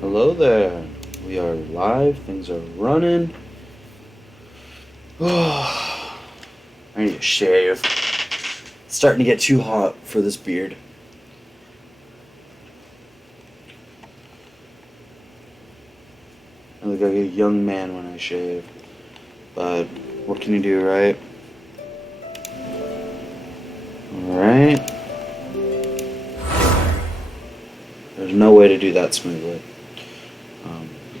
Hello there. We are live. Things are running. I need to shave. It's starting to get too hot for this beard. I look like a young man when I shave. But what can you do, right? Alright. There's no way to do that smoothly.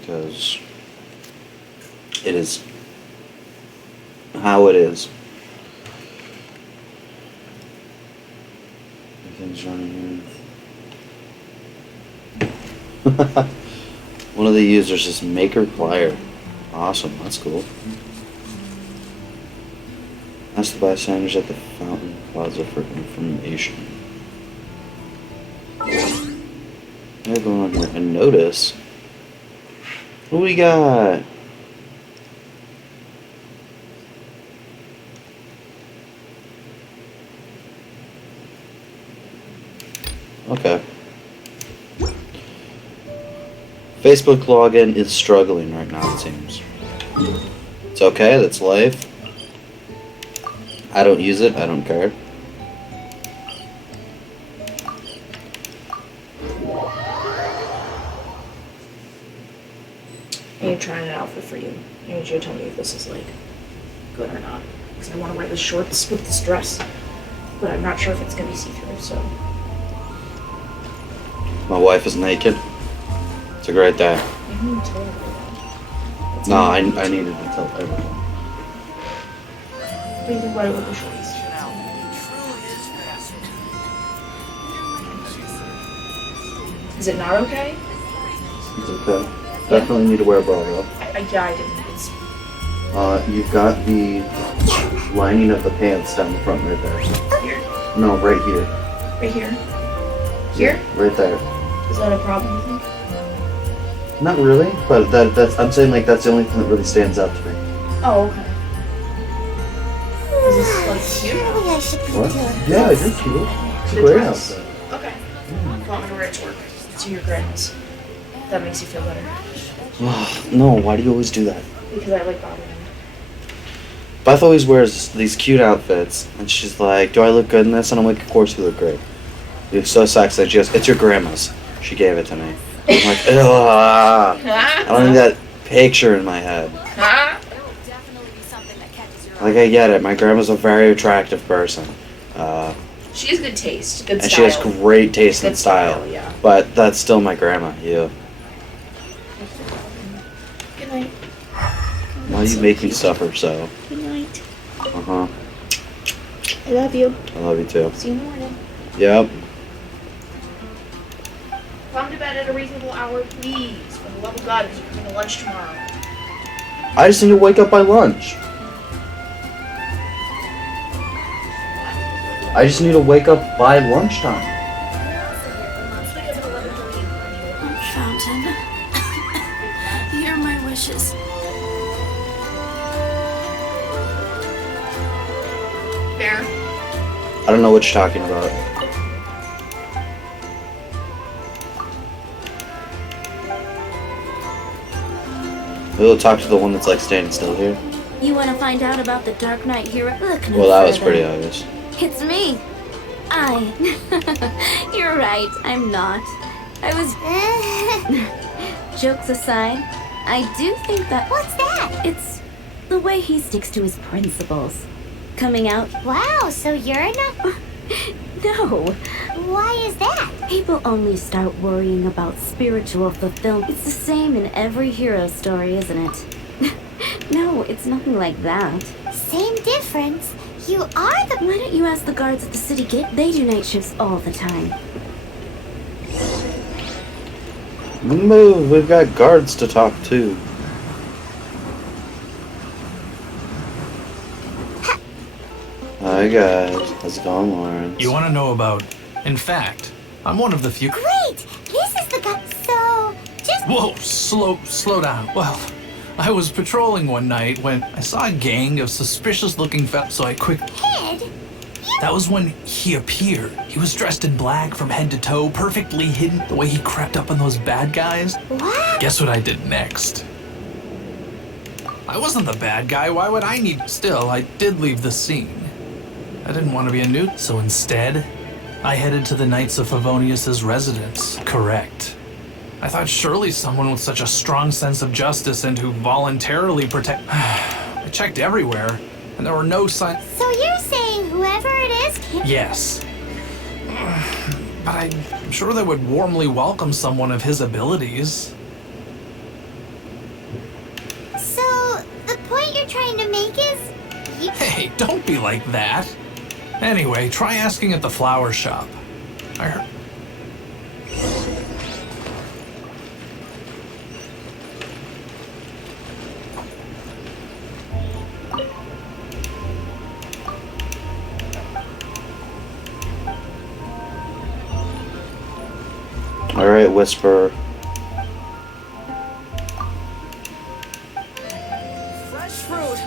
Because it is how it is. Everything's running here. One of the users is Maker Plier. Awesome, that's cool. Ask the bystanders at the fountain plaza for information. I go on here and notice. What do we got? Okay. Facebook login is struggling right now, it seems. It's okay, that's life. I don't use it, I don't care. I need to try an outfit for you. I need you to tell me if this is like good or not. Because I want to wear the shorts with this dress, but I'm not sure if it's gonna be see-through. So. My wife is naked. It's a great day. I need to tell everyone. No, I needed to tell everyone. What do you think about it with the shorts? Is it not okay? It's okay. Definitely need to wear a bra though. Yeah, I didn't. It's... You've got the lining of the pants down the front right there. Here? No, right here. Right here? Here? Right there. Is that a problem with you? Not really, but that's I'm saying like that's the only thing that really stands out to me. Oh, okay. Is this like cute? Maybe I should What? put it Yeah, you're cute. It's a The great dress? outfit. Okay. Well, I'm gonna wear it to work. To your grandma's. That makes you feel better. No, why do you always do that? Because I like bothering you. Beth always wears these cute outfits, and she's like, "Do I look good in this?" And I'm like, "Of course you look great. You're so sexy." And she goes, "It's your grandma's. She gave it to me." I'm like, ugh. I don't need that picture in my head. Like, I get it. My grandma's a very attractive person. She has good taste, good and style. she has great taste Good and style. style, yeah. But that's still my grandma, you. Good night. Why do you make me suffer so? Good night. Uh-huh. I love you. I love you too. See you in the morning. Yep. Come to bed at a reasonable hour, please. For the love of God, because you're coming to lunch tomorrow. I just need to wake up by lunch. I just need to wake up by lunchtime. Fountain. Hear my wishes. Fair. I don't know what you're talking about. We'll talk to the one that's like standing still here. You want to find out about the Dark Knight hero? Look no Well, that was further. pretty obvious. It's me. You're right, I'm not. I was... Jokes aside, I do think that... What's that? It's the way he sticks to his principles. Coming out... Wow, so you're not... No. Why is that? People only start worrying about spiritual fulfillment. It's the same in every hero story, isn't it? No, it's nothing like that. Same difference. You are the... Why don't you ask the guards at the city gate? They do night shifts all the time. Move, we've got guards to talk to. Hi guys, how's it going, Lawrence? You want to know about... In fact, I'm one of the few... Great! This is the guy... So... Just... Whoa, slow down. Well, I was patrolling one night when I saw a gang of suspicious-looking fellas, so I quickly... Kid? That was when he appeared. He was dressed in black from head to toe, perfectly hidden, the way he crept up on those bad guys. What? Guess what I did next? I wasn't the bad guy, why would I need... Still, I did leave the scene. I didn't want to be a nude, so instead, I headed to the Knights of Favonius's residence. Correct. I thought surely someone with such a strong sense of justice and who voluntarily protect... I checked everywhere, and there were no signs... So you're saying whoever it is can... Yes. But I'm sure they would warmly welcome someone of his abilities. So, the point you're trying to make is... You... Hey, don't be like that. Anyway, try asking at the flower shop. I heard... Alright, Whisper. Fresh fruit.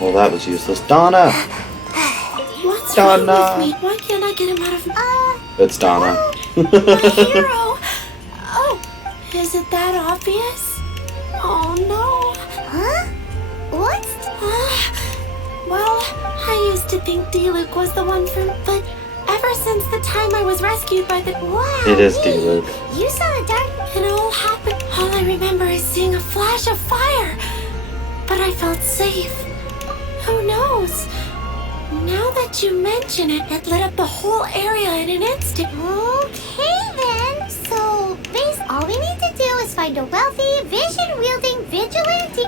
Well, that was useless. Donna! What's Donna. wrong with me? Why can't I get him out of It's Donna. my hero? Oh, is it that obvious? Oh no. Huh? What? Well, I used to think D-Luke was the one from, but ever since the time I was rescued by the... Wow. It is D-Luke. You saw the dark... It all happened. All I remember is seeing a flash of fire. But I felt safe. Who knows? Now that you mention it, it lit up the whole area in an instant. Okay then. So, all we need to do is find a wealthy, vision-wielding vigilante.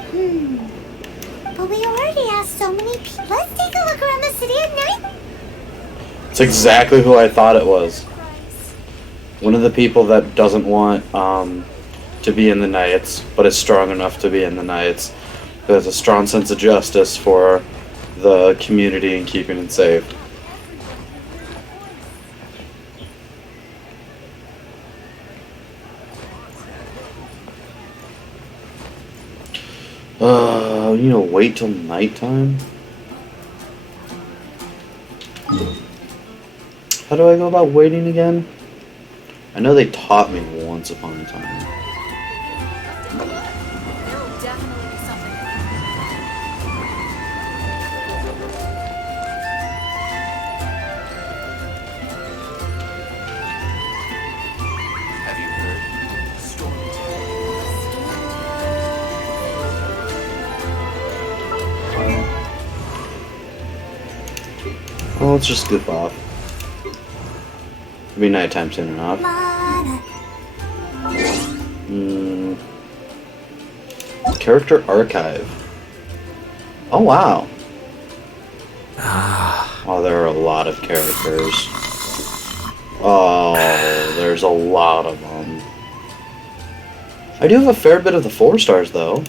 But we already asked so many people. Let's take a look around the city at night. It's exactly who I thought it was. One of the people that doesn't want to be in the Knights, but is strong enough to be in the Knights. Who has a strong sense of justice for the community and keeping it safe. Wait till nighttime? How do I go about waiting again? I know they taught me once upon a time. There will definitely be something. Have you heard? Storytelling. Well, let's just goof off. It'll be nighttime soon enough. Character archive. Oh wow. Oh, there are a lot of characters. Oh, there's a lot of them. I do have a fair bit of the 4 stars though.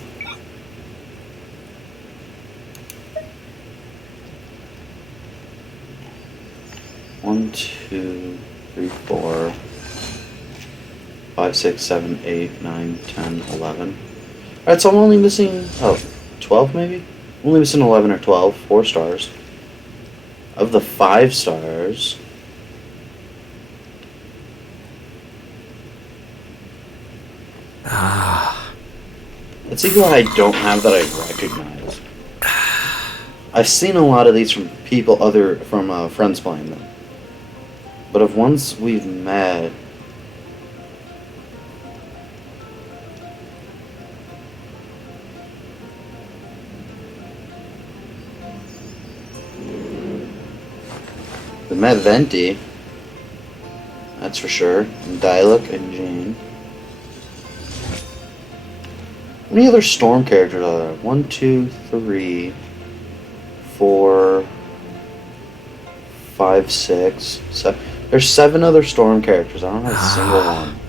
One, 2, 3, 4, 5, 6, 7, 8, 9, 10, 11. Alright, so I'm only missing, 12 maybe? Only missing 11 or 12, 4 stars. Of the 5 stars... Let's see who I don't have that I recognize. I've seen a lot of these from people from friends playing them. But of ones we've met... We met Venti. That's for sure. And Dialog and Jane. How many other Storm characters are there? 1, 2, 3, 4, 5, 6, 7. There's 7 other Storm characters. I don't have a single one.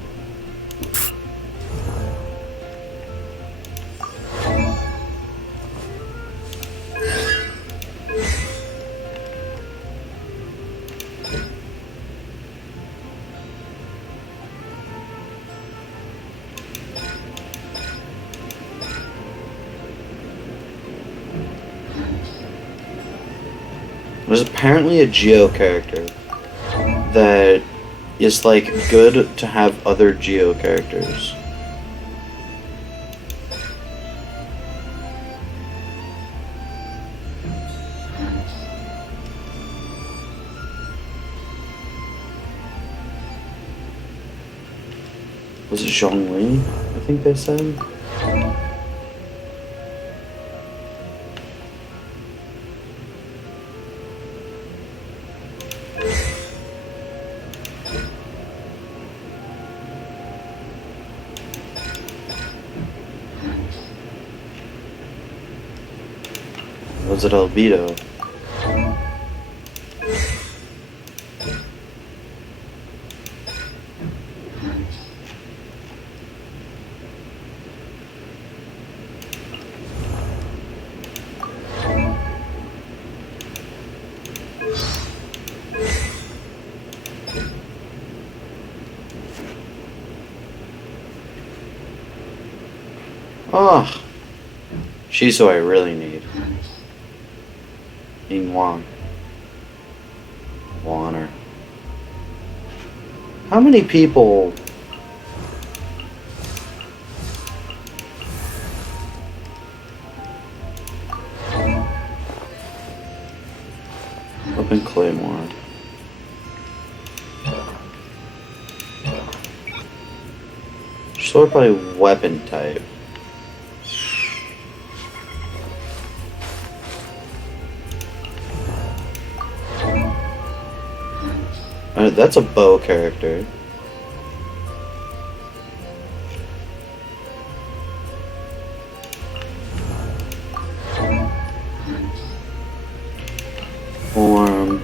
There's apparently a Geo character that is like good to have other Geo characters. Was it Zhongli? I think they said. Was it Albedo? Oh, she's who I really need. Ying Wang. Want her. How many people up in Claymore? Sword probably weapon type. That's a bow character. Form.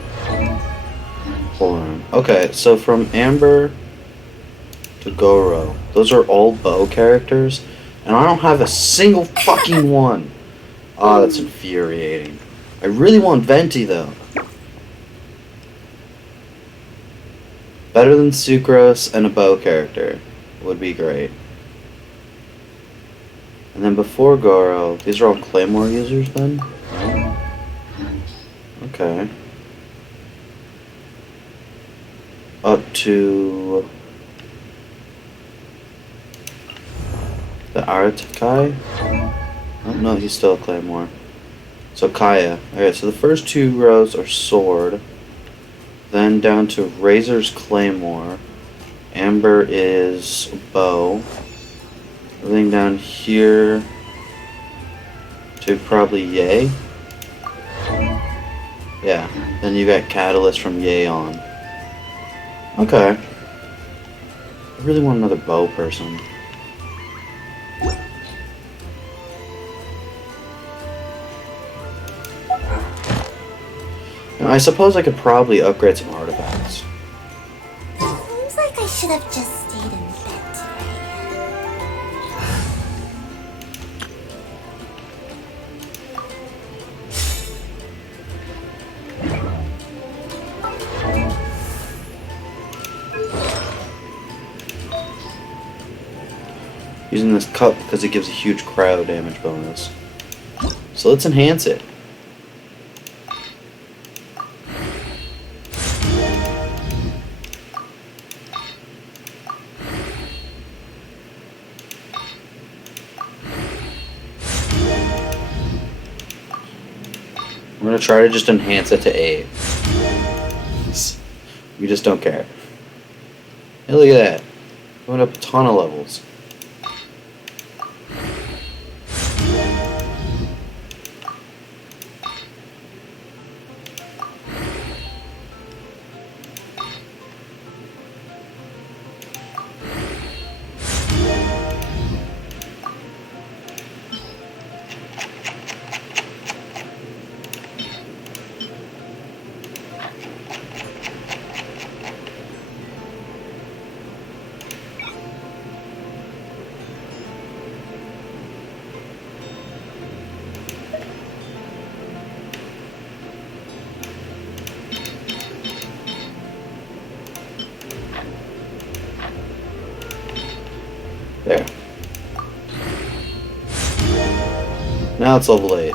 Okay, so from Amber to Goro, those are all bow characters, and I don't have a single fucking one. Ah, that's infuriating. I really want Venti though. Better than Sucrose and a bow character would be great. And then before Goro, these are all Claymore users then? Okay. Up to the Aratakai? Oh no, he's still a Claymore. So Kaya. Alright, so the first two rows are sword. Then down to Razor's Claymore. Amber is bow. Everything down here to probably Yay. Yeah. Then you got Catalyst from Yay on. Okay. I really want another bow person. Now, I suppose I could probably upgrade some artifacts. Seems like I should have just stayed in bed today. Using this cup because it gives a huge cryo damage bonus. So let's enhance it. I'm gonna try to just enhance it to 8. We just don't care. Hey, look at that. Going up a ton of levels. There. Now it's level 8.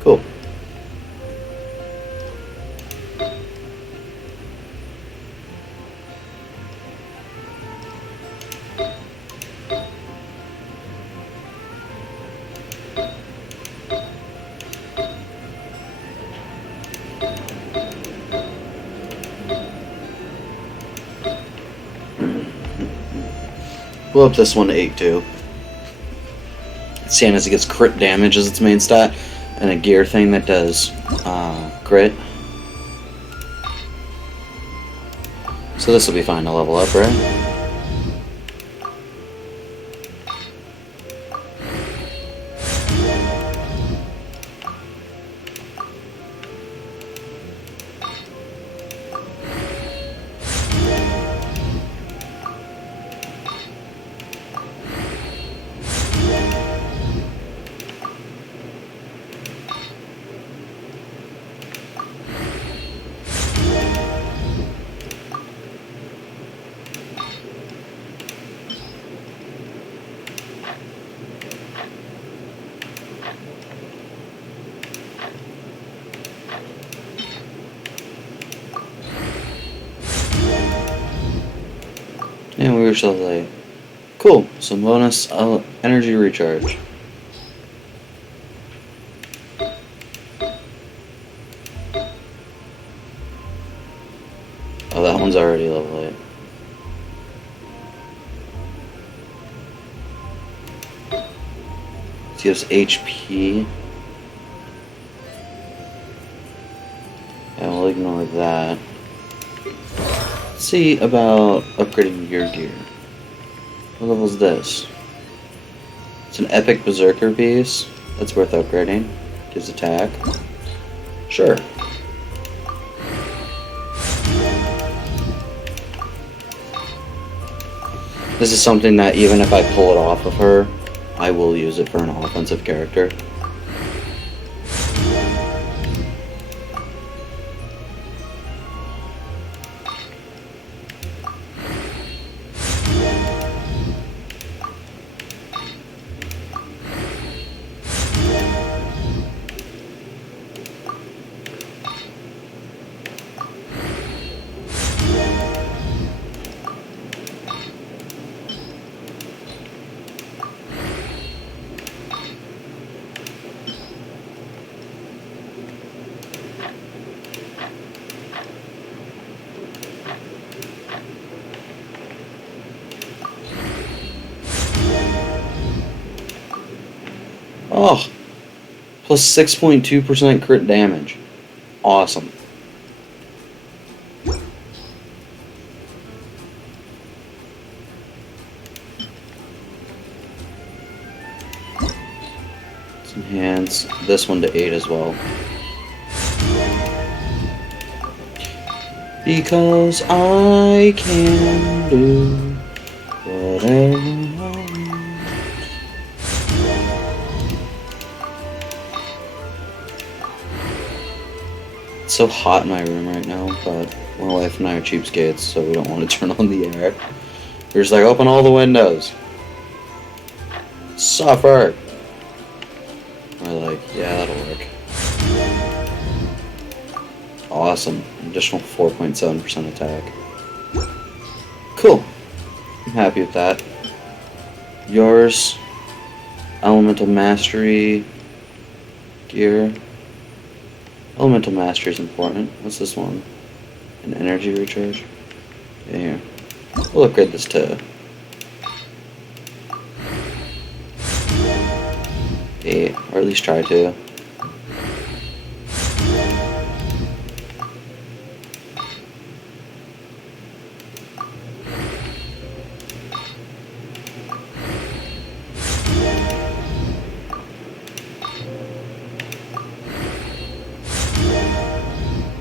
Cool. We'll up this one to 8 too. Seeing as it gets crit damage as its main stat, and a gear thing that does crit. So this will be fine to level up, right? And we were so late. Cool. Some bonus energy recharge. Oh, that one's already level 8. It gives HP. Yeah, we'll ignore that. Let's see about upgrading your gear. What level is this? It's an epic berserker piece. That's worth upgrading. Gives attack. Sure. This is something that even if I pull it off of her, I will use it for an offensive character. Oh, plus 6.2% crit damage. Awesome. Let's enhance this one to 8 as well. Because I can do whatever I want. It's so hot in my room right now, but my wife and I are cheapskates, so we don't want to turn on the air. We're just like, open all the windows. Suffer! We're like, yeah, that'll work. Awesome. Additional 4.7% attack. Cool. I'm happy with that. Yours. Elemental Mastery. Gear. Elemental Mastery is important. What's this one? An energy recharge? Yeah, here. We'll upgrade this to 8, or at least try to.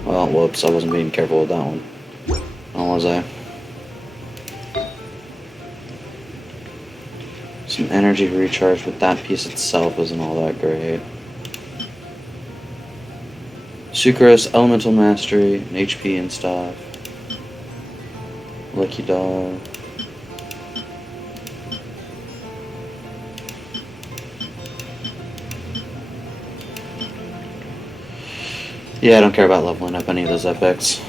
Well, whoops, I wasn't being careful with that one. Oh, was I? Some energy recharge, but that piece itself isn't all that great. Sucrose, Elemental Mastery, and HP and stuff. Lucky Dog. Yeah, I don't care about leveling up any of those epics.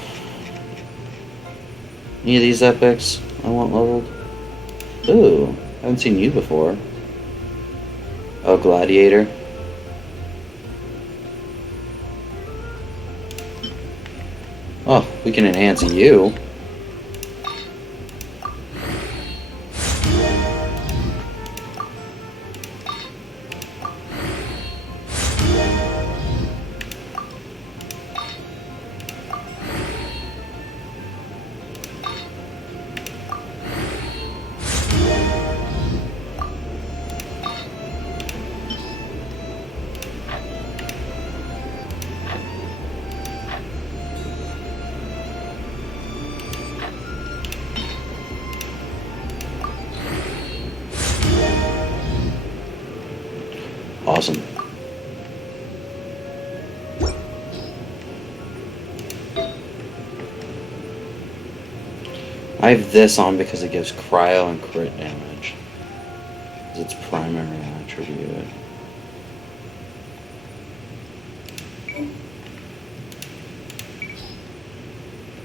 Any of these epics I want leveled. Ooh, I haven't seen you before. Oh, Gladiator. Oh, we can enhance you. Awesome. I have this on because it gives cryo and crit damage. It's its primary attribute.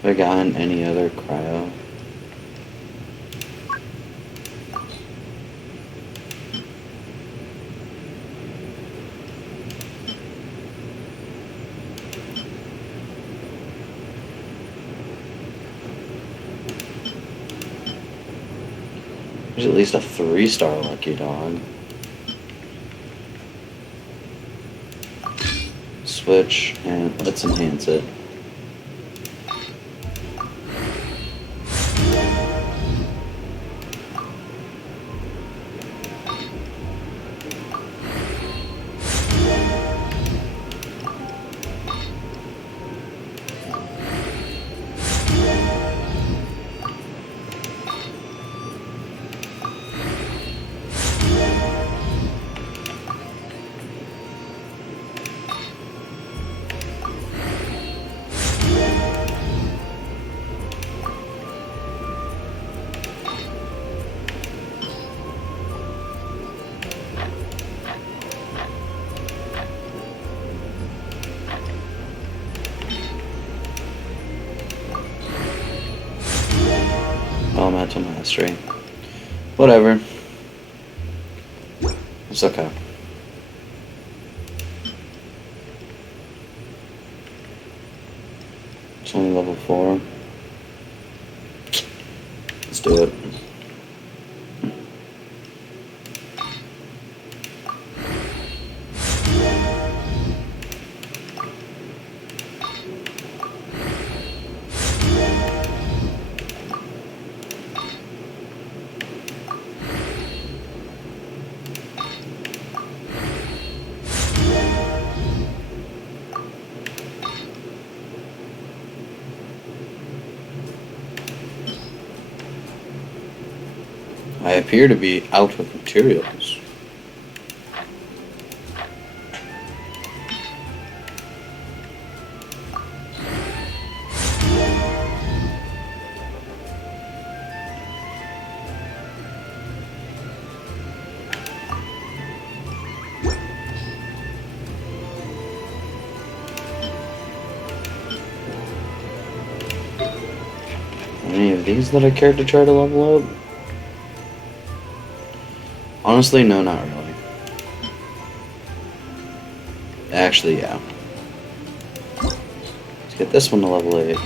Have I gotten any other cryo? There's at least a 3-star lucky dog. Switch and let's enhance it. Elemental Mastery. Whatever. It's okay. It's only level 4. Let's do it. I appear to be out of materials. Any of these that I care to try to level up? Honestly, no, not really. Actually, yeah. Let's get this one to level 8.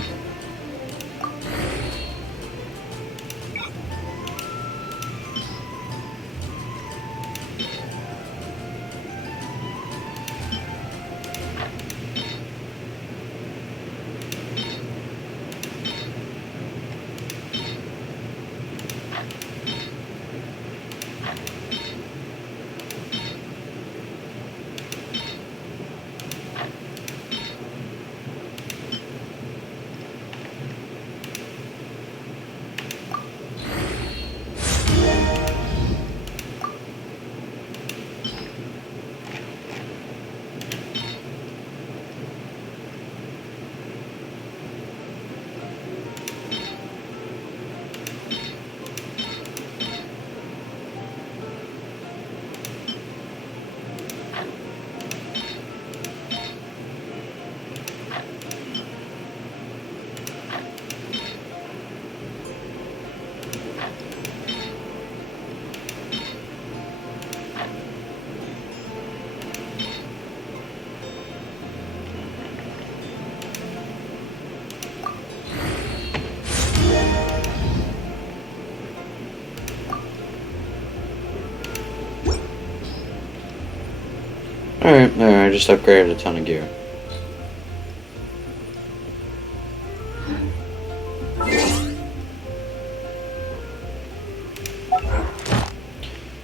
Alright, there, I just upgraded a ton of gear.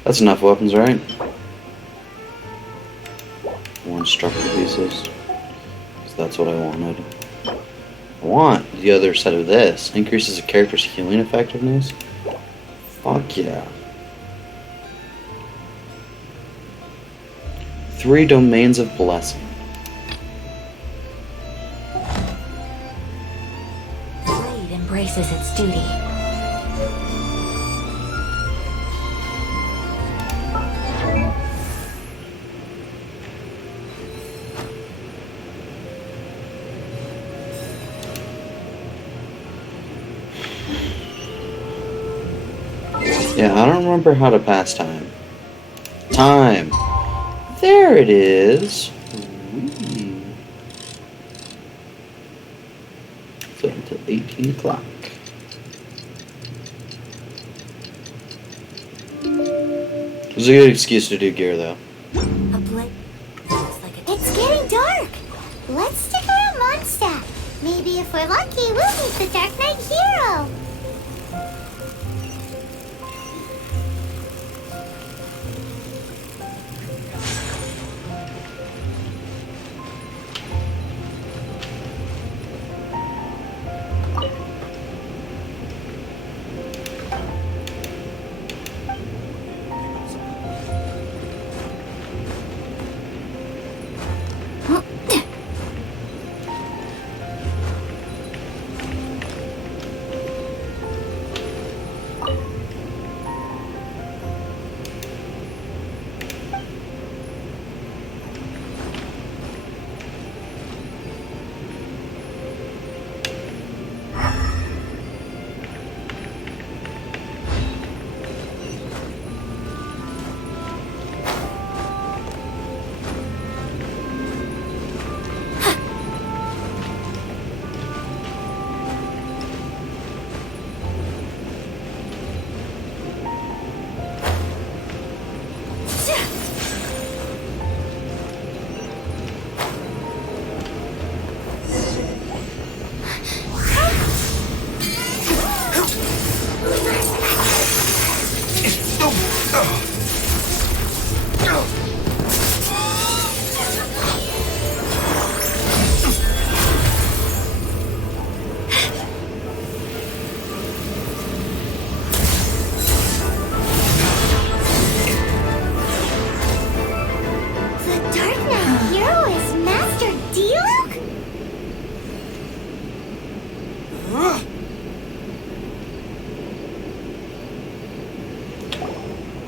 That's enough weapons, right? More instructor pieces. 'Cause that's what I wanted. I want the other set of this. Increases a character's healing effectiveness. Fuck yeah. 3 domains of blessing. The blade embraces its duty. Yeah, I don't remember how to pass time. Time! There it is! Whee. So until 18 o'clock. It was a good excuse to do gear, though. A blade feels like a... It's getting dark. Let's stick around Mondstadt. Maybe if we're lucky, we'll meet the Dark Knight hero.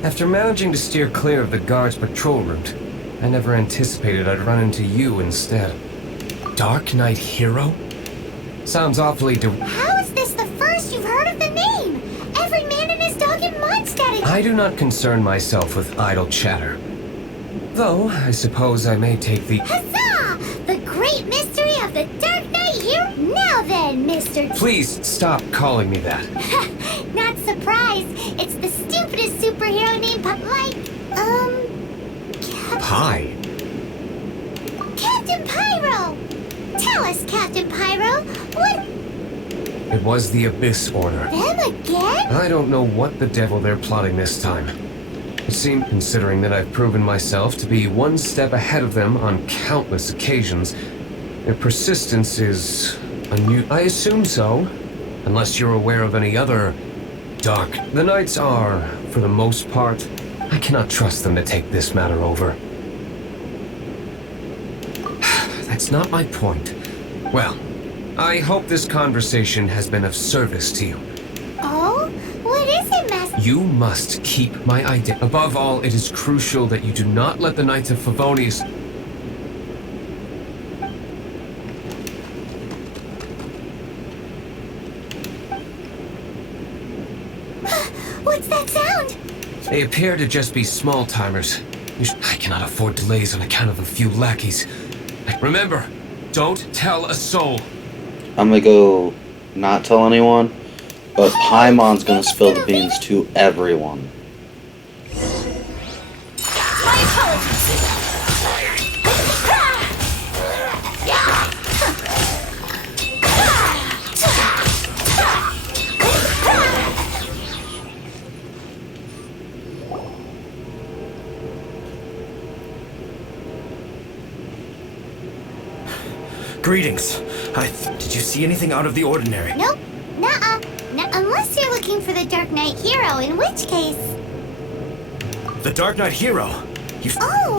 After managing to steer clear of the guard's patrol route, I never anticipated I'd run into you instead. Dark Knight Hero? Sounds awfully How is this the first you've heard of the name? Every man and his dog in Mondstadt. I do not concern myself with idle chatter. Though, I suppose I may take the... Huzzah! The great mystery of the Dark Knight hero. Now then, Mr. Please stop calling me that. Not surprised. It's the stupidest superhero name, but Pie? Captain Pyro! Tell us, Captain Pyro, what... It was the Abyss Order. Them again? I don't know what the devil they're plotting this time. It seems, considering that I've proven myself to be one step ahead of them on countless occasions, their persistence is I assume so, unless you're aware of any other dark. The Knights are, for the most part, I cannot trust them to take this matter over. That's not my point. Well, I hope this conversation has been of service to you. Oh? What is it, Master? You must keep my identity. Above all, it is crucial that you do not let the Knights of Favonius... What's that sound? They appear to just be small-timers. I cannot afford delays on account of a few lackeys. Remember, don't tell a soul. I'm gonna go not tell anyone, but Paimon's gonna spill the beans to everyone. My apologies. Greetings. Did you see anything out of the ordinary? Nope. Nuh-uh. Unless you're looking for the Dark Knight hero, in which case... The Dark Knight hero. You... Oh,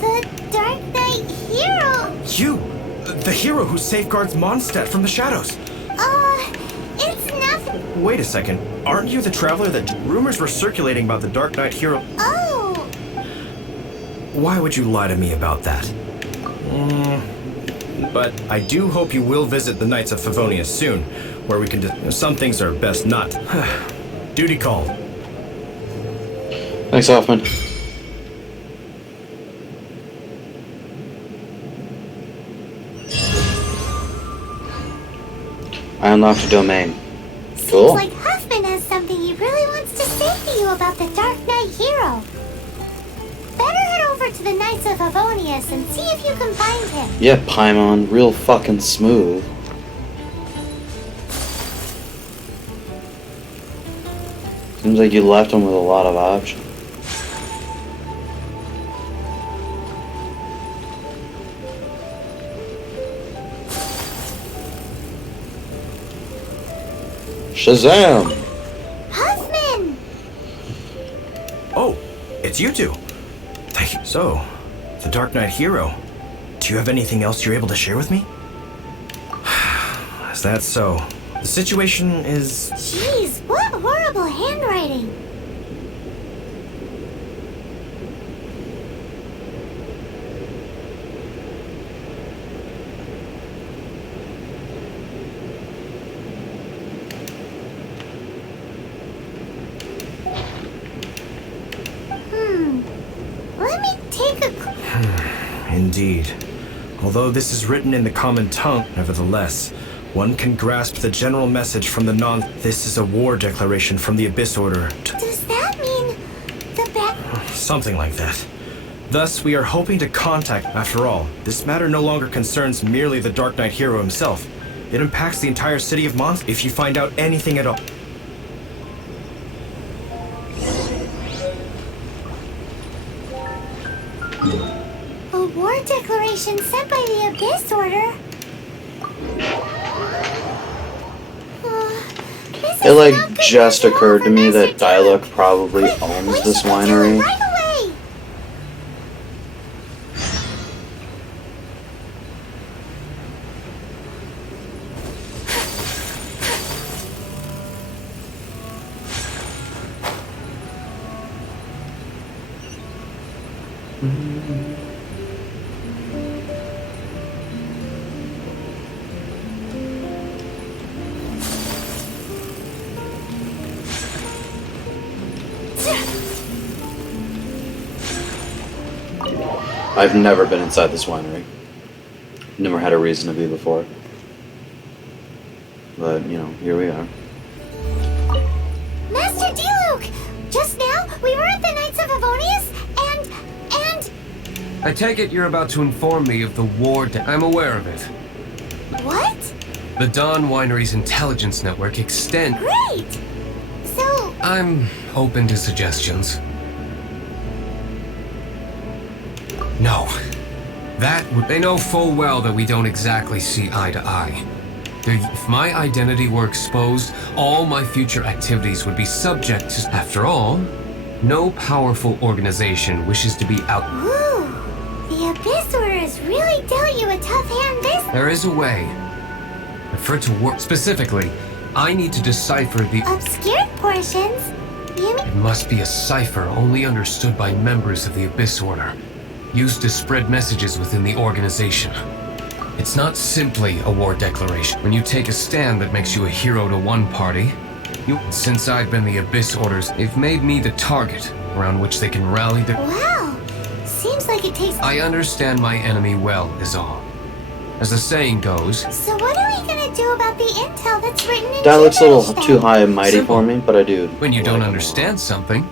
the Dark Knight hero. You! The hero who safeguards Mondstadt from the shadows. It's nothing. Wait a second. Aren't you the traveler that rumors were circulating about the Dark Knight hero? Oh. Why would you lie to me about that? But I do hope you will visit the Knights of Favonius soon, where we can some things are best not. Duty called. Thanks, Hoffman. I unlocked a domain. Cool. Seems like Huffman has something he really wants to say to you about the Dark Knight hero. Better head over to the Knights of Favonius and see if you can find him. Yeah, Paimon, real fucking smooth. Seems like you left him with a lot of options. Shazam! Huffman! Oh, it's you two. Thank you. So, the Dark Knight hero. Do you have anything else you're able to share with me? Is that so? The situation is... Jeez, what horrible handwriting. Let me take a... Indeed. Although this is written in the common tongue, nevertheless, one can grasp the general message from the This is a war declaration from the Abyss Order. Does that mean the Something like that. Thus, we are hoping to contact... After all, this matter no longer concerns merely the Dark Knight hero himself. It impacts the entire city of Mons if you find out anything at all. A war declaration sent by the Abyss Order? It like just occurred to me that Dialog probably owns this winery. Right away! I've never been inside this winery. Never had a reason to be before. But, you know, here we are. Master Diluc! Just now, we were at the Knights of Favonius, and... I take it you're about to inform me of the war. I'm aware of it. What? The Dawn Winery's intelligence network extends. Great! So, I'm open to suggestions. No. They know full well that we don't exactly see eye to eye. If my identity were exposed, all my future activities would be subject to... After all, no powerful organization wishes to be out... woo! The Abyss Order has really dealt you a tough hand this... There is a way. But for it to work... Specifically, I need to decipher the... Obscured portions? You mean... It must be a cipher only understood by members of the Abyss Order, used to spread messages within the organization. It's not simply a war declaration. When you take a stand that makes you a hero to one party, since I've been the Abyss Orders, they've made me the target around which they can rally their... Wow! Seems like it takes... I understand my enemy well, is all. As the saying goes... So what are we gonna do about the intel that's written in That looks a little gibberish too then? high and mighty Simple. for me, but I do. When you like don't them a understand something,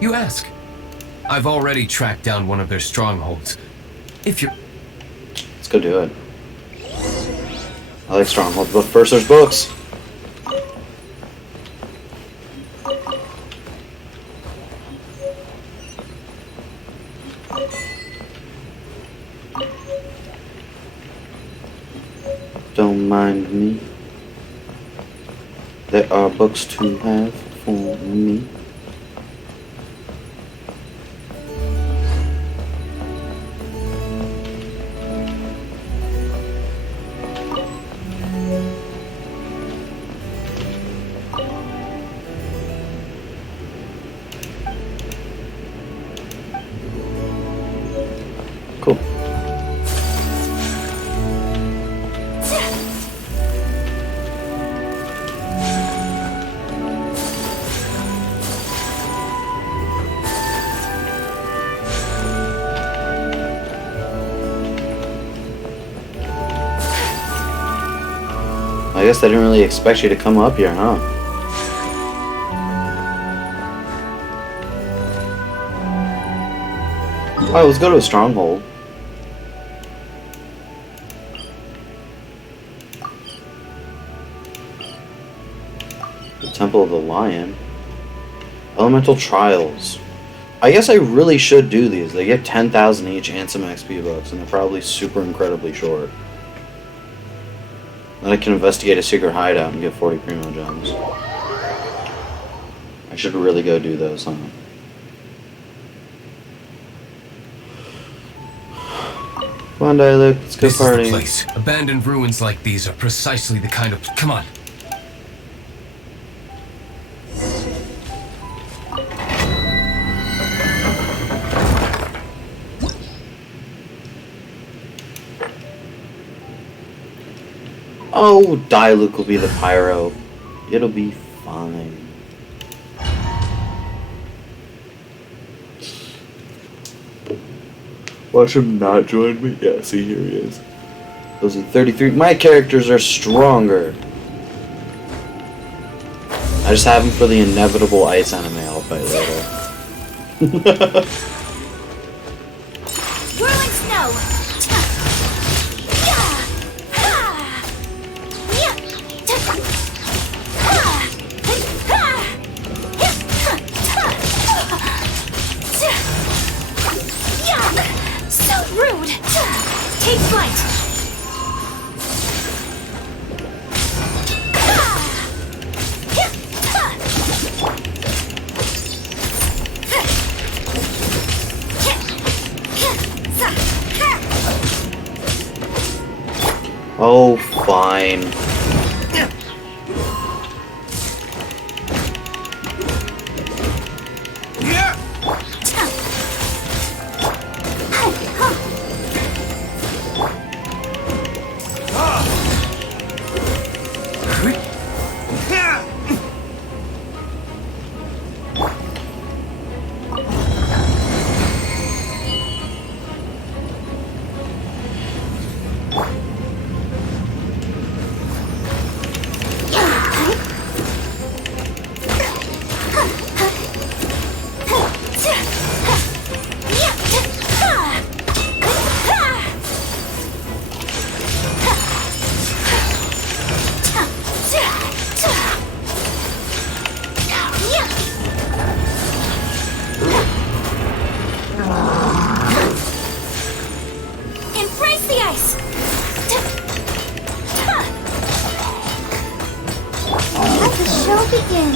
you ask. I've already tracked down one of their strongholds. If you're... lot. Let's go do it. I like strongholds, but first there's books. don't mind me. There are books to have for me. Cool. I guess they didn't really expect you to come up here, huh? Alright, let's go to a stronghold. The Temple of the Lion. Elemental Trials. I guess I really should do these. They get 10,000 each and some XP bucks, and they're probably super incredibly short. Then I can investigate a secret hideout and get 40 primo gems. I should really go do those, huh? Come on, Dialect, let's go This party. is the place. Abandoned ruins like these are precisely the kind of... Come on. Oh, Diluc will be the pyro. It'll be fine. Watch him not join me. Yeah, see, here he is. Those are 33. My characters are stronger. I just have him for the inevitable ice anime I'll fight later. Whirling snow! So rude! Take flight! Oh, fine. Embrace the ice! Let the show begin.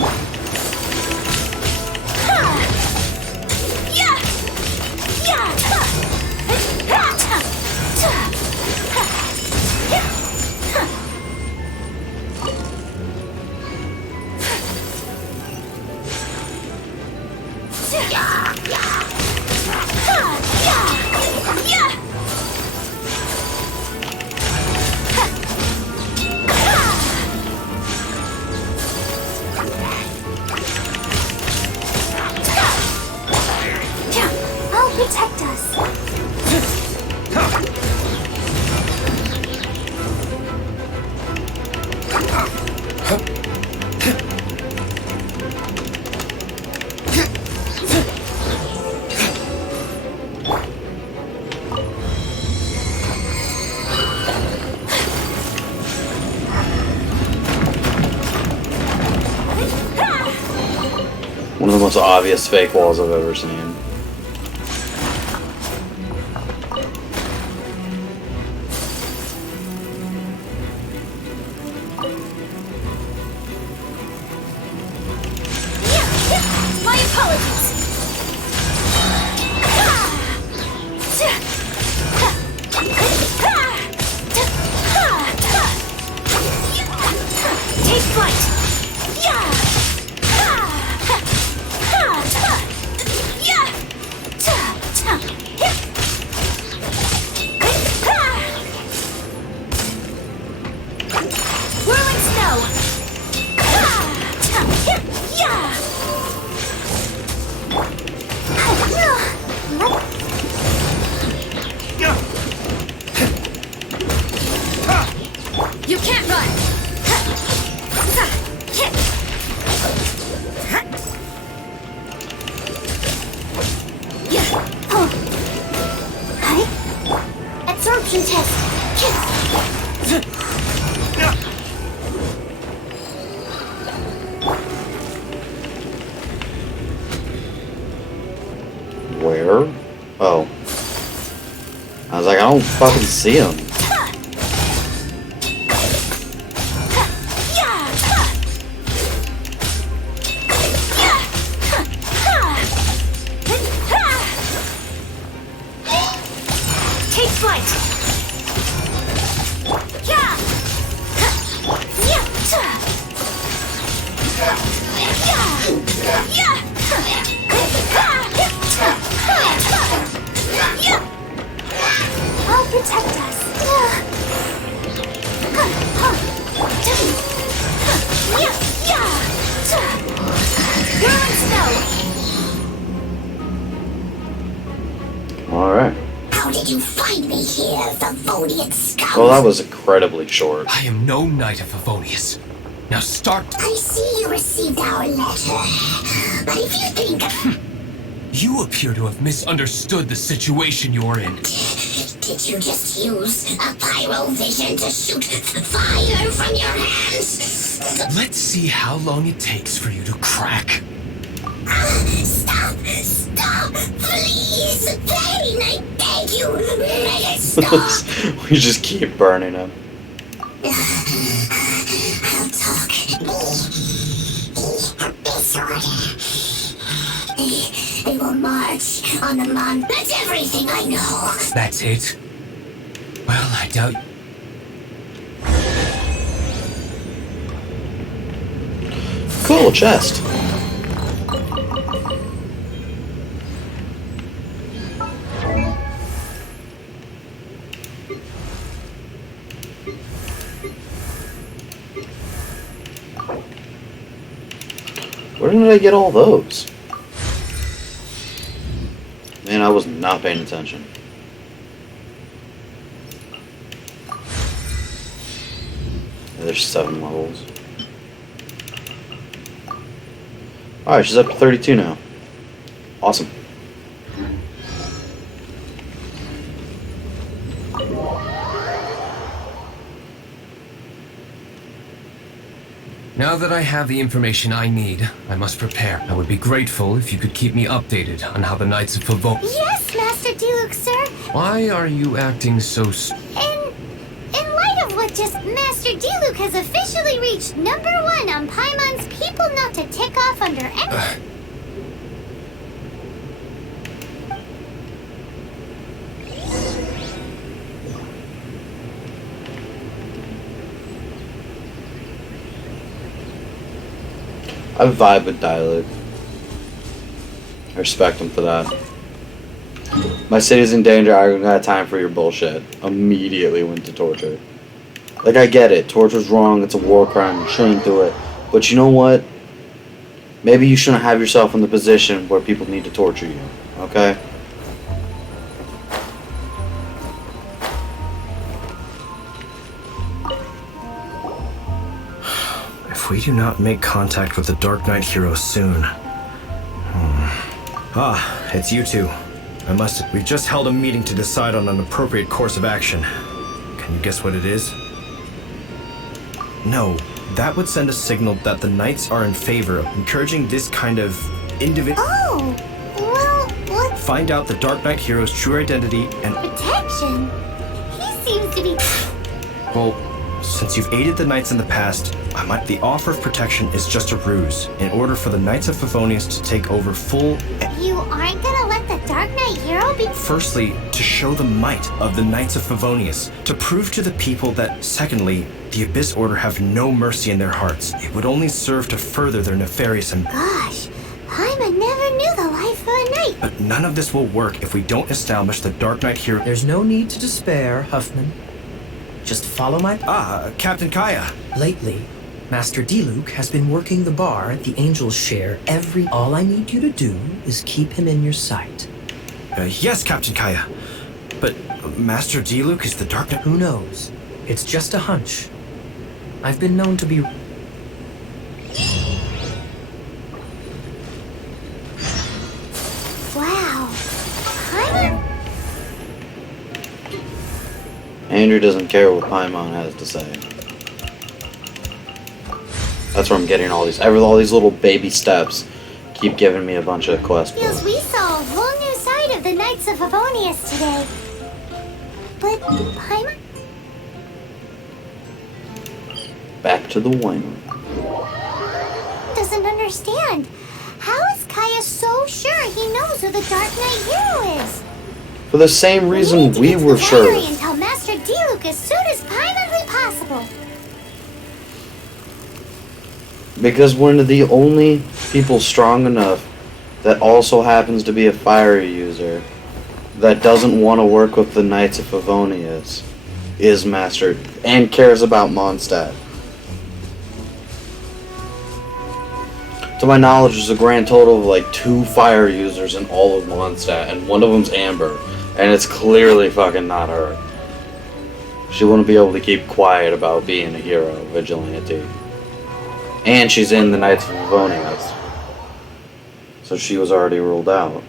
I'll protect us. One of the most obvious fake walls I've ever seen. absorption test. Where? Oh. I was like, I don't fucking see him. Take flight. Yeah. Yeah. Yeah. I'll protect us. Ruin snow. Alright. How did you find me here, Favonian scout? Well, that was incredibly short. I am no knight of Favonius. Now start. I see you received our letter. But if you think... You appear to have misunderstood the situation you're in. Did you just use a pyro vision to shoot fire from your hands? Let's see how long it takes for you to crack. Stop! Stop! Please! Pain! I beg you! Make it stop! We just keep burning him. I'll talk. This order. They will march on the Mon. That's everything I know. That's it? Well, I doubt. Cool chest. Where did I get all those? Man, I was not paying attention. There's 7 levels. Alright, she's up to 32 now. Awesome. Now that I have the information I need, I must prepare. I would be grateful if you could keep me updated on how the Knights of Favon. Yes, Master Diluc, sir. Why are you acting so In light of what just Master Diluc has officially reached #1 on Paimon's people not to tick off under any... I vibe with Dialog. I respect him for that. My city's in danger, I don't got time for your bullshit. Immediately went to torture. Like, I get it. Torture's wrong, it's a war crime, you shouldn't do it. But you know what? Maybe you shouldn't have yourself in the position where people need to torture you. Okay? If we do not make contact with the Dark Knight hero soon... Ah, it's you two. We've just held a meeting to decide on an appropriate course of action. Can you guess what it is? No, that would send a signal that the Knights are in favor of encouraging this kind of individual... Oh, well, what Find out the Dark Knight hero's true identity and... protection? He seems to be... Well, since you've aided the Knights in the past, the offer of protection is just a ruse, in order for the Knights of Favonius to take over full... You aren't gonna let the Dark Knight hero be... Firstly, to show the might of the Knights of Favonius, to prove to the people that, secondly, the Abyss Order have no mercy in their hearts. It would only serve to further their nefarious and... Gosh, Paimon never knew the life of a knight. But none of this will work if we don't establish the Dark Knight hero... There's no need to despair, Huffman. Just follow my... Captain Kaya. Lately, Master Diluc has been working the bar at the Angel's Share All I need you to do is keep him in your sight. Yes, Captain Kaya. But Master Diluc is the Dark Knight... Who knows? It's just a hunch. I've been known to be... Wow. Paimon... Andrew doesn't care what Paimon has to say. That's where I'm getting all these little baby steps. Keep giving me a bunch of quest Feels points. we saw a whole new side of the Knights of Favonius today. But Paimon? Back to the winery. Doesn't understand. How is Kaya so sure he knows who the Dark Knight hero is? For the same reason need to we get to were the sure. winery and tell Master Diluc as soon as primarily possible. Because one of the only people strong enough that also happens to be a fire user that doesn't want to work with the Knights of Favonius is Master and cares about Mondstadt. To my knowledge, there's a grand total of like 2 fire users in all of Mondstadt, and one of them's Amber, and it's clearly fucking not her. She wouldn't be able to keep quiet about being a hero, vigilante. And she's in the Knights of Favonius, so she was already ruled out.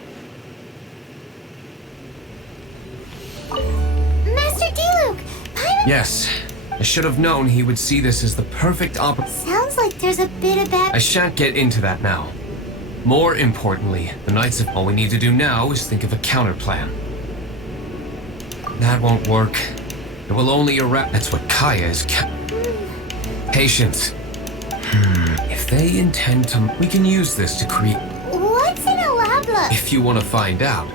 Master Diluc, Paimon... Yes, I should have known he would see this as the perfect opportunity. Sounds like there's a bit of bad... I shan't get into that now. More importantly, the Knights of... All we need to do now is think of a counterplan. That won't work. It will only erect... That's what Kaya is... Patience. If they intend to... We can use this to create... What's an Alabla? If you want to find out,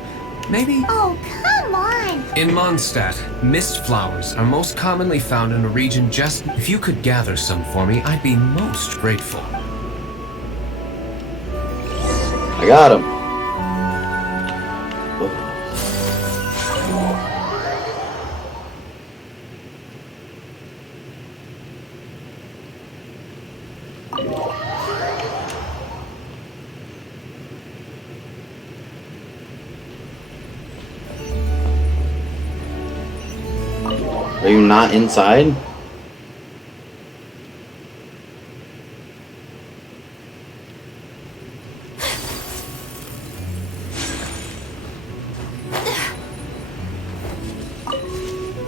maybe... Oh, come on. In Mondstadt, mist flowers are most commonly found in a region just... If you could gather some for me, I'd be most grateful. I got him. Are you not inside?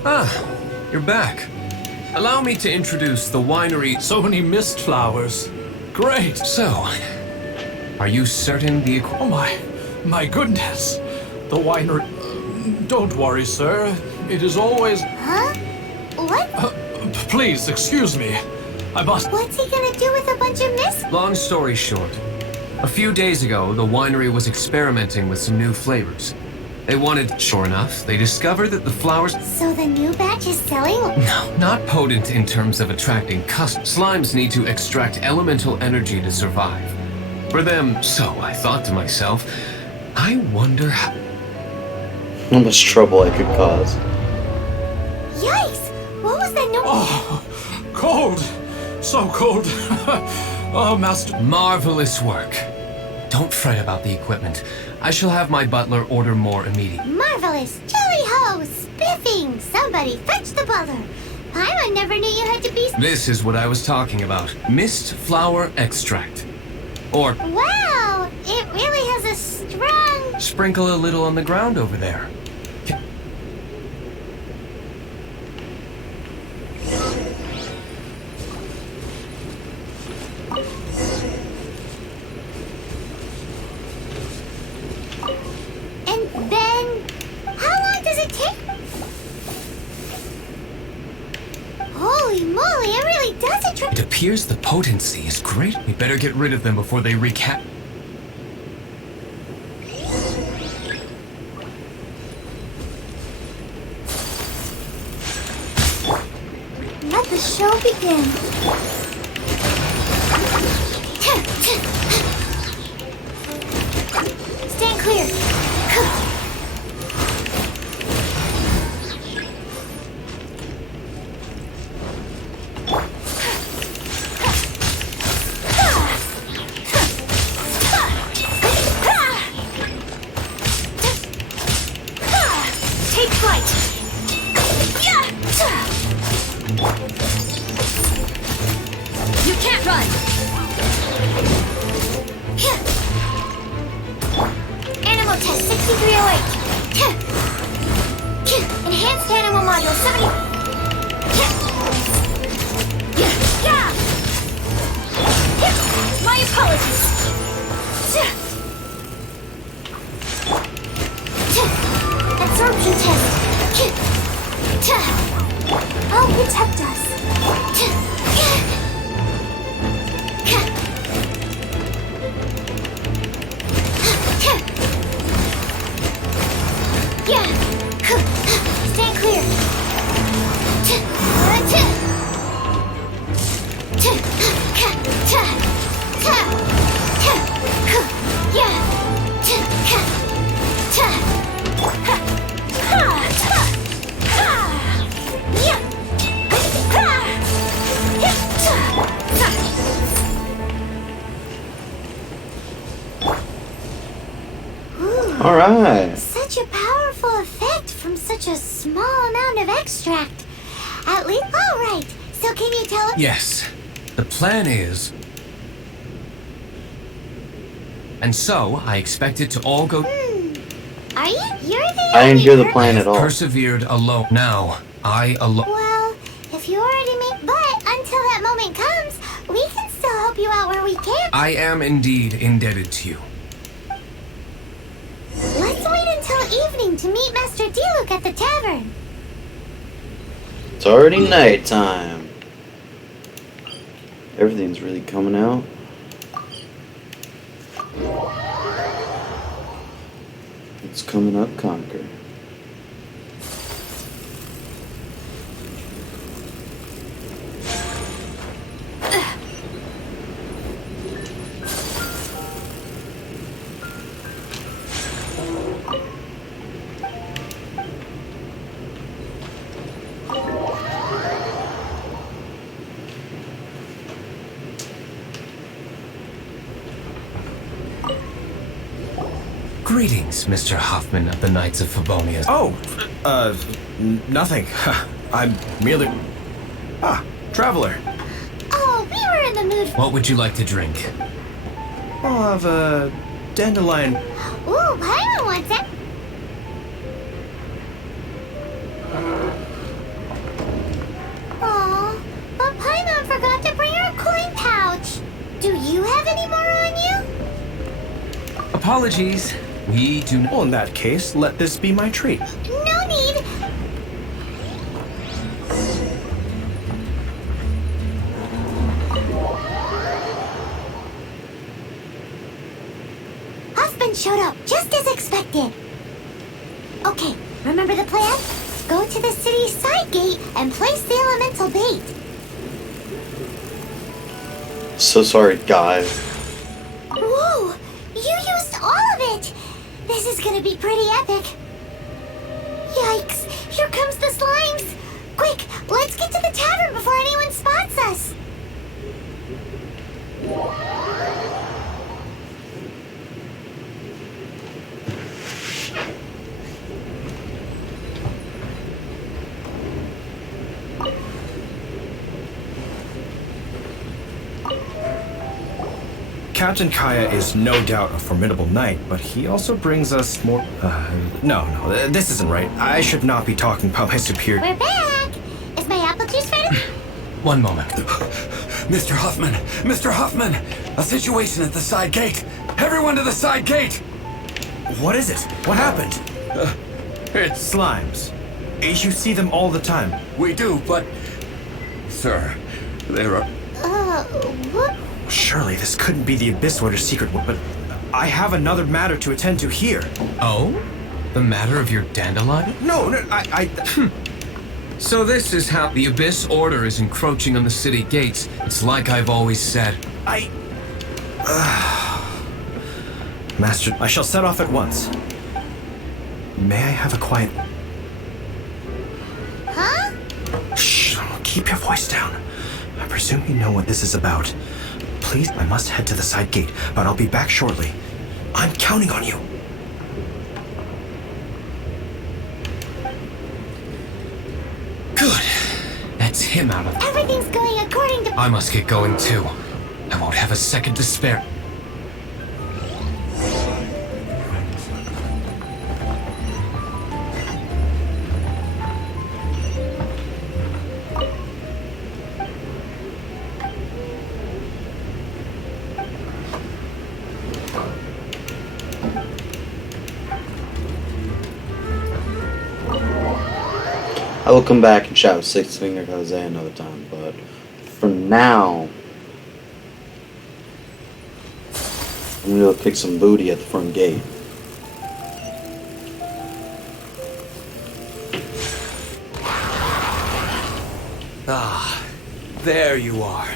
Ah, you're back. Allow me to introduce the winery. So many mist flowers. Great. So, are you certain the... Oh my goodness. The winery. Don't worry, sir. It is always. Huh? What? Please, excuse me. I must. What's he gonna do with a bunch of mist? Long story short, a few days ago, the winery was experimenting with some new flavors. They wanted... Sure enough, they discovered that the flowers... So the new batch is selling? No, not potent in terms of attracting customers. Slimes need to extract elemental energy to survive. For them, so I thought to myself, I wonder how much trouble I could cause. Yikes! What was that noise? Oh, cold. So cold. Oh, Master. Marvelous work. Don't fret about the equipment. I shall have my butler order more immediately. Marvelous! Jolly ho! Spiffing! Somebody fetch the butler! Paimon never knew you had to be... This is what I was talking about. Mist flower extract. Or Wow! It really has a strong... sprinkle a little on the ground over there. And then... How long does it take? Holy moly, it really does attract... It appears the potency is great. We better get rid of them before they recap. Let the show begin. Stand clear. Take flight. You can't run! Animal test 6308. Enhanced animal module 70. My apologies. Absorption test. I'll protect us. Stand clear. All right. Such a powerful effect from such a small amount of extract. At least, all right. So can you tell us? Yes. The plan is... And so, I expect it to all go... Are you? You're the I didn't hear the only plan at all. Persevered alone. Now, I alone... Well, if you already made... But until that moment comes, we can still help you out where we can. I am indeed indebted to you. Let's wait until evening to meet Master Diluc at the tavern. It's already nighttime. Everything's really coming out. It's coming up, Conquer. Greetings, Mr. Hoffman of the Knights of Favonius. Oh, nothing. I'm merely... Ah, traveler. Oh, we were in the mood. What would you like to drink? I'll have a dandelion. Ooh, Paimon wants it. Aw, but Paimon forgot to bring her coin pouch. Do you have any more on you? Apologies. We do not... Well, in that case, let this be my treat. No need. Husband showed up, just as expected. Okay, remember the plan? Go to the city's side gate and place the elemental bait. So sorry, guys. Whoa! You used all of it! This is gonna be pretty epic. Yikes! Here comes the slimes! Quick, let's get to the tavern before anyone spots us! Captain Kaya is no doubt a formidable knight, but he also brings us more... No, this isn't right. I should not be talking about my superior... We're back! Is my apple juice ready? One moment. Mr. Huffman! Mr. Huffman! A situation at the side gate! Everyone to the side gate! What is it? What happened? It's slimes. You see them all the time. We do, but... Sir, there are... What? Surely this couldn't be the Abyss Order's secret, but I have another matter to attend to here. Oh? The matter of your dandelion? No, I... So this is how the Abyss Order is encroaching on the city gates. It's like I've always said. Master, I shall set off at once. May I have a quiet... Huh? Shh, keep your voice down. I presume you know what this is about. Please, I must head to the side gate, but I'll be back shortly. I'm counting on you. Good. That's him out of... Everything's going according to... I must get going too. I won't have a second to spare. will come back and shout Six Finger Jose another time, but for now, I'm gonna go kick some booty at the front gate. Ah, there you are.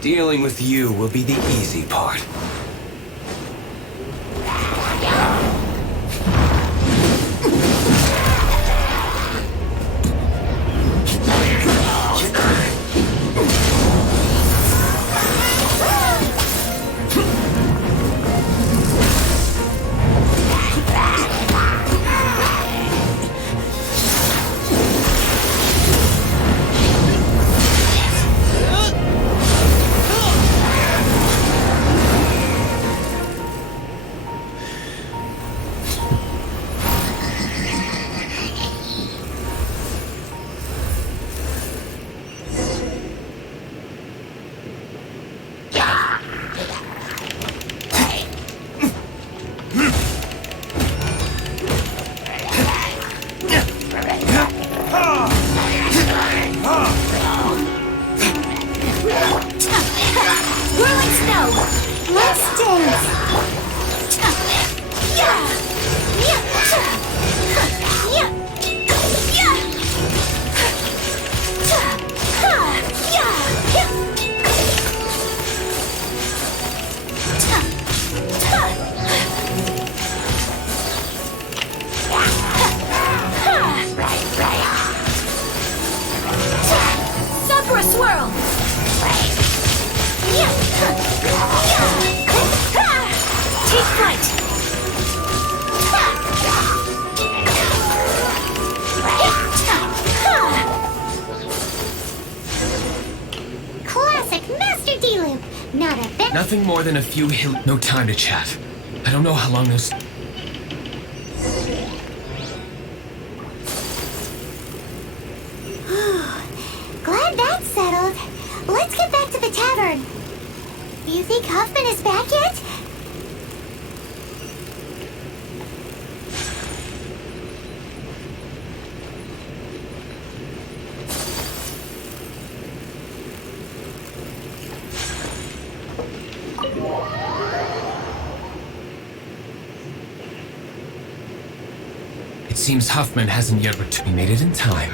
Dealing with you will be the easy part. Whirling snow! Let's dance! Sakura swirl! Take flight! Classic Master D-Loop. Not a bit. Nothing more than a few hill. No time to chat. I don't know how long those. Glad that's settled. Let's get back to the tavern. You think Huffman is back yet? It seems Huffman hasn't yet returned. He made it in time.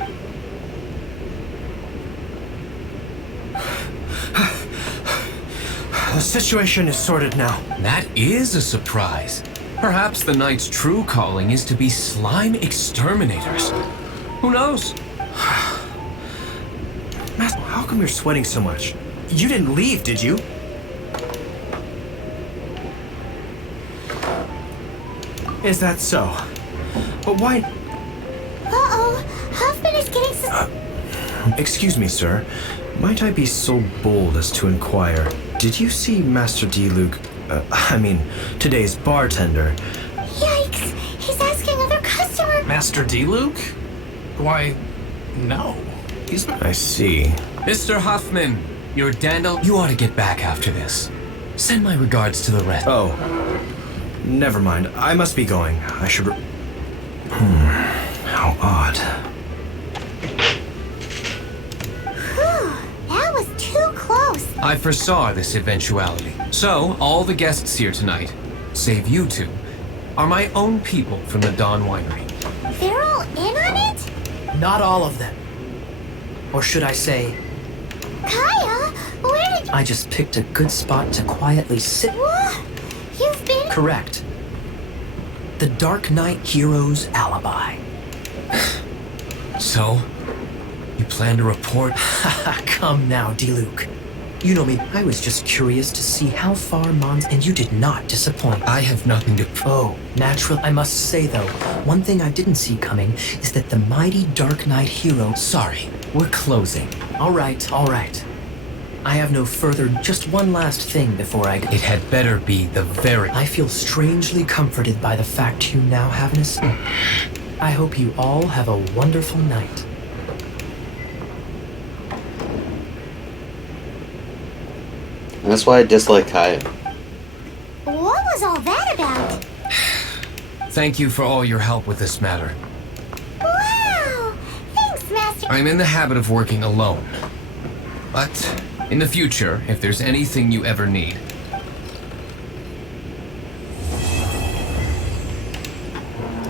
The situation is sorted now. That is a surprise. Perhaps the Knight's true calling is to be slime exterminators. Who knows? Master, how come you're sweating so much? You didn't leave, did you? Is that so? But why? Uh-oh. Huffman is getting Excuse me, sir. Might I be so bold as to inquire, did you see Master D-Luke, today's bartender? Yikes! He's asking other customers. Master D-Luke? Why, no. He's... I see. Mr. Huffman, you're Dandel. You ought to get back after this. Send my regards to the rest. Oh. Never mind. I must be going. I should... How odd. That was too close. I foresaw this eventuality. So, all the guests here tonight, save you two, are my own people from the Dawn Winery. They're all in on it? Not all of them. Or should I say, Kaya, where did I just picked a good spot to quietly sit. What? You've been... Correct. The Dark Knight hero's alibi. So, you plan to report? Come now, D-Luke. You know me, I was just curious to see how far Mons, and you did not disappoint. I have nothing to Oh, natural. I must say, though, one thing I didn't see coming is that the mighty Dark Knight hero... Sorry, we're closing. All right, all right. I have no further... Just one last thing before I go. It had better be the very... I feel strangely comforted by the fact you now have an escape. I hope you all have a wonderful night. And that's why I dislike Kaya. What was was all that about? Thank you for all your help with this matter. Wow! Thanks, Master. I'm in the habit of working alone. But in the future, if there's anything you ever need,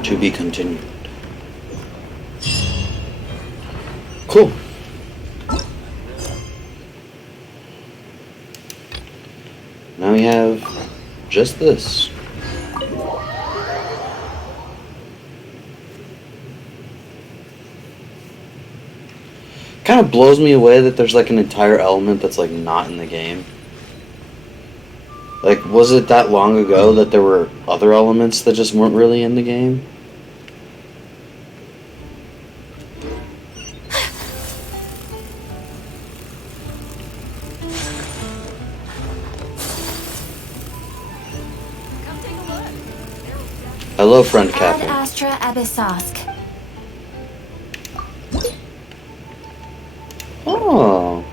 To be continued. Cool. Now we have just this. Kind of blows me away that there's like an entire element that's like not in the game. Like, was it that long ago that there were other elements that just weren't really in the game? Hello, friend Ad Captain. Astra Abyssosk. Oh.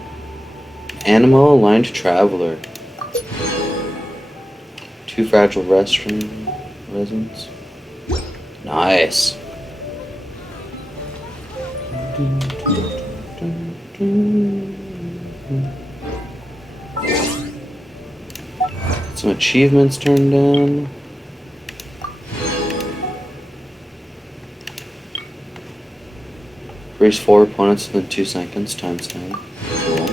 Animal aligned traveler. 2 fragile resins. Nice. Some achievements turned in. Race 4 opponents within 2 seconds, times 10. Cool.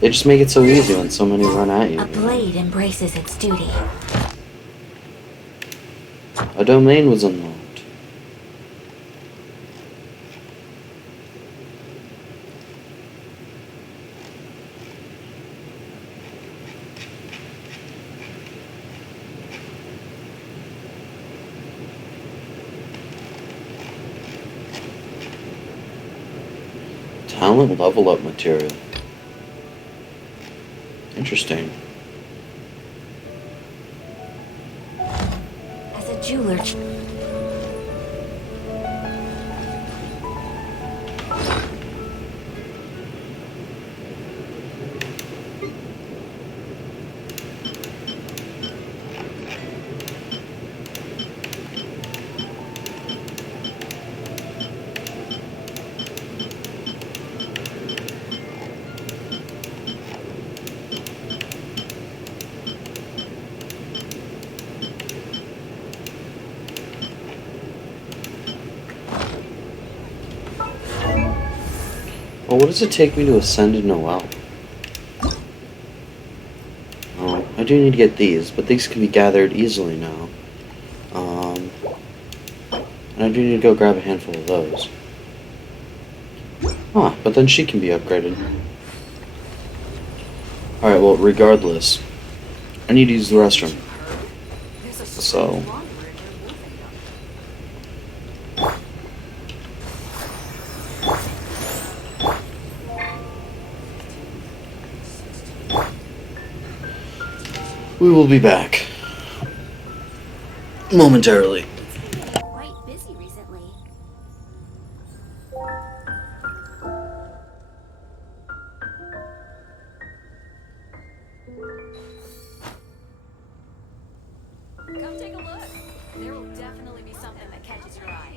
They just make it so easy when so many run at you. A blade embraces its duty. A domain was unlocked. Talent level up material. Interesting. As a jeweler. Well, what does it take me to ascend to Noel? Oh, I do need to get these, but these can be gathered easily now. And I do need to go grab a handful of those. Ah, but then she can be upgraded. Alright, well, regardless, I need to use the restroom. So... we will be back. Momentarily. Quite busy recently. Come take a look. There will definitely be something that catches your eye.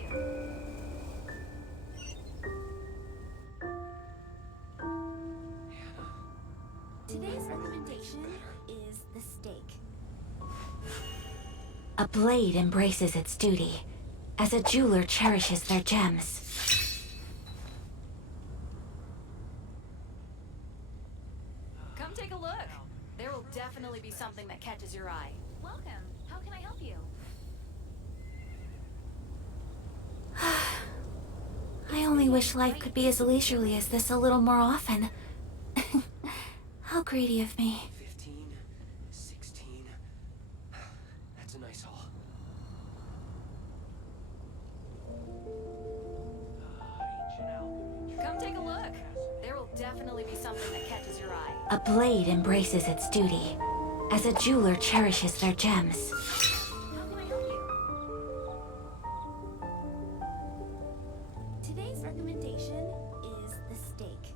Today's recommendation is the steak. A blade embraces its duty, as a jeweler cherishes their gems. Come take a look. There will definitely be something that catches your eye. Welcome. How can I help you? I only wish life could be as leisurely as this a little more often. How greedy of me. 15, 16. That's a nice haul. Come take a look. There will definitely be something that catches your eye. A blade embraces its duty, as a jeweler cherishes their gems. How can I help you? Today's recommendation is the steak.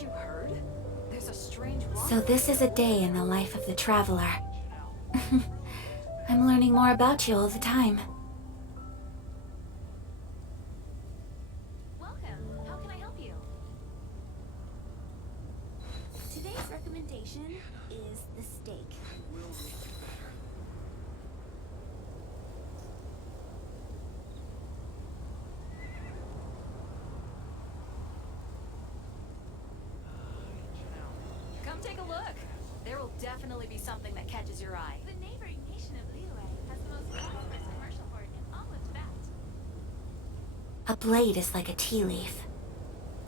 Haven't you heard? There's a strange So this is a day in the life of the traveler. I'm learning more about you all the time. Welcome. How can I help you? Today's recommendation is the steak. Come take a look. There will definitely be something that catches your eye. The neighboring nation of Liyue has the most prosperous commercial port in all of Tibet. A blade is like a tea leaf.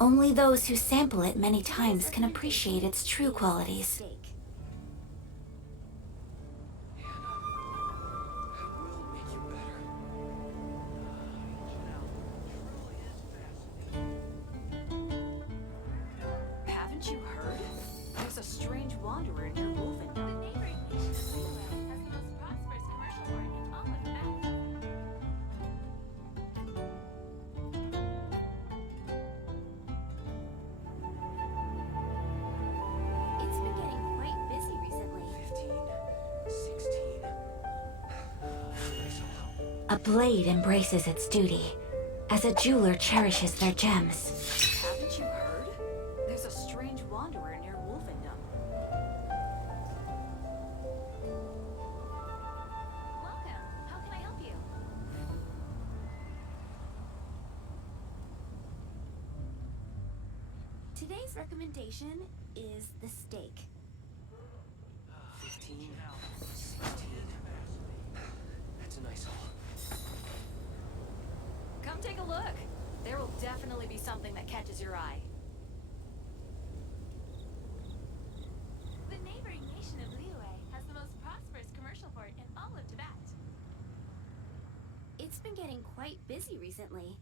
Only those who sample it many times can appreciate its true qualities. Steak. Haven't you heard? There's a strange wanderer near The Wolfendom. neighboring nation of Liyue has the most prosperous commercial port in all of Tibet. It's been getting quite busy recently. 15, 16. A blade embraces its duty, as a jeweler cherishes their gems. Haven't you heard? There's a strange wanderer near Wolfendom. Welcome. How can I help you? Today's recommendation is the steak. 15, 16. That's a nice haul. Come take a look. There will definitely be something that catches your eye. The neighboring nation of Liyue has the most prosperous commercial port in all of Tibet. It's been getting quite busy recently.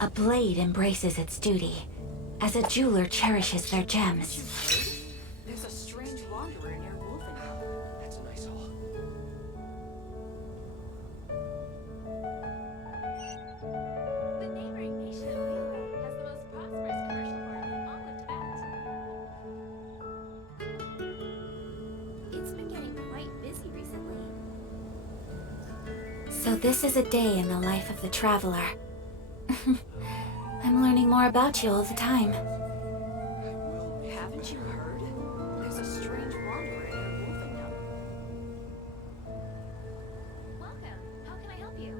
A blade embraces its duty, as a jeweler cherishes their gems. There's a strange wanderer near Wolfendom. That's a nice haul. The neighboring nation of Liyue has the most prosperous commercial port in all of Tibet. It's been getting quite busy recently. So this is a day in the life of the traveler. I'm learning more about you all the time. Haven't you heard? There's a strange wanderer near Wolfendom. Welcome. How can I help you?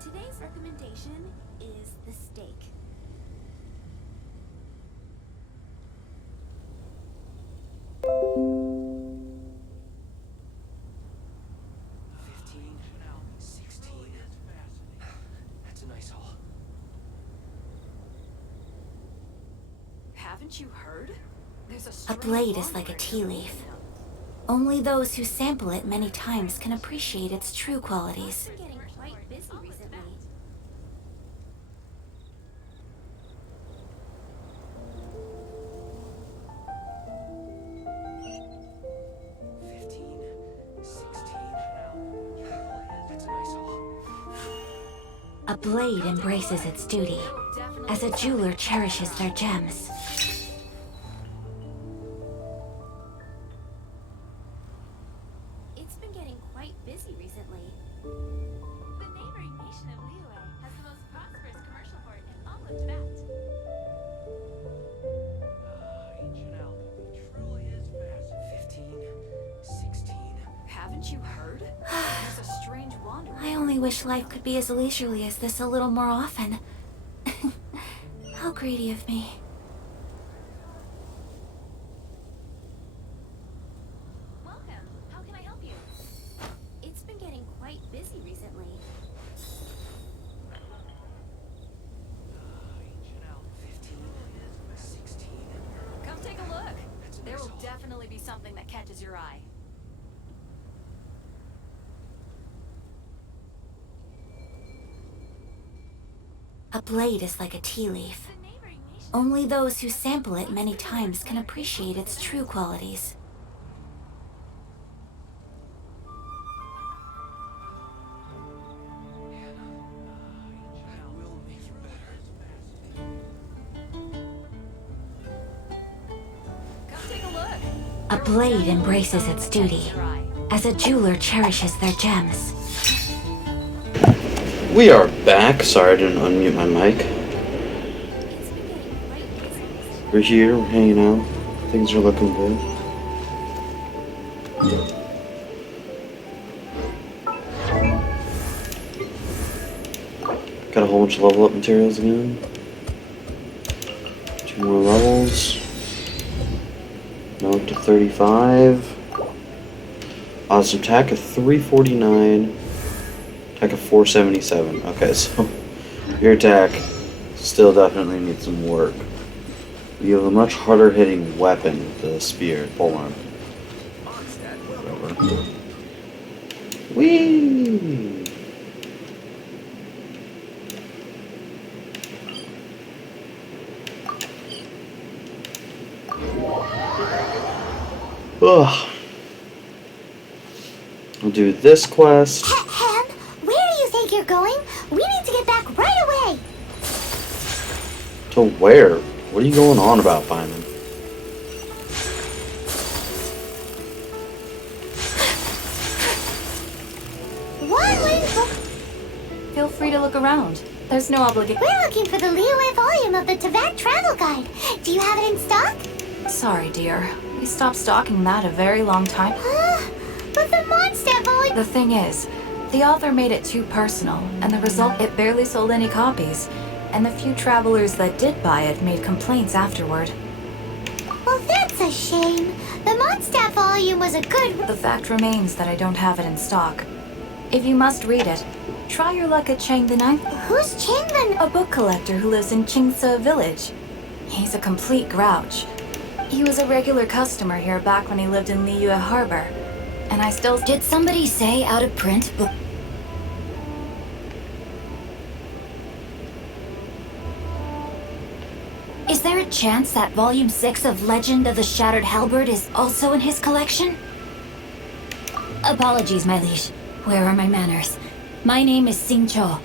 Today's recommendation is the steak. Haven't you heard? There's a A strange blade is like a wanderer tea near leaf. Wolfendom. Only those who sample it many times can appreciate its true qualities. It's been getting quite busy recently. A blade embraces its duty, as a jeweler cherishes their gems. It's been getting quite busy recently. The neighboring nation of Liyue has the most prosperous commercial port in all of Tibet. Haven't you heard? There's a strange wanderer. I only wish life could be as leisurely as this a little more often. How greedy of me. Welcome. How can I help you? It's been getting quite busy recently. Come take a look. There will definitely be something that catches your eye. A blade is like a tea leaf. The neighboring nation Only those who sample it many times can appreciate its true qualities. blade embraces its duty, as a jeweler cherishes their gems. We are back. Sorry I didn't unmute my mic. We're here, we're hanging out. Things are looking good. Got a whole bunch of level up materials again. 2 more levels. Now up to 35. Awesome. Attack of 349. Attack of 477. Okay, so your attack still definitely needs some work. You have a much harder hitting weapon with the spear, polearm. Whatever. Whee! Ugh. I'll do this quest. Ham, where do you think you're going? We need to get back right away. To where? What are you going on about, Simon? Feel free to look around. There's no obligation. We're looking for the Liyue volume of the Teyvat travel guide. Do you have it in stock? Sorry, dear. We stopped stocking that a very long time. But the monster volume... The thing is, the author made it too personal, and the result, it barely sold any copies. And the few travelers that did buy it made complaints afterward. Well, that's a shame. The Mondstadt volume was a good... The fact remains that I don't have it in stock. If you must read it, try your luck at Chang the Ninth. Who's Chang the... A book collector who lives in Qingce Village. He's a complete grouch. He was a regular customer here back when he lived in Liyue Harbor. And I still... Did somebody say out of print book? Is there a chance that Volume 6 of Legend of the Shattered Halberd is also in his collection? Apologies, my liege. Where are my manners? My name is Sing Cho.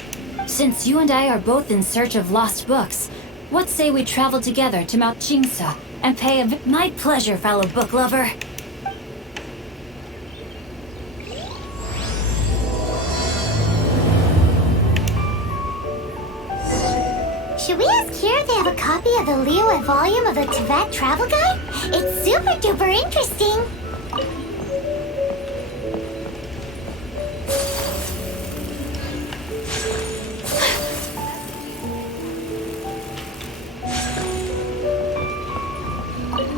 Since you and I are both in search of lost books, what say we travel together to Mount Qingce and pay a My pleasure, fellow book lover. Should we ask here if they have a copy of the Liyue volume of the Teyvat travel guide? It's super duper interesting.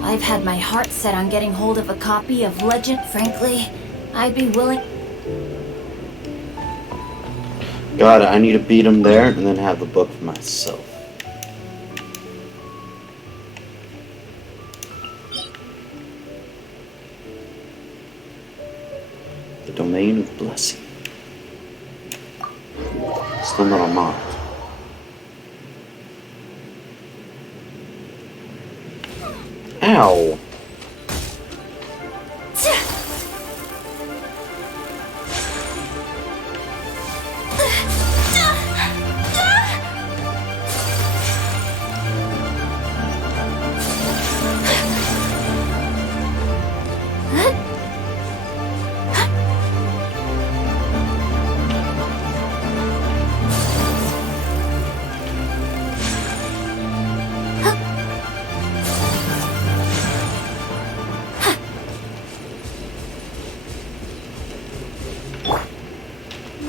I've had my heart set on getting hold of a copy of Legend. Frankly, I'd be willing... God, I need to beat him there and then have the book for myself. The Domain of Blessing. Still not unlocked. Ow!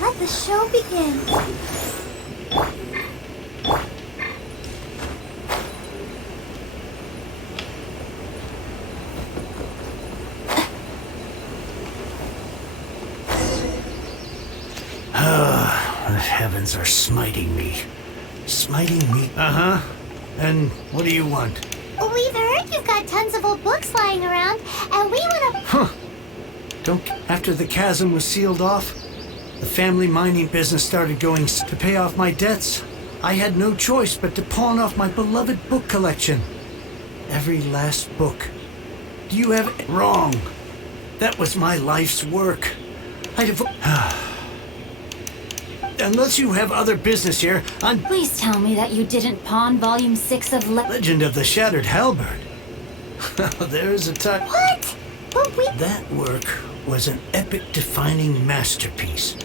Let the show begin. The heavens are smiting me. Smiting me? Uh-huh. And what do you want? We've heard you've got tons of old books lying around, and we want to... Huh. After the chasm was sealed off, the family mining business started going to pay off my debts. I had no choice but to pawn off my beloved book collection. Every last book. Do you have it? Wrong. That was my life's work. Unless you have other business here, Please tell me that you didn't pawn Volume 6 of Legend of the Shattered Halberd. There's a touch. What? That work was an epic-defining masterpiece.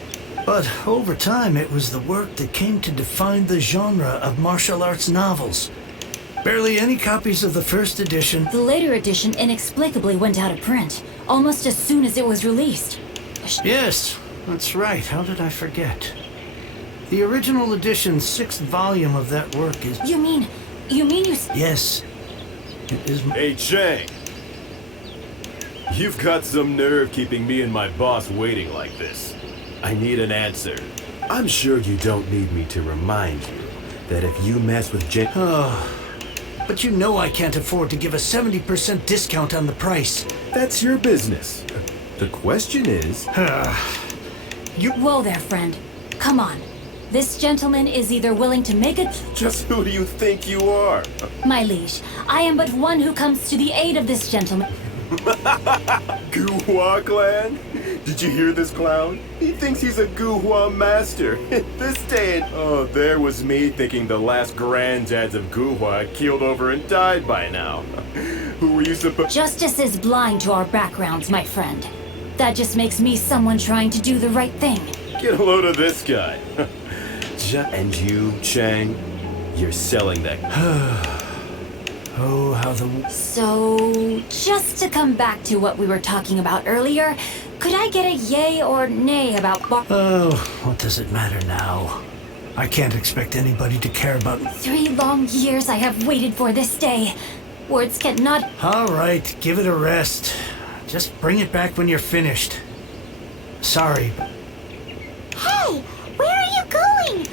But over time, it was the work that came to define the genre of martial arts novels. Barely any copies of the first edition. The later edition inexplicably went out of print, almost as soon as it was released. Yes, that's right. How did I forget? The original edition's 6th volume of that work is... You mean you... Yes. It is... Hey, Chang. You've got some nerve keeping me and my boss waiting like this. I need an answer. I'm sure you don't need me to remind you that if you mess with Jen... Oh, but you know I can't afford to give a 70% discount on the price. That's your business. The question is... Whoa there, friend. Come on. This gentleman is either willing to make a... Just who do you think you are? My liege, I am but one who comes to the aid of this gentleman. Guhua clan? Did you hear this clown? He thinks he's a Guhua master. This day and... Oh, there was me thinking the last granddads of Guhua had keeled over and died by now. Who were you supposed... Justice is blind to our backgrounds, my friend. That just makes me someone trying to do the right thing. Get a load of this guy. And you, Chang, you're selling that... Oh, how the... So, just to come back to what we were talking about earlier, could I get a yay or nay about Oh, what does it matter now? I can't expect anybody to care about... 3 long years I have waited for this day. Words cannot... All right, give it a rest. Just bring it back when you're finished. Sorry. Hey, where are you going?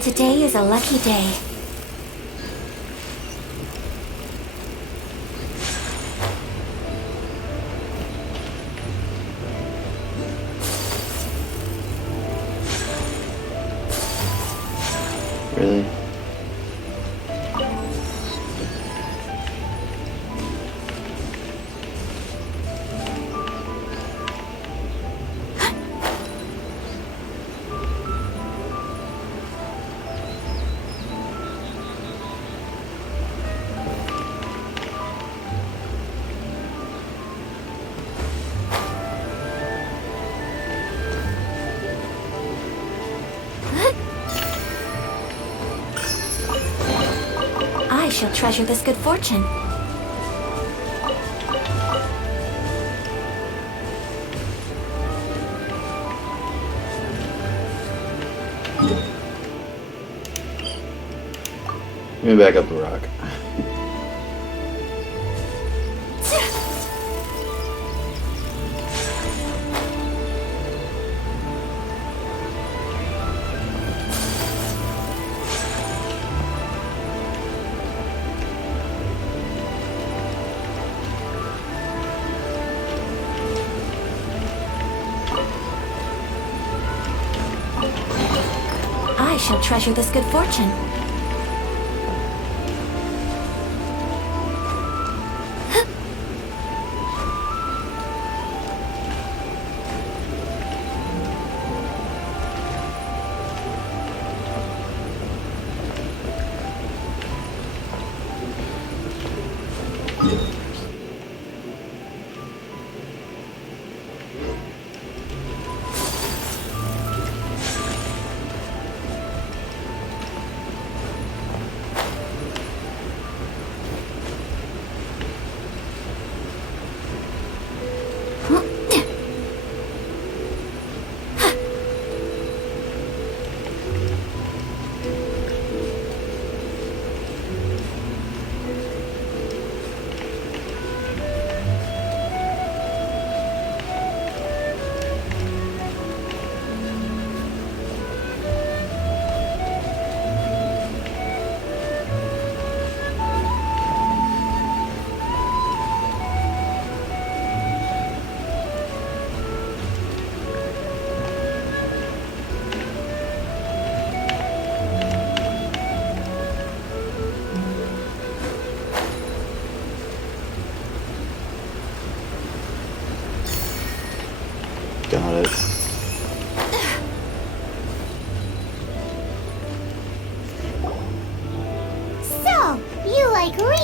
Today is a lucky day. Really? I shall treasure this good fortune. Let me back up the rock. I shall treasure this good fortune.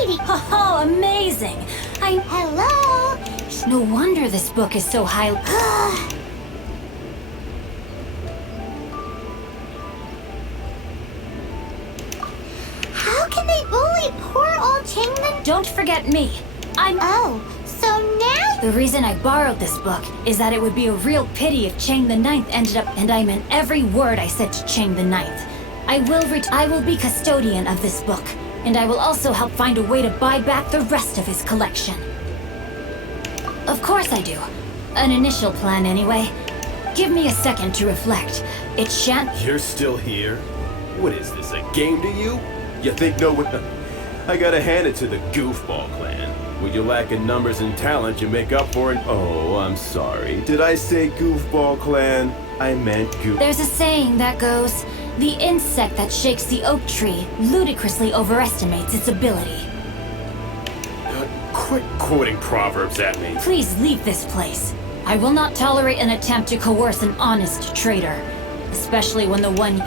reading. Oh, amazing! Hello? No wonder this book is so high. How can they bully poor old Changman? Don't forget me. Oh, so now... The reason I borrowed this book is that it would be a real pity if Chang the Ninth ended up, and I meant every word I said to Chang the Ninth. I will be custodian of this book, and I will also help find a way to buy back the rest of his collection. Of course I do. An initial plan anyway. Give me a second to reflect. It shan't... You're still here? What is this, a game to you? You think no one... I gotta hand it to the Goofball Clan. When you lack in numbers and talent, you make up for it. Oh, I'm sorry. Did I say Goofball Clan? I meant Goof... There's a saying that goes, the insect that shakes the oak tree ludicrously overestimates its ability. Quit quoting proverbs at me. Please leave this place. I will not tolerate an attempt to coerce an honest trader, especially when the one...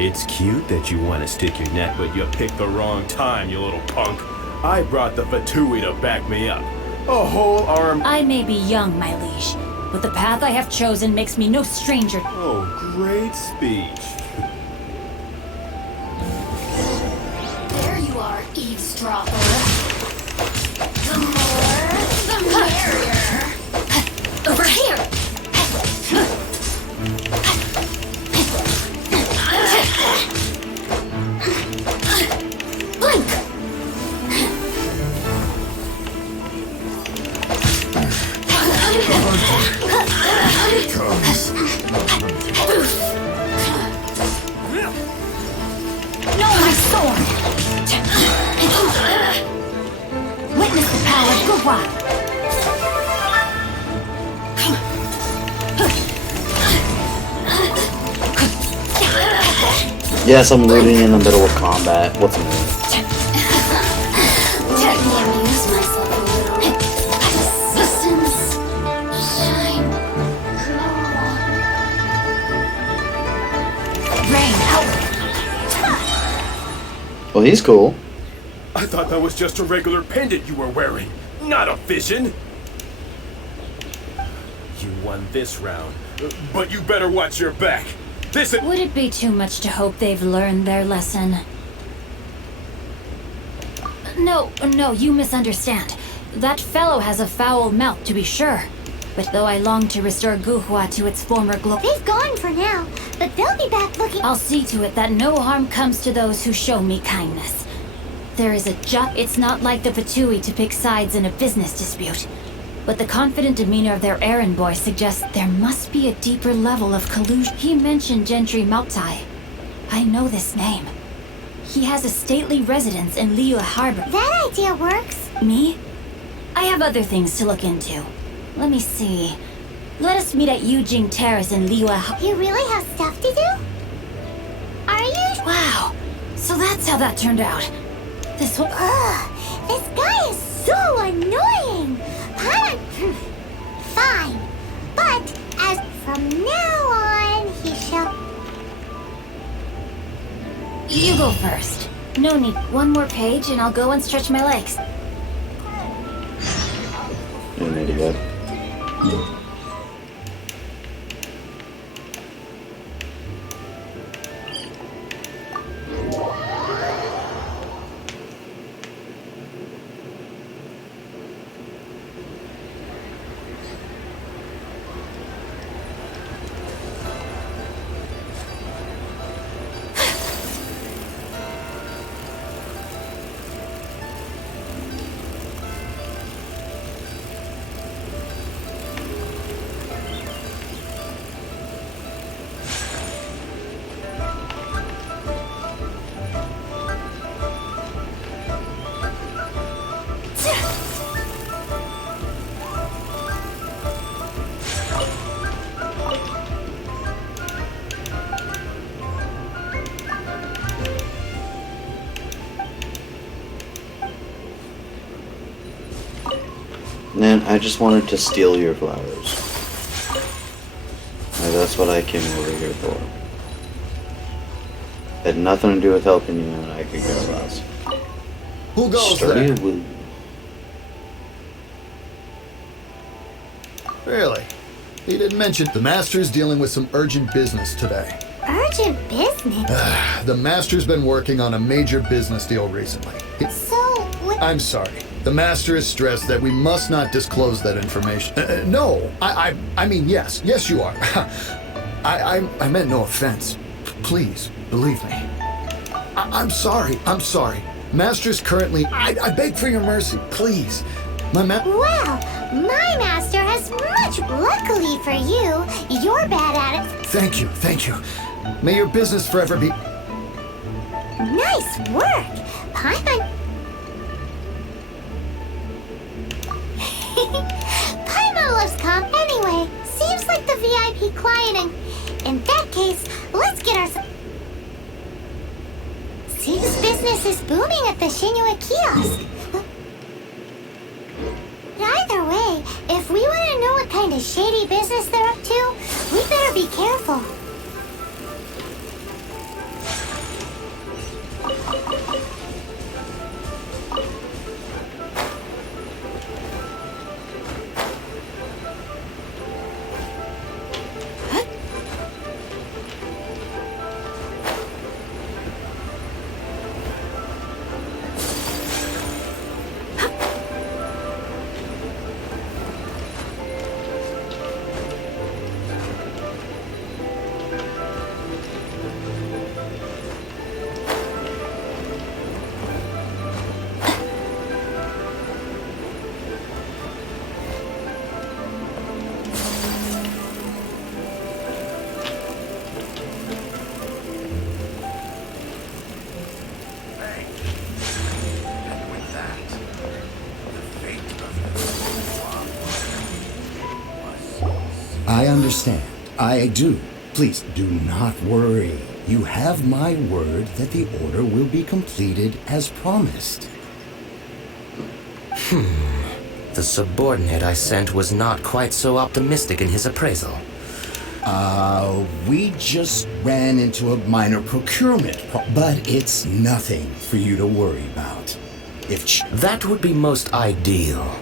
It's cute that you want to stick your neck, but you picked the wrong time, you little punk. I brought the Fatui to back me up. A whole arm... I may be young, my liege, but the path I have chosen makes me no stranger. Oh, great speech. There you are, eavesdropper. The more, the merrier. Over here! Blink! No, my sword! Witness the power of Gugwa! Yes, I'm looting in the middle of combat. What's a minute? Let me amuse myself a little. Assistance. Shine. Rain out! Well, he's cool. I thought that was just a regular pendant you were wearing, not a vision. You won this round, but you better watch your back. This is... Would it be too much to hope they've learned their lesson? No, you misunderstand. That fellow has a foul mouth, to be sure. But though I long to restore Guhua to its former glory... They've gone for now, but they'll be back looking... I'll see to it that no harm comes to those who show me kindness. There is a job. It's not like the Fatui to pick sides in a business dispute. But the confident demeanor of their errand boy suggests there must be a deeper level of collusion. He mentioned Gentry Maltai. I know this name. He has a stately residence in Liyue Harbor. That idea works. Me? I have other things to look into. Let me see. Let us meet at Yujing Terrace in Liyue Harbor. You really have stuff to do? Are you? Wow. So that's how that turned out. This whole... Ugh, this guy is so annoying. Fine. But as from now on, he shall... You go first. No need. One more page and I'll go and stretch my legs. You're an idiot. Man, I just wanted to steal your flowers. Like, that's what I came over here for. Had nothing to do with helping you, and I could care less. Who goes Sturdy there? will. Really? He didn't mention the Master's dealing with some urgent business today. Urgent business? The Master's been working on a major business deal recently. So, what? I'm sorry. The Master is stressed that we must not disclose that information. No, I mean, yes. Yes, you are. I meant no offense. Please, believe me. I'm sorry. I'm sorry. Master's currently... I beg for your mercy, please. Well, my master has much... Luckily for you, you're bad at it. Thank you, thank you. May your business forever be... Nice work. Paimon... Paimon loves comp anyway. Seems like the VIP client, and in that case, let's get our... Seems business is booming at the Shinua kiosk. Either way, if we want to know what kind of shady business they're up to, we better be careful. I understand. I do. Please do not worry. You have my word that the order will be completed as promised. The subordinate I sent was not quite so optimistic in his appraisal. We just ran into a minor procurement, but it's nothing for you to worry about. That would be most ideal.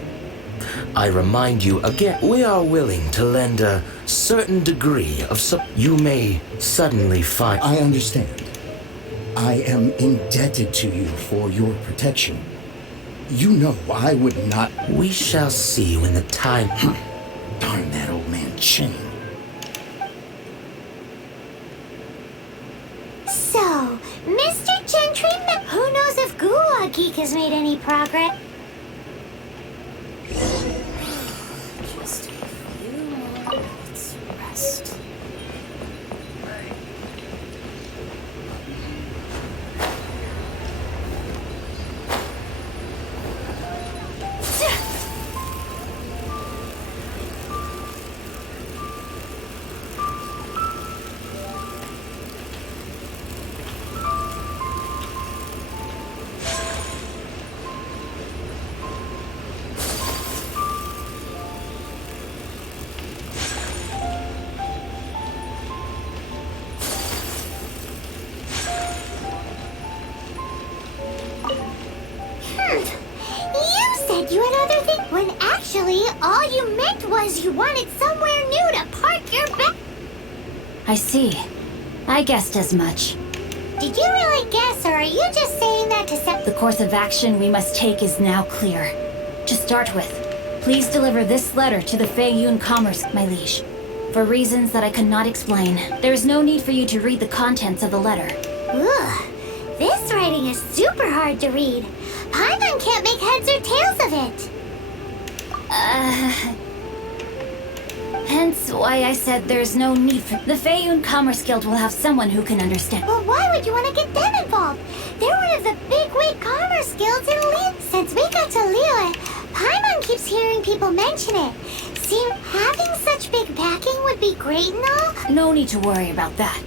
I remind you again, we are willing to lend a certain degree of you may suddenly find... I understand. I am indebted to you for your protection. You know I would not... We shall see when the time... Darn that old man Chang. So, Mr. Gentry, who knows if Guwa Geek has made any progress? Just a few more minutes rest. You had other things when actually all you meant was you wanted somewhere new to park your bed. I see. I guessed as much. Did you really guess, or are you just saying that to set... The course of action we must take is now clear. To start with, please deliver this letter to the Feiyun Commerce, my liege. For reasons that I could not explain, there is no need for you to read the contents of the letter. Ugh, this writing is super hard to read. Paimon can't make heads or tails of it. Hence why I said there's no need for... The Feiyun Commerce Guild will have someone who can understand. Well, why would you want to get them involved? They're one of the big-wig commerce guilds in Liyue. Since we got to Liyue, Paimon keeps hearing people mention it. Seem having such big backing would be great and all. No need to worry about that.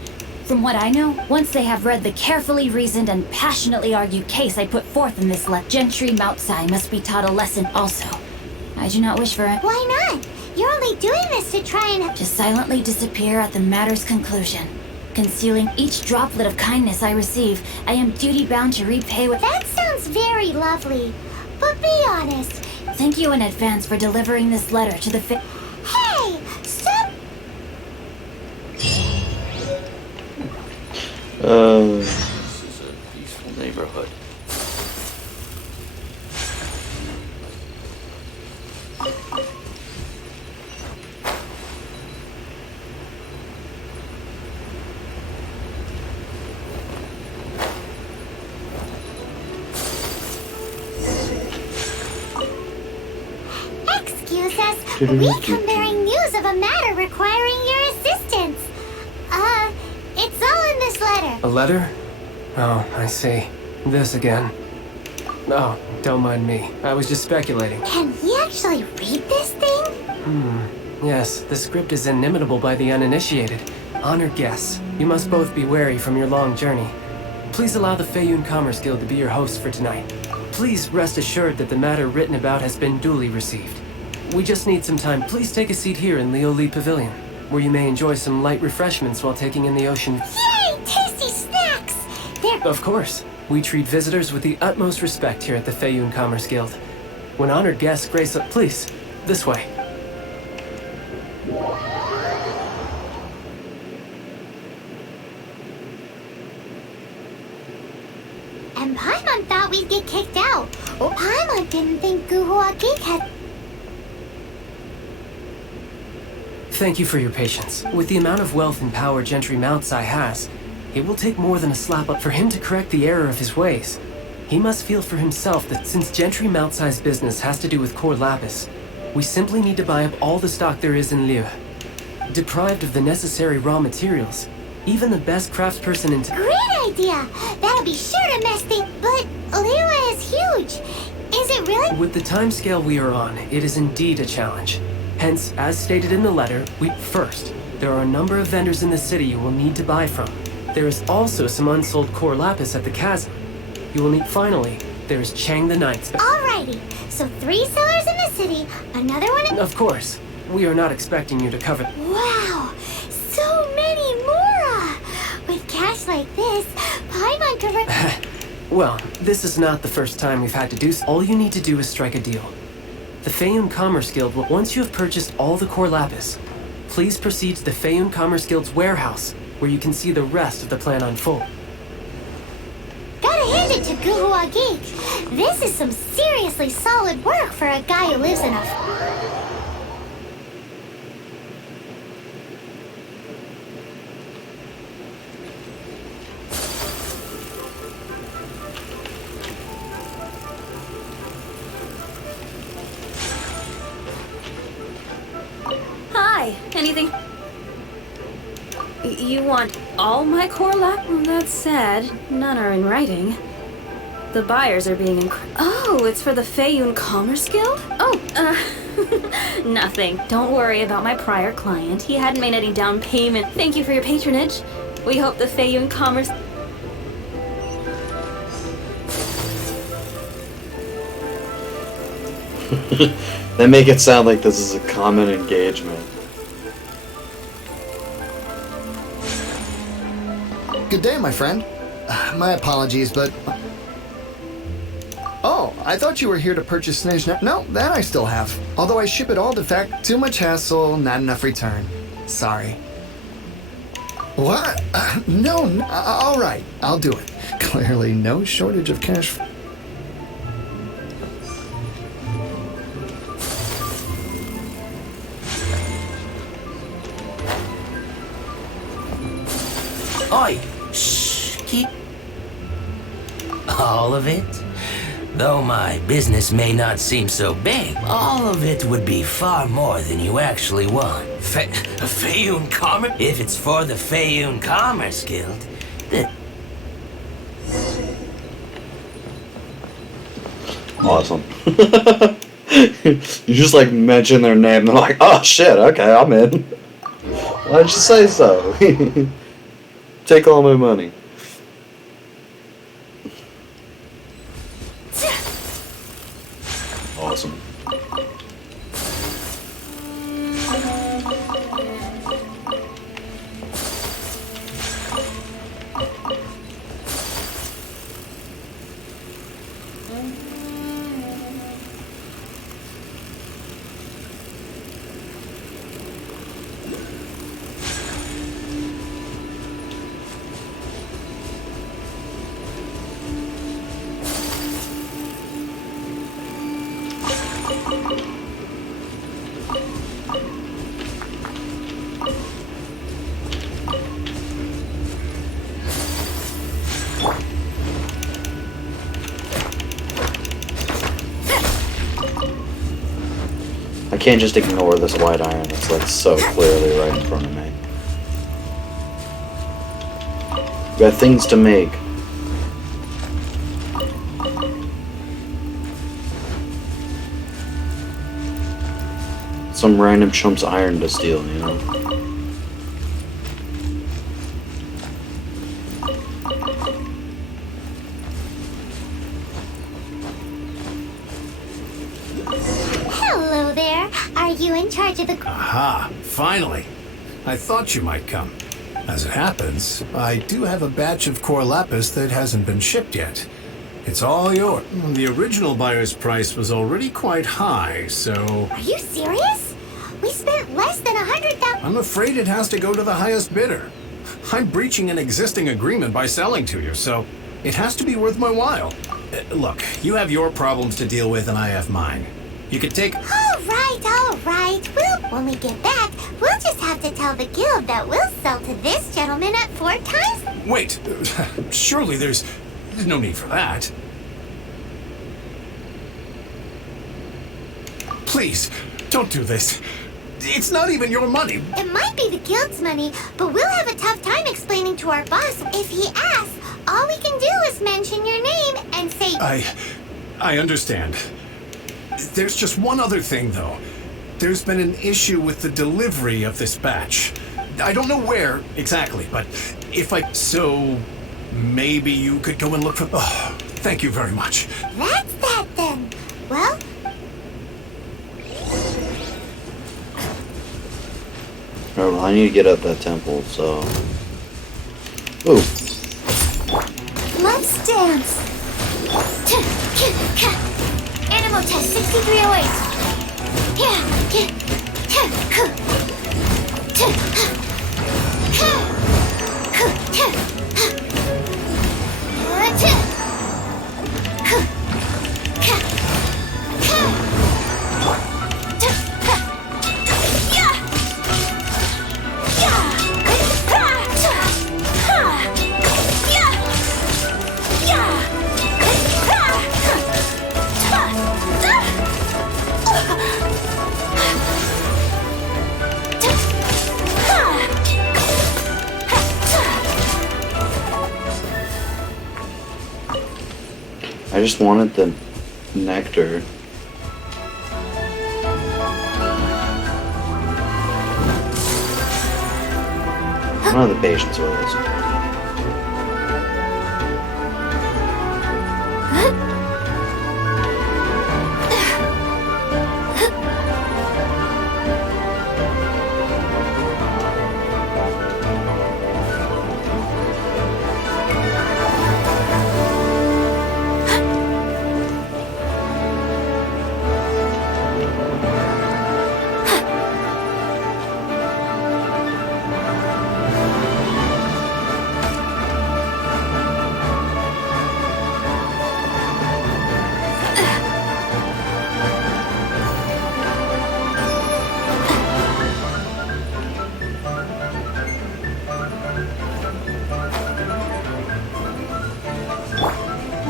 From what I know, once they have read the carefully reasoned and passionately argued case I put forth in this letter, Gentry Moutsai must be taught a lesson also. I do not wish for it. Why not? You're only doing this to try and... To silently disappear at the matter's conclusion. concealing each droplet of kindness I receive. I am duty-bound to repay what... That sounds very lovely. But be honest. Thank you in advance for delivering this letter to the Hey! Stop! This is a peaceful neighborhood. Excuse us. We come bearing news of a matter requiring your assistance. It's all in this letter. A letter? Oh, I see. This again. Oh, don't mind me. I was just speculating. Can he actually read this thing? Yes, the script is inimitable by the uninitiated. Honored guests, you must both be wary from your long journey. Please allow the Feiyun Commerce Guild to be your host for tonight. Please rest assured that the matter written about has been duly received. We just need some time. Please take a seat here in Lioli Pavilion, where you may enjoy some light refreshments while taking in the ocean. Yay! Tasty snacks! They're... Of course. We treat visitors with the utmost respect here at the Feiyun Commerce Guild. When honored guests grace up, please, this way. And Paimon thought we'd get kicked out. Oh, Paimon didn't think Guhua Geek had... Thank you for your patience. With the amount of wealth and power Gentry Mount Sai has, it will take more than a slap up for him to correct the error of his ways. He must feel for himself that since Gentry Mount Sai's business has to do with core lapis, we simply need to buy up all the stock there is in Liu. Deprived of the necessary raw materials, even the best craftsperson in Great idea! That'll be sure to mess things... But Liu is huge. Is it really? With the timescale we are on, it is indeed a challenge. Hence, as stated in the letter, first, there are a number of vendors in the city you will need to buy from. There is also some unsold core lapis at the chasm. You will need, finally, there is Chang the Ninth. Alrighty, so 3 sellers in the city, another one in... Of course, we are not expecting you to cover... Wow, so many more! With cash like this, Paimon could... Well, this is not the first time we've had to do so. All you need to do is strike a deal. The Feiyun Commerce Guild will, once you have purchased all the core lapis, please proceed to the Feiyun Commerce Guild's warehouse, where you can see the rest of the plan unfold. Gotta hand it to Guhua Geek. This is some seriously solid work for a guy who lives in a... Hi, anything? You want all my core lap? That's sad. None are in writing. The buyers are being Oh, it's for the Feiyun Commerce Guild? Oh, nothing. Don't worry about my prior client. He hadn't made any down payment. Thank you for your patronage. We hope the Feiyun Commerce... They make it sound like this is a common engagement. Good day, my friend. My apologies, but... Oh, I thought you were here to purchase Snizhna. No, that I still have. Although I ship it all to fact. Too much hassle, not enough return. Sorry. What? No, all right. I'll do it. Clearly no shortage of cash. Oi! Shh! Keep... All of it? Though my business may not seem so big, all of it would be far more than you actually want. Feiyun Commerce? If it's for the Feiyun Commerce Guild, then... Awesome. You just like mention their name, they're like, oh shit, okay, I'm in. Why'd you say so? Take all my money. Awesome. can't just ignore this white iron that's like so clearly right in front of me. We got things to make. Some random chump's iron to steal, you know? Hello there. Are you in charge of the... Aha, finally. I thought you might come. As it happens, I do have a batch of core lapis that hasn't been shipped yet. It's all yours. The original buyer's price was already quite high, so... Are you serious? We spent less than 100,000... I'm afraid it has to go to the highest bidder. I'm breaching an existing agreement by selling to you, so it has to be worth my while. Look, you have your problems to deal with and I have mine. You could take... All right. When we get back, we'll just have to tell the guild that we'll sell to this gentleman at 4 times... Wait, surely there's no need for that. Please, don't do this. It's not even your money. It might be the guild's money, but we'll have a tough time explaining to our boss. If he asks, all we can do is mention your name and say... I understand. There's just one other thing, though. There's been an issue with the delivery of this batch. I don't know where exactly, but if I... So, maybe you could go and look for... Oh, thank you very much. That's that, then. Well... Alright, well, I need to get up that temple, so... Ooh. Let's dance. Animal test 6308. I just wanted the nectar. I don't have the patience with this.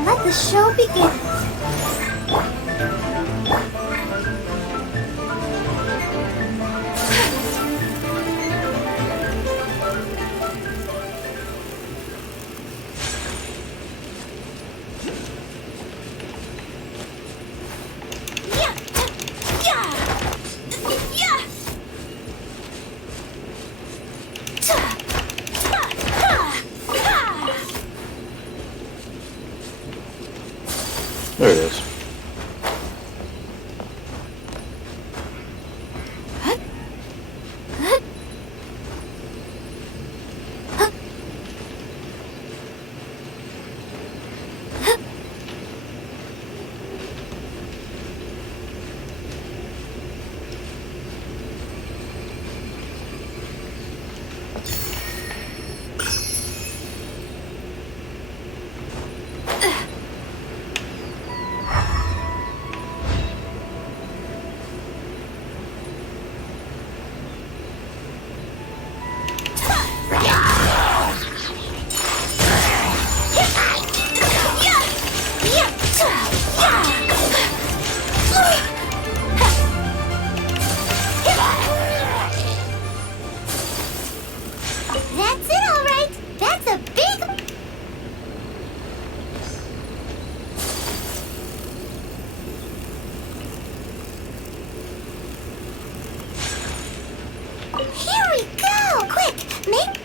Let the show begin. That's a big... Here we go! Quick, make...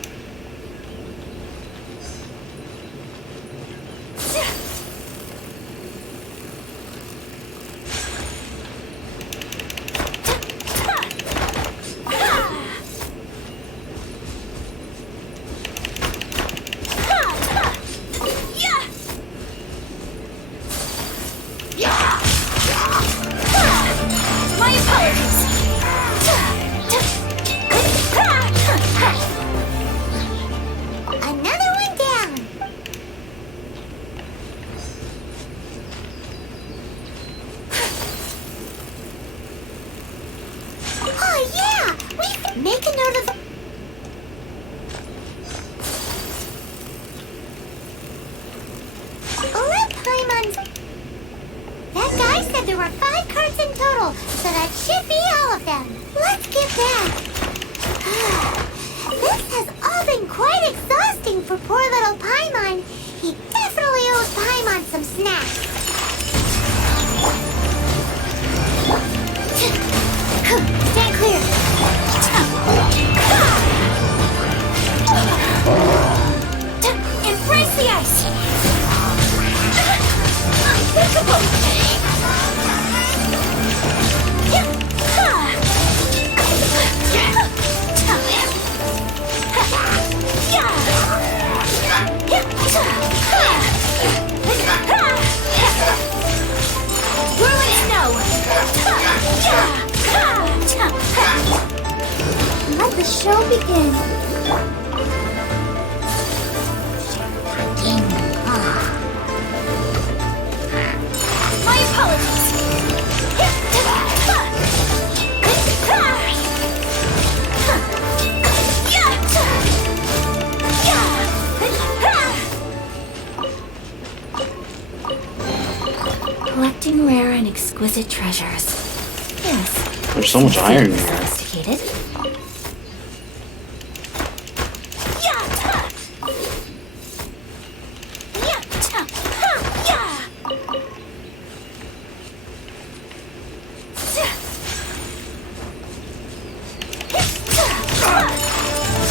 My apologies. Another one down. Oh yeah! We make a note of the... Let Paimon's... That guy said there were 5 cards in total, so that should be all of them. Let's get back. This has all been quite exhausting for poor little Paimon. He definitely owes Paimon some snacks. Stand clear. Embrace the ice. Unthinkable. Whirling snow. Let the show begin. My apologies. Collecting rare and exquisite treasures. Yes. There's so much iron here. Sophisticated.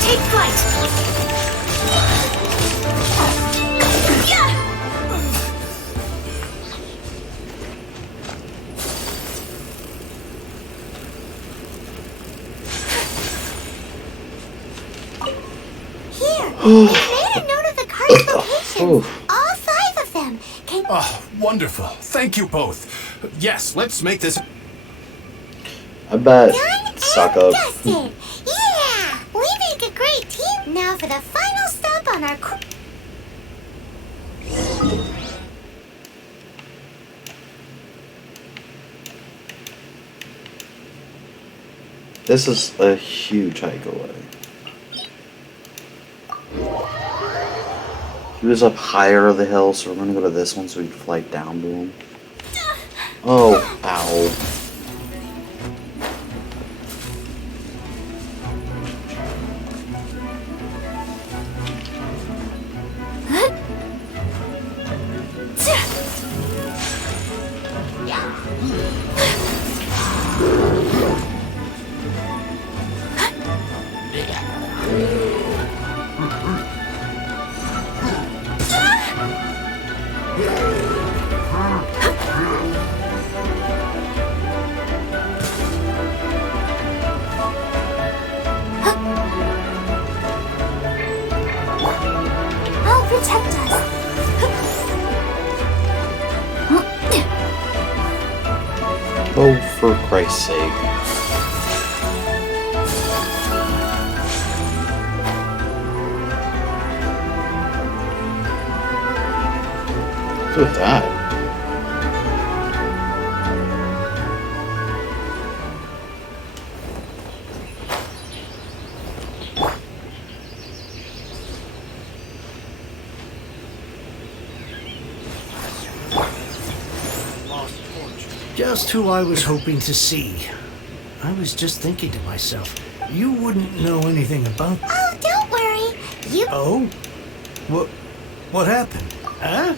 Take flight. Here, we made a note of the card's locations. All 5 of them. Can... Oh, wonderful. Thank you both. Yes, let's make this... I bet. Done Suck and up. dusted. Yeah, we make a great team. Now for the final stop on our... This is a huge hike away. He was up higher of the hill, so we're gonna go to this one so we can fly down to him. Oh, ow. I'll protect us. Oh, for Christ's sake. What's with that? Just who I was hoping to see. I was just thinking to myself, you wouldn't know anything about... Oh, don't worry. You... Oh? What happened? Huh?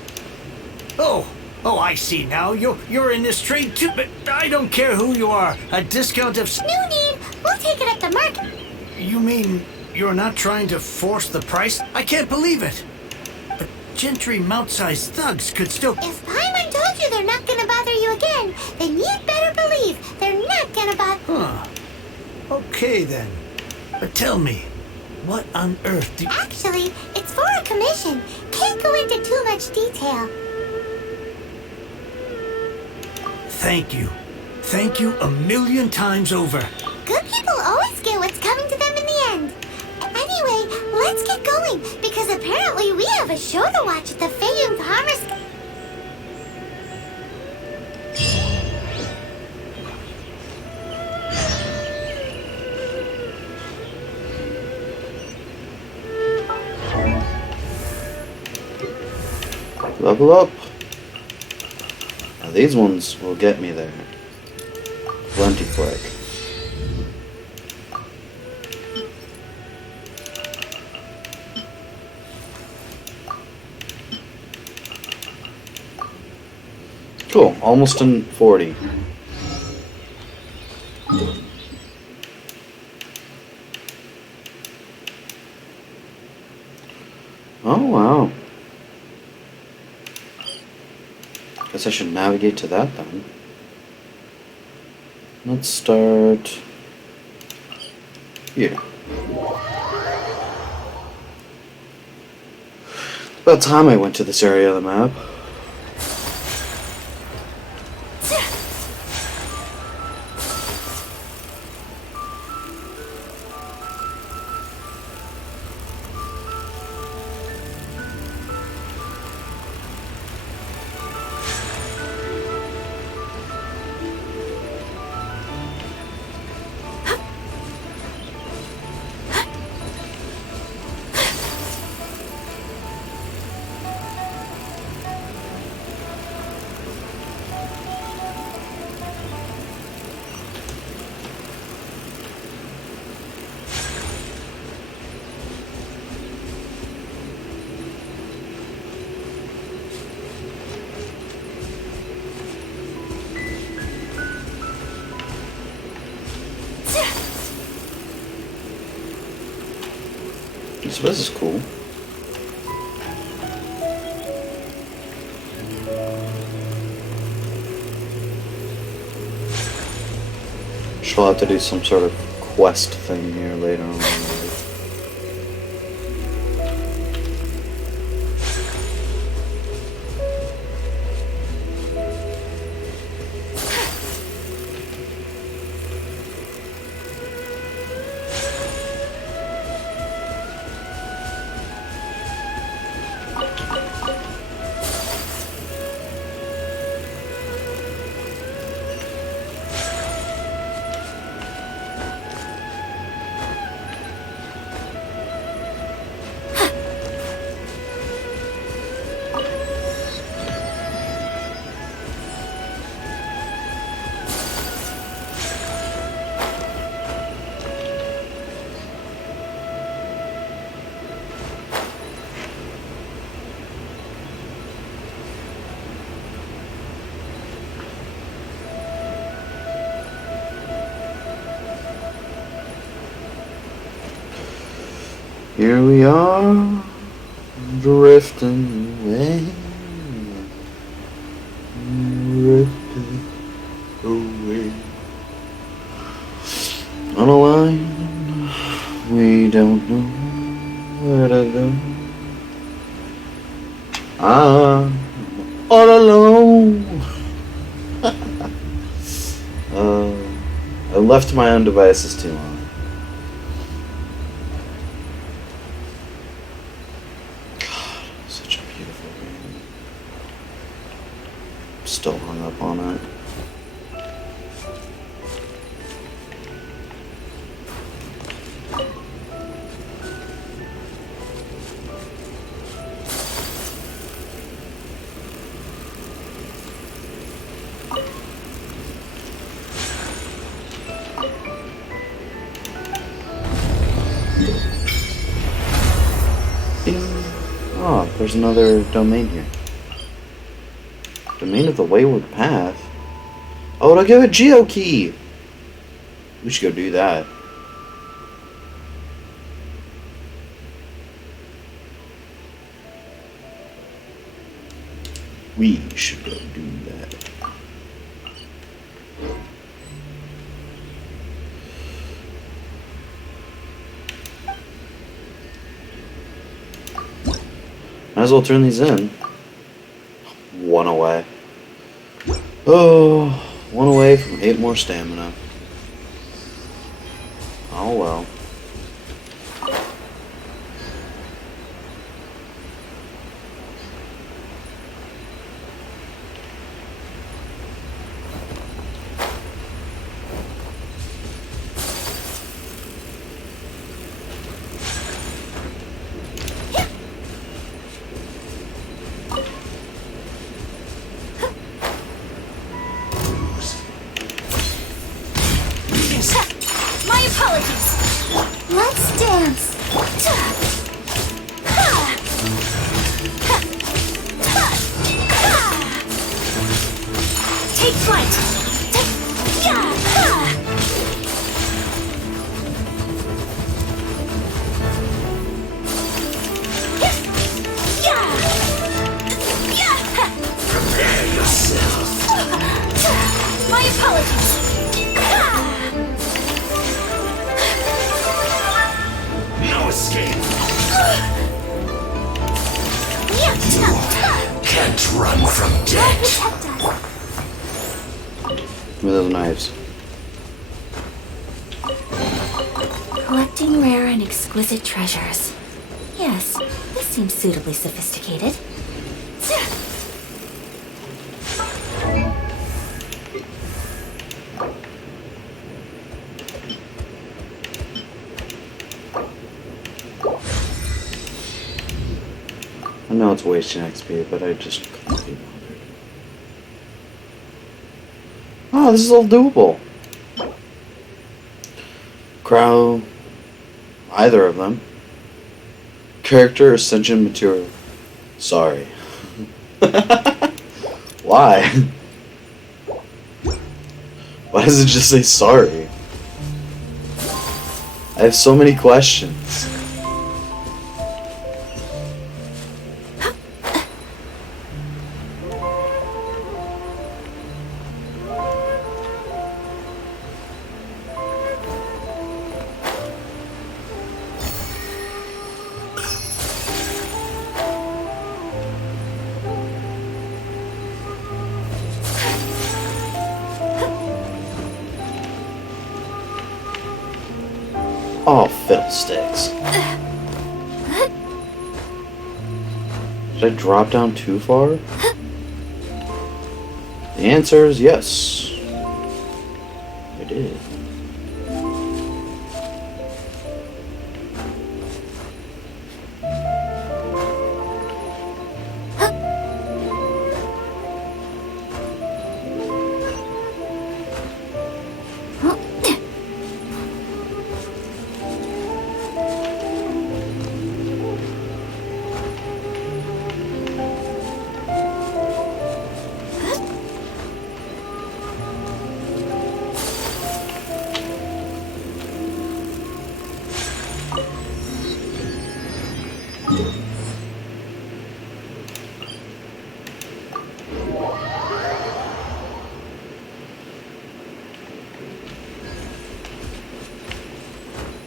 Oh, I see now. You're in this trade too, but I don't care who you are. A discount of... No need. We'll take it at the market. You mean you're not trying to force the price? I can't believe it. But Gentry mount-sized thugs could still... If Paimon told you they're not gonna bother you again, then you'd better believe they're not gonna bother... Huh. Okay, then. But tell me, what on earth do... Actually, it's for a commission. Can't go into too much detail. Thank you. Thank you a million times over. Good people always get what's coming to them in the end. Anyway, let's get going, because apparently we have a show to watch at the Fayum Commerce... Level up. Now these ones will get me there. Plenty quick. Cool, almost in 40. Oh wow. Guess I should navigate to that then. Let's start here. About time I went to this area of the map. So this is cool. She'll have to do some sort of quest thing here later on. Here we are, drifting away, drifting away. On a line, we don't know where to go. I'm all alone. I left my own devices too long. Still hung up on it. Oh, there's another domain here. Domain of the Wayward Path? Oh, it'll give a geo key! We should go do that. We should go do that. Might as well turn these in. One away. Oh, one away from 8 more stamina. Oh well. My apologies. Let's dance. Take flight. Prepare yourself. My apologies. No escape. Can't run from death. With those knives. Collecting rare and exquisite treasures. Yes, this seems suitably sophisticated. I know it's wasting XP, but I just couldn't be bothered. Oh, this is all doable. Crow. Either of them. Character Ascension Material. Sorry. Why? Why does it just say sorry? I have so many questions. Oh, fiddlesticks. Did I drop down too far? The answer is yes. I did.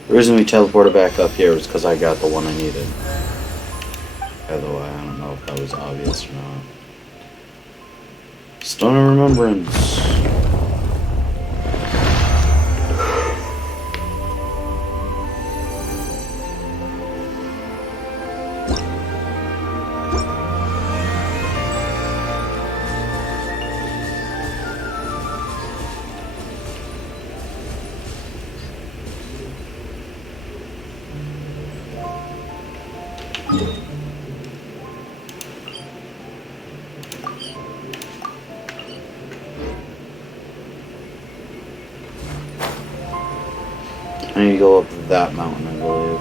The reason we teleported back up here was because I got the one I needed. By the way, I don't know if that was obvious or not. Stone of Remembrance. I need to go up that mountain, I believe.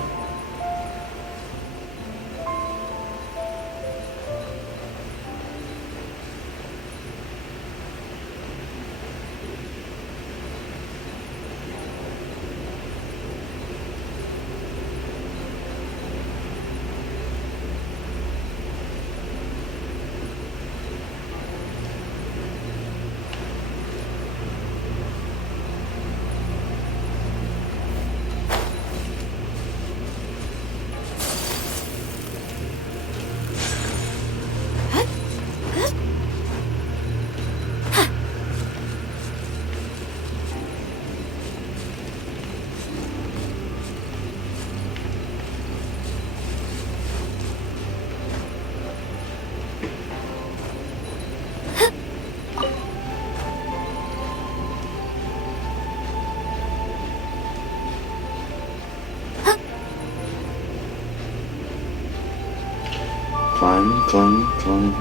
Climb, climb, climb.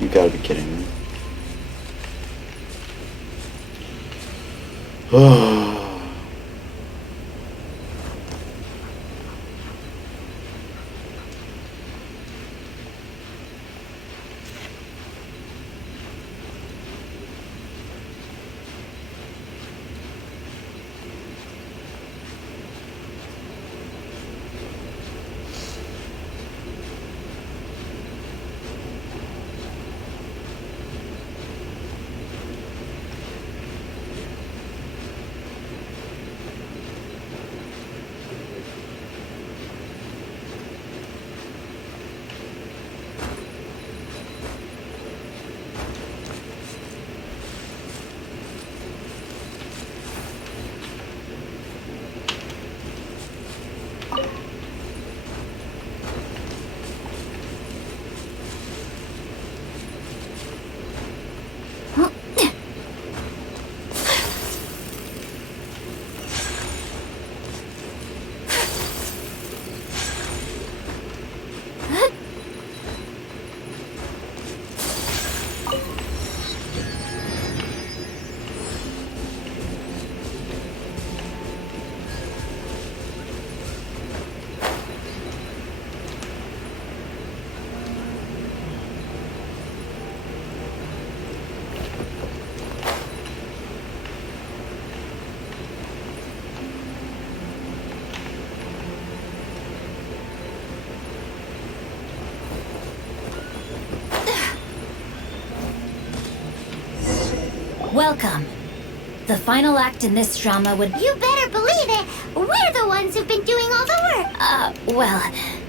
You gotta be kidding me. Welcome. The final act in this drama would... You better believe it! We're the ones who've been doing all the work! Well,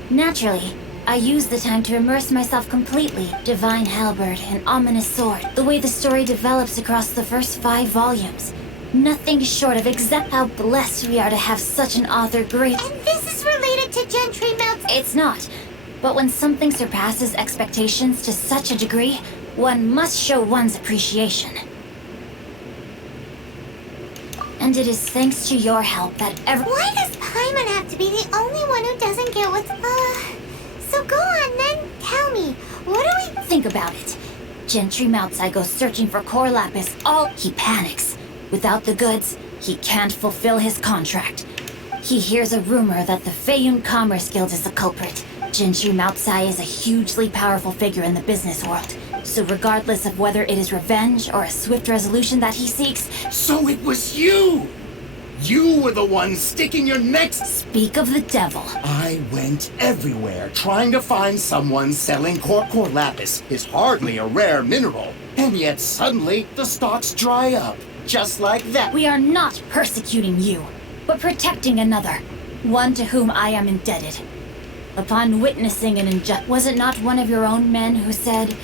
naturally, I used the time to immerse myself completely. Divine halberd and ominous sword. The way the story develops across the first 5 volumes. Nothing short of exact how blessed we are to have such an author great... And this is related to Gentry Mount... It's not. But when something surpasses expectations to such a degree, one must show one's appreciation. And it is thanks to your help that Why does Paimon have to be the only one who doesn't get what's... So go on then, tell me, what do we... Think about it. Gentry Moutsai goes searching for core lapis, he panics. Without the goods, he can't fulfill his contract. He hears a rumor that the Feiyun Commerce Guild is the culprit. Gentry Moutsai is a hugely powerful figure in the business world. So regardless of whether it is revenge or a swift resolution that he seeks... So it was you! You were the one sticking your necks... Speak of the devil. I went everywhere trying to find someone selling core lapis. Is hardly a rare mineral. And yet suddenly the stocks dry up. Just like that. We are not persecuting you, but protecting another. One to whom I am indebted. Upon witnessing an injustice... Was it not one of your own men who said...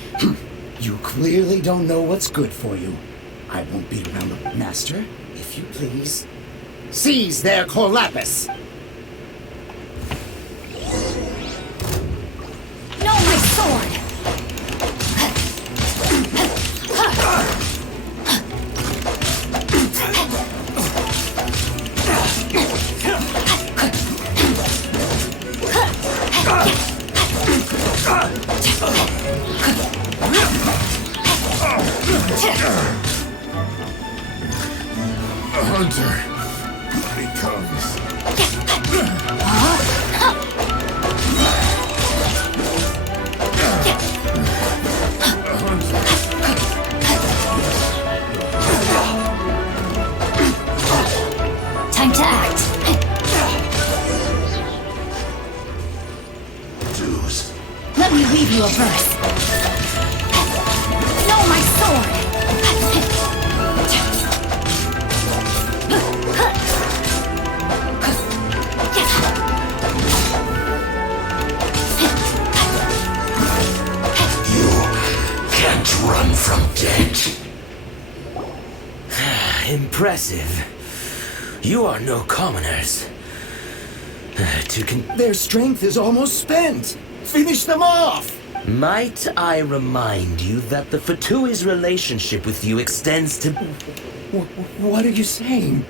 You clearly don't know what's good for you. I won't beat around the master, if you please. Seize their core lapis! No, my sword! A hunter. He comes. Time to act. Deuce. Let me weave you a verse. No, my sword! Run from death. Impressive. You are no commoners. Their strength is almost spent. Finish them off! Might I remind you that the Fatui's relationship with you extends to... What are you saying?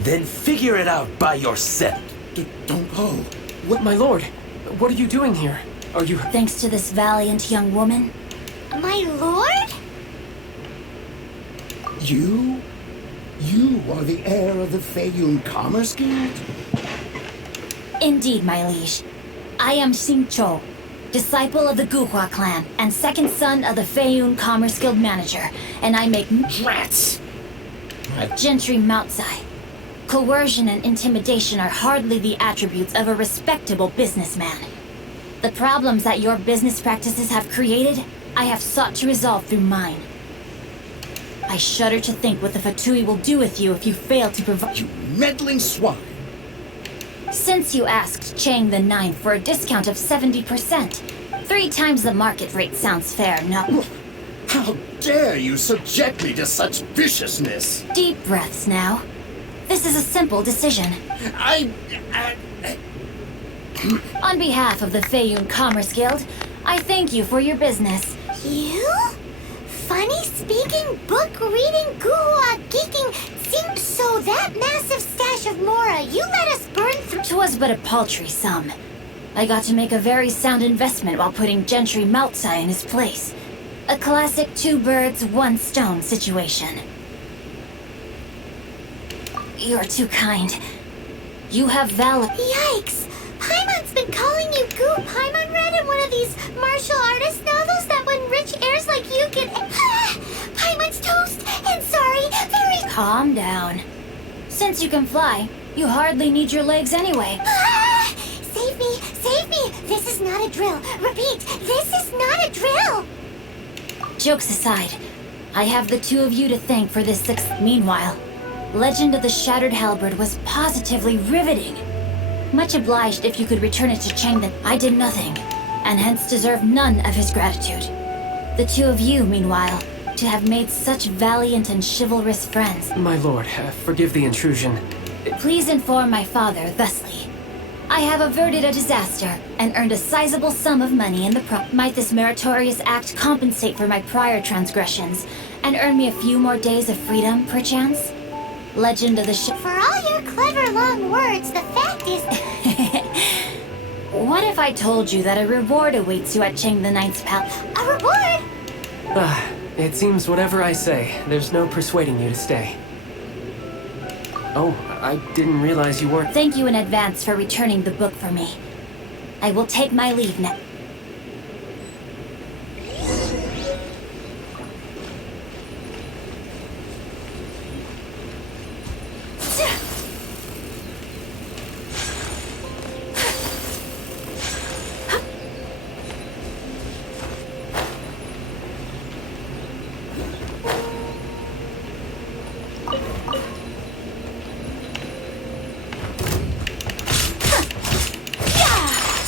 Then figure it out by yourself. Don't go. What, my lord? What are you doing here? Are you... Thanks to this valiant young woman. My lord? You are the heir of the Feiyun Commerce Guild? Indeed, my liege. I am Xingqiu, disciple of the Guhua clan and second son of the Feiyun Commerce Guild manager, and I make rats at Gentry Moutsai. Coercion and intimidation are hardly the attributes of a respectable businessman. The problems that your business practices have created, I have sought to resolve through mine. I shudder to think what the Fatui will do with you if you fail to provide— You meddling swine! Since you asked Chang the Ninth for a discount of 70%, 3 times the market rate sounds fair, no? How dare you subject me to such viciousness? Deep breaths now. This is a simple decision. On behalf of the Feiyun Commerce Guild, I thank you for your business. You? Funny-speaking, book-reading, guhua geeking, think so that massive stash of Mora you let us burn through— 'Twas but a paltry sum. I got to make a very sound investment while putting Gentry Moutsai in his place. A classic 2 birds, 1 stone situation. You're too kind. You have valor— Yikes! Paimon's been calling you Goo. Paimon read in one of these martial artist novels that when rich heirs like you get— Paimon's toast! And sorry, very— Calm down. Since you can fly, you hardly need your legs anyway. Save me! Save me! This is not a drill. Repeat, this is not a drill! Jokes aside, I have the 2 of you to thank for this Meanwhile, Legend of the Shattered Halberd was positively riveting. Much obliged if you could return it to Chang that I did nothing, and hence deserve none of his gratitude. The 2 of you, meanwhile, to have made such valiant and chivalrous friends. My lord, forgive the intrusion. Please inform my father thusly. I have averted a disaster and earned a sizable sum of money in the Might this meritorious act compensate for my prior transgressions and earn me a few more days of freedom, perchance? Legend of the For all your clever long words, the fact is— What if I told you that a reward awaits you at Chang the Ninth's palace? A reward? It seems whatever I say, there's no persuading you to stay. Oh, I didn't realize you weren't— Thank you in advance for returning the book for me. I will take my leave now.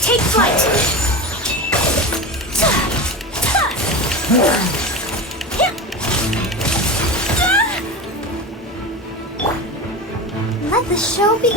Take flight! Let the show be—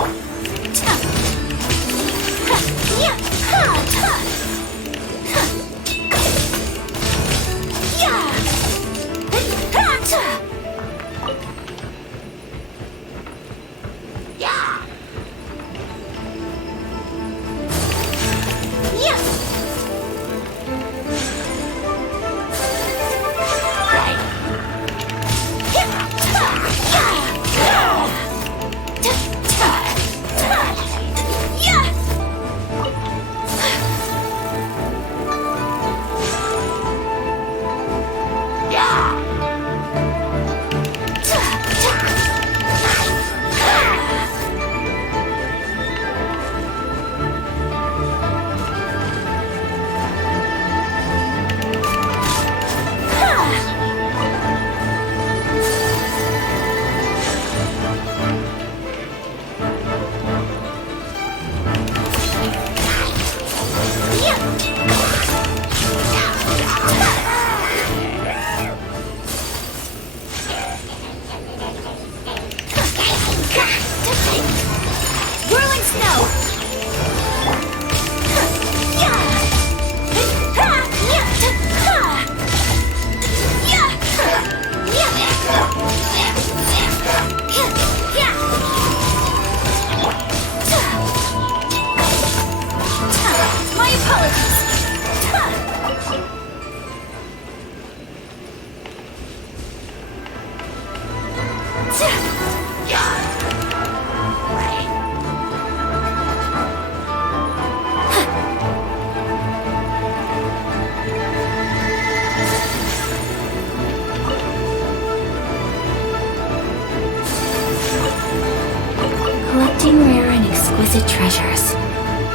exquisite treasures.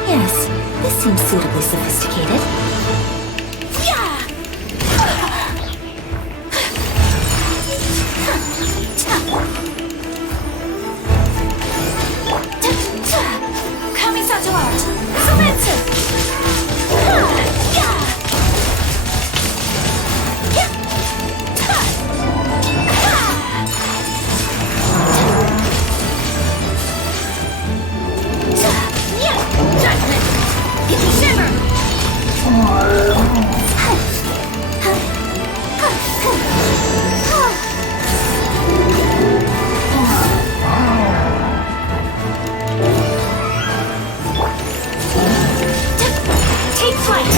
Yes, this seems suitably sophisticated. Kamisato art! Sumetsu! Judgment! Shimmer! Take flight!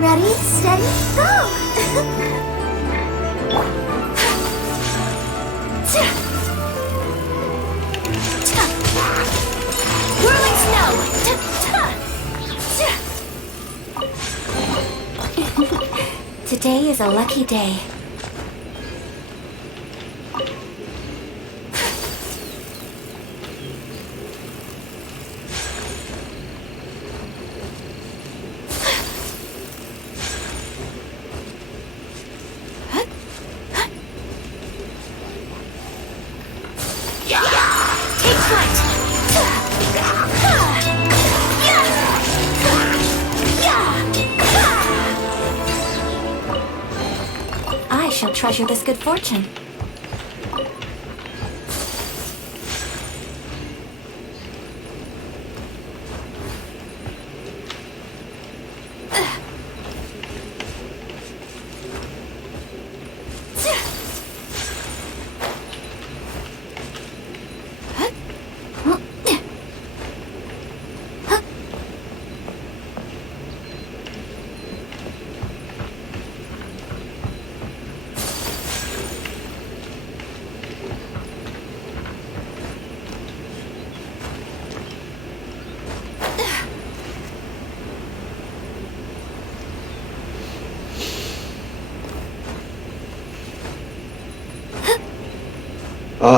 Ready, steady, go! Whirling snow! Today is a lucky day. Take flight! I shall treasure this good fortune.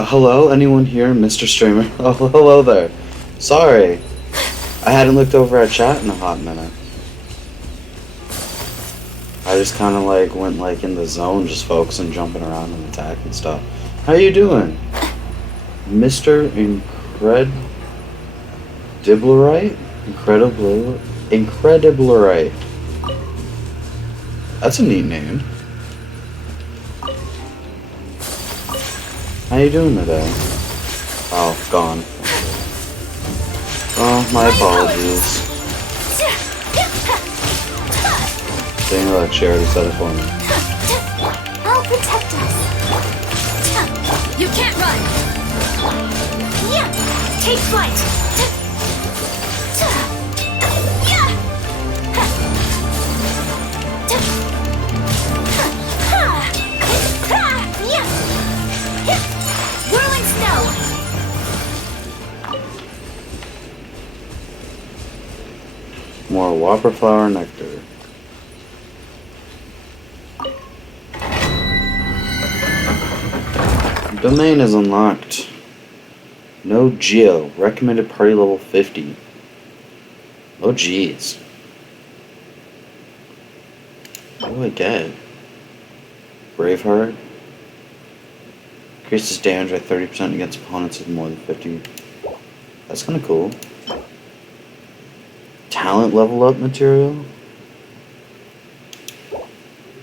Hello? Anyone here? Mr. Streamer? Oh, hello there. Sorry. I hadn't looked over at chat in a hot minute. I just kind of like went like in the zone, just focusing, jumping around and attacking stuff. How you doing? Mr. Incrediblerite? Incrediblerite. That's a neat name. How you doing today? Oh, gone. Oh, my apologies. Dang, that charity said it for me. I'll protect us. You can't run! Yeah! Take flight! Whirling snow! More whopper flower nectar. Domain is unlocked. No Geo. Recommended party level 50. Oh jeez. What do I get? Braveheart. Increases damage by 30% against opponents with more than 50. That's kind of cool. Talent level up material.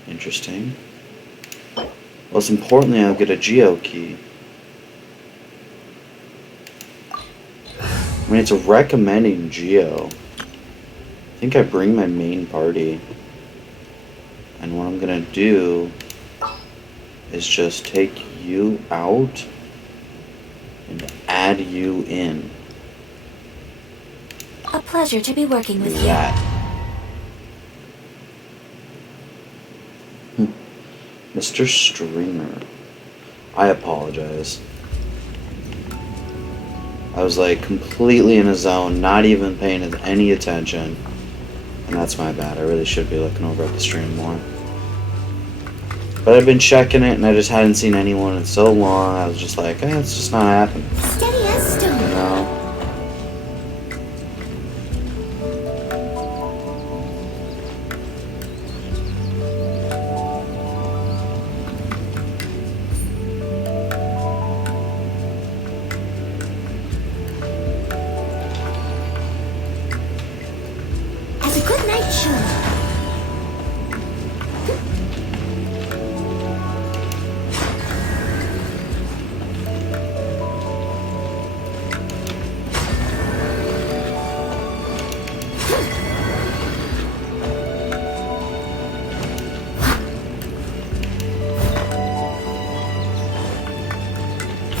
Interesting. Most importantly, I'll get a Geo key. I mean, it's a recommending Geo. I think I bring my main party. And what I'm gonna do is just take you out and add you in. A pleasure to be working with you. That. Mr. Streamer. I apologize. I was like completely in a zone, not even paying any attention. And that's my bad. I really should be looking over at the stream more. But I've been checking it and I just hadn't seen anyone in so long. I was just like, hey, it's just not happening. Steady as stone. You know? As a good night show.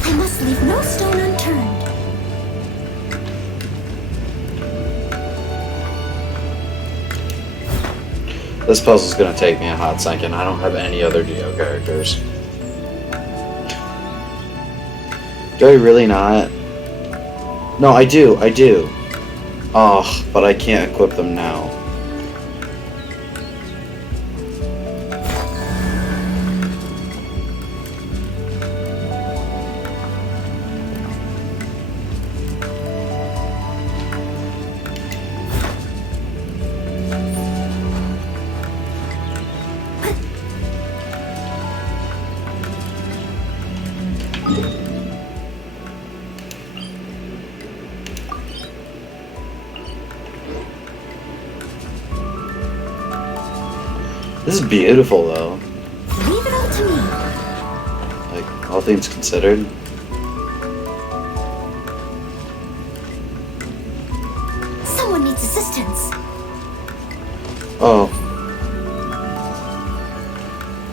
I must leave no stone unturned. This puzzle's gonna take me a hot second. I don't have any other Dio characters. Do I really not? No, I do. Oh, but I can't equip them now. This is beautiful, though. Leave it all to me. Like, all things considered. Someone needs assistance. Oh.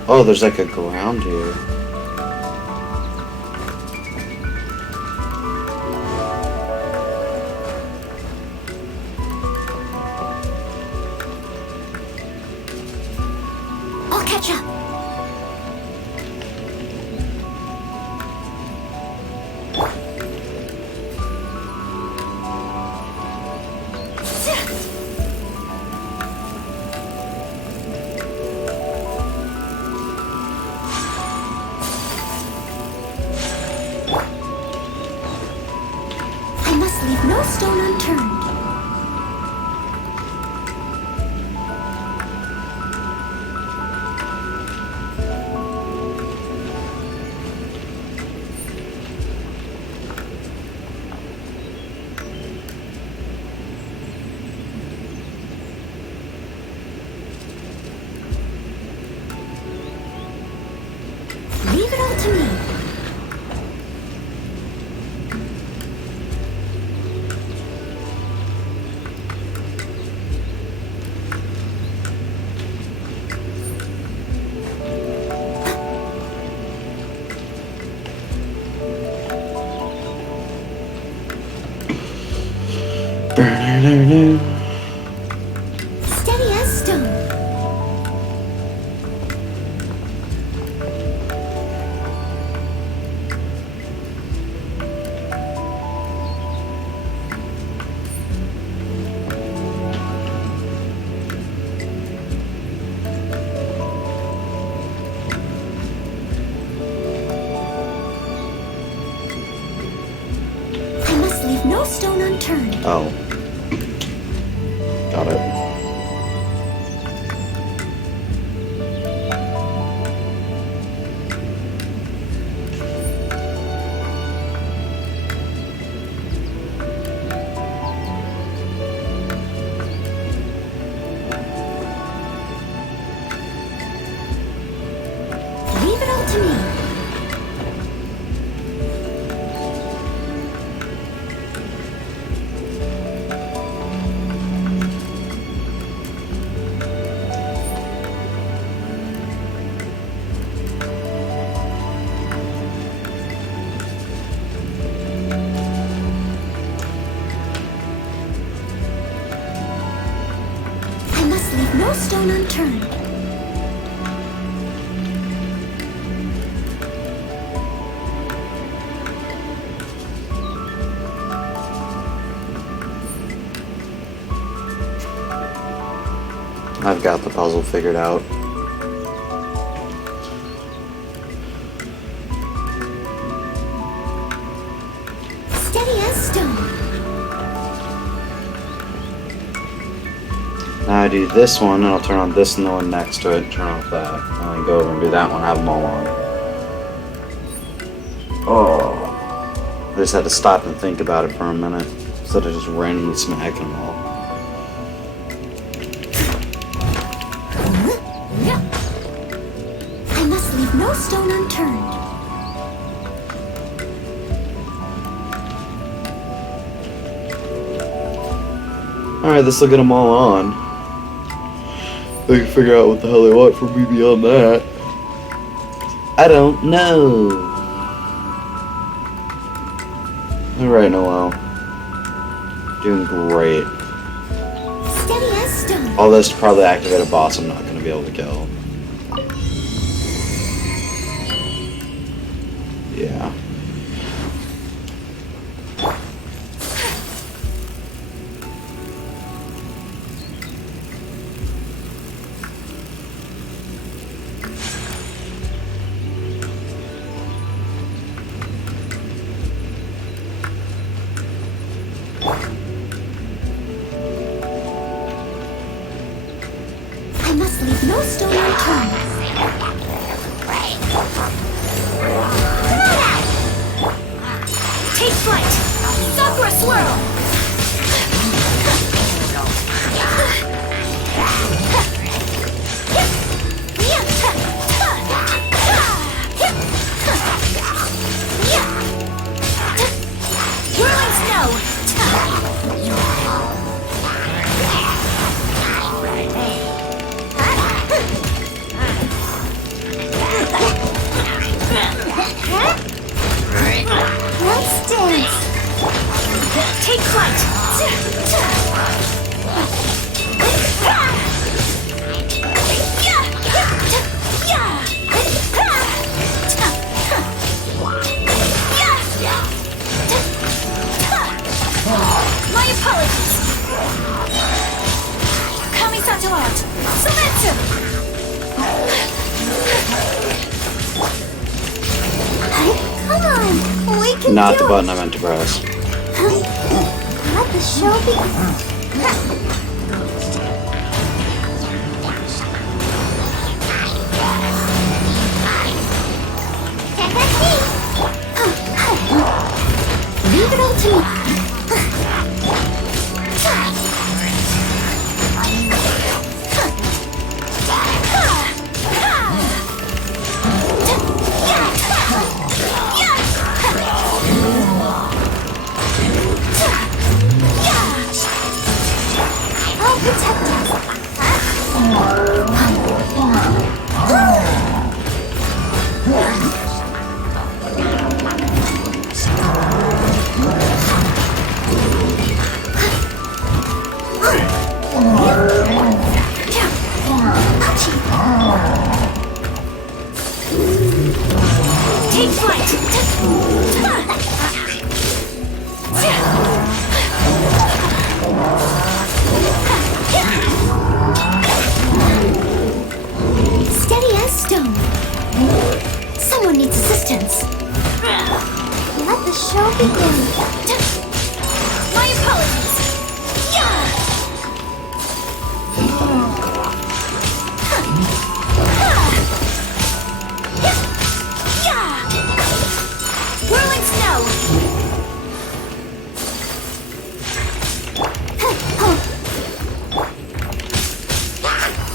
Oh, there's like a ground here. I'll catch up. I must leave no stone unturned. Leave it all to me. Steady as stone. I must leave no stone unturned. Oh. Got it. Leave it all to me. I must leave no stone unturned. I've got the puzzle figured out. Steady as stone. Now I do this one, and I'll turn on this and the one next to it, turn off that. And then go over and do that one, have them all on. Oh. I just had to stop and think about it for a minute, instead of just randomly smacking them all. I must leave no stone unturned. Alright, this will get them all on. They can figure out what the hell they want from me beyond that. I don't know. Alright, Noel. Doing great. Steady as stone. All this to probably activate a boss I'm not going to be able to kill. Yeah. I must leave no stone unturned. Take flight! Sakura swirl! Whirling snow! Let's dance. Take flight! My apologies! Kamisato out! Sumetsu! Come on, we can Not do the button I meant to press. Let the show begin. Leave it all to me. I'll protect Take flight! Steady as stone. Someone needs assistance. Let the show begin. My apologies! Whirling snow!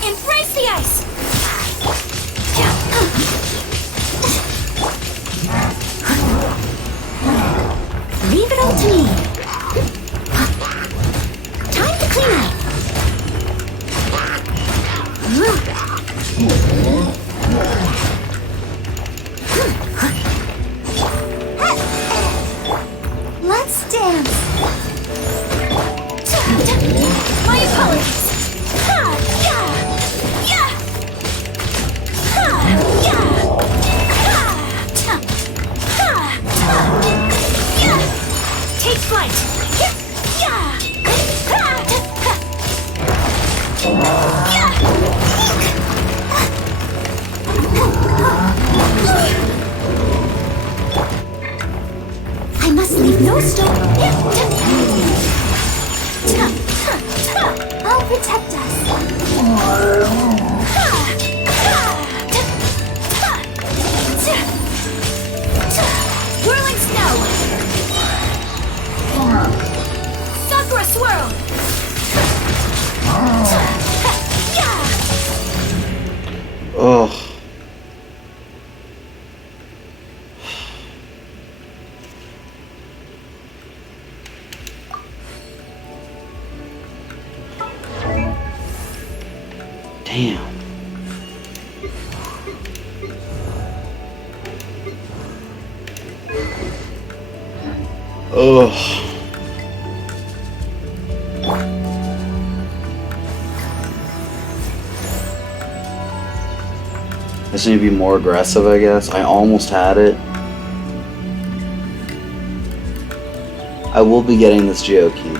Embrace the ice! Leave it all to me. Time to clean up. Let's dance. My apologies! Ugh. I just need to be more aggressive, I guess. I almost had it. I will be getting this Geo key.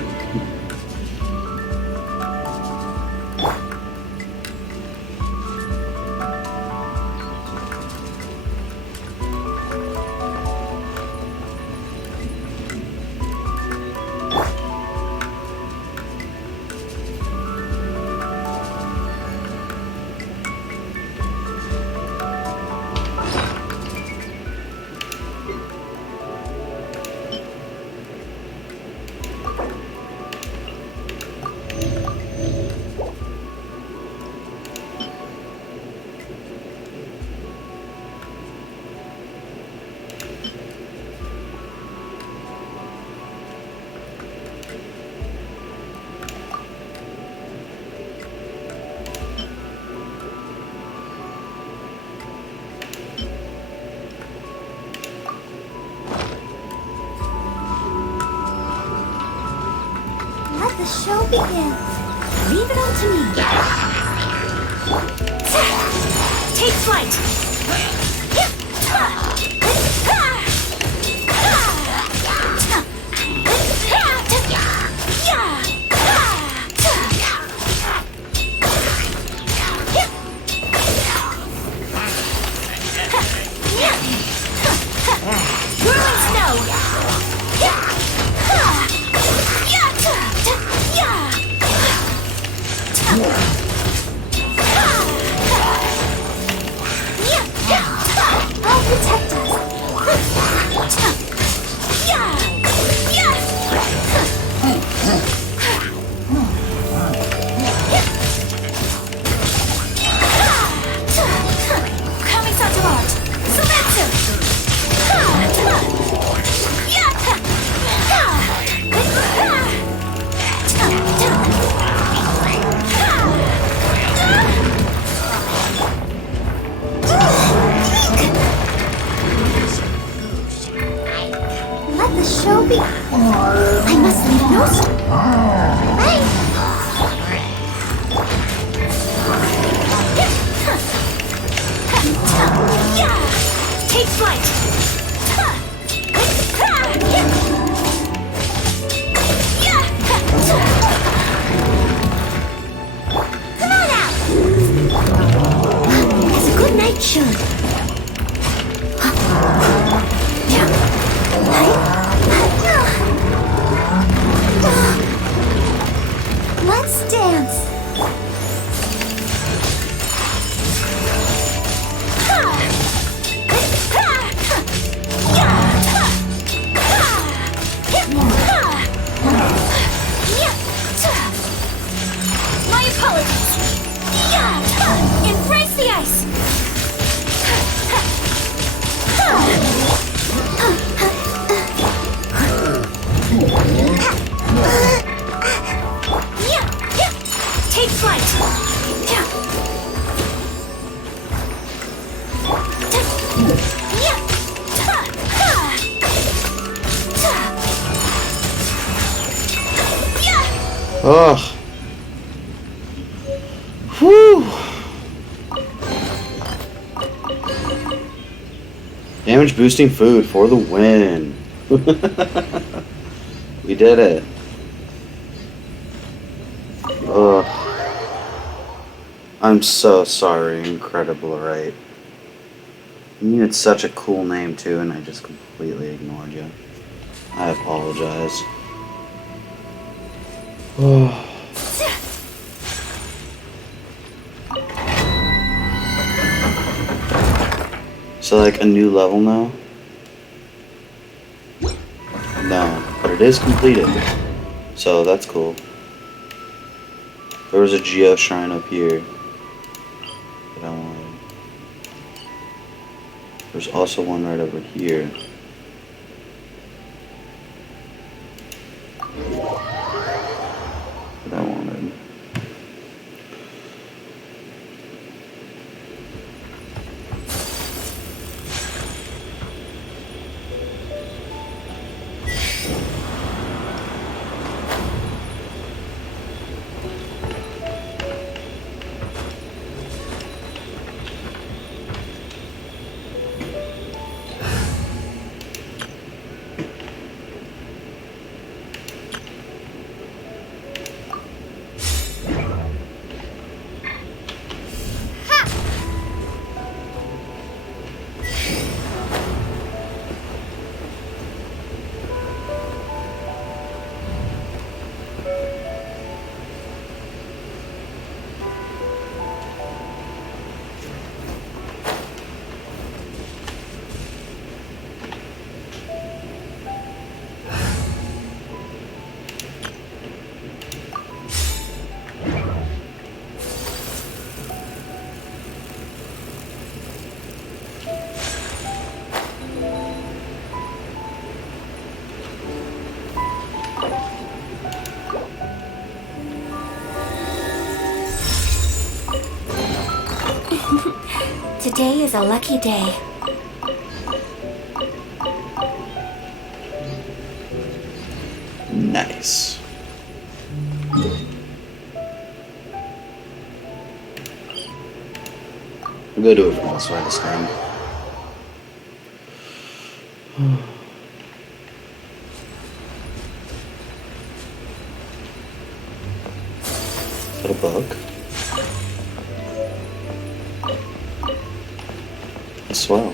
Let the show begin. Leave it all to me. Take flight. I'll protect us. Let the show begin. I must leave no. Take flight. Come on out. As a good night should. Let's dance. My apologies. Embrace the ice. Take flight. Ugh. Whew. Damage boosting food for the win. We did it. Ugh. I'm so sorry, Incredible, right? You had such a cool name too, and I just completely ignored you. I apologize. So like a new level now? No, but it is completed. So that's cool. There was a Geo shrine up here that I wanted. There's also one right over here. That I wanted. Today is a lucky day. Nice. I'm gonna do it from this way this time. Little bug. A swell.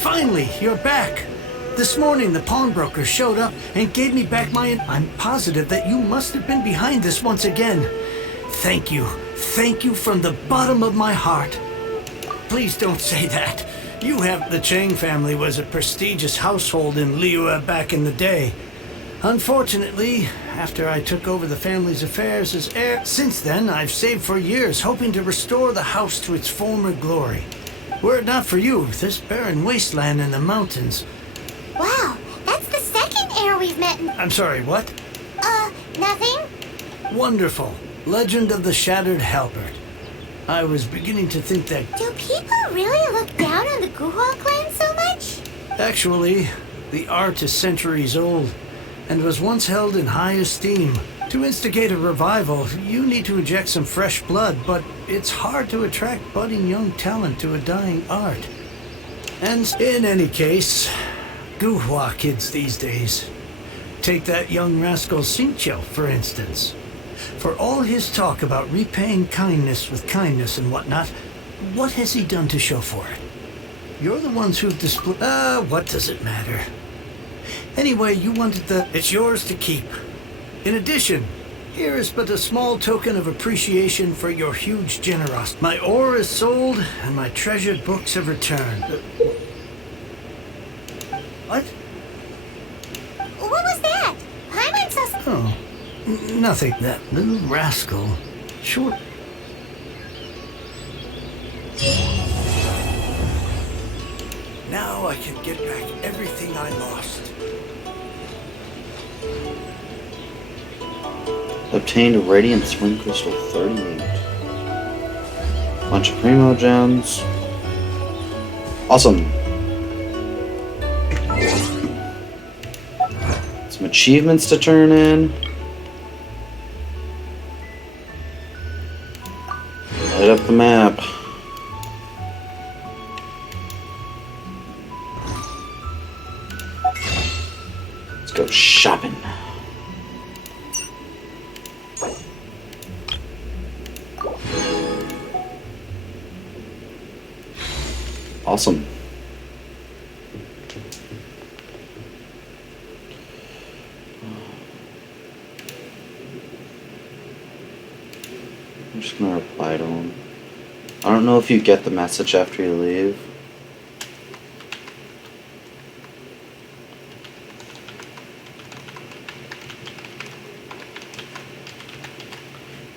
Finally, you're back. This morning, the pawnbroker showed up and gave me back my... I'm positive that you must have been behind this once again. Thank you. Thank you from the bottom of my heart. Please don't say that. The Chang family was a prestigious household in Liyue back in the day. Unfortunately, after I took over the family's affairs as heir, since then I've saved for years, hoping to restore the house to its former glory. Were it not for you, this barren wasteland in the mountains... Wow, that's the second heir we've met in... I'm sorry, what? Nothing? Wonderful. Legend of the Shattered Halberd. I was beginning to think that... Do people really look down on the Guhua clan so much? Actually, the art is centuries old, and was once held in high esteem. To instigate a revival, you need to inject some fresh blood, but it's hard to attract budding young talent to a dying art. And in any case, Guhua kids these days. Take that young rascal Xingqiu, for instance. For all his talk about repaying kindness with kindness and whatnot, what has he done to show for it? You're the ones who've displayed... what does it matter? Anyway, you wanted it's yours to keep. In addition, here is but a small token of appreciation for your huge generosity. My ore is sold, and my treasured books have returned. What? What was that? Paimon's so... Oh, nothing. That little rascal. Sure. Now I can get back everything I lost. Obtained a Radiant Swing Crystal 38. Bunch of Primo Gems. Awesome. Some achievements to turn in. Light up the map. Let's go shopping. Awesome. I'm just gonna reply to him. I don't know if you get the message after you leave.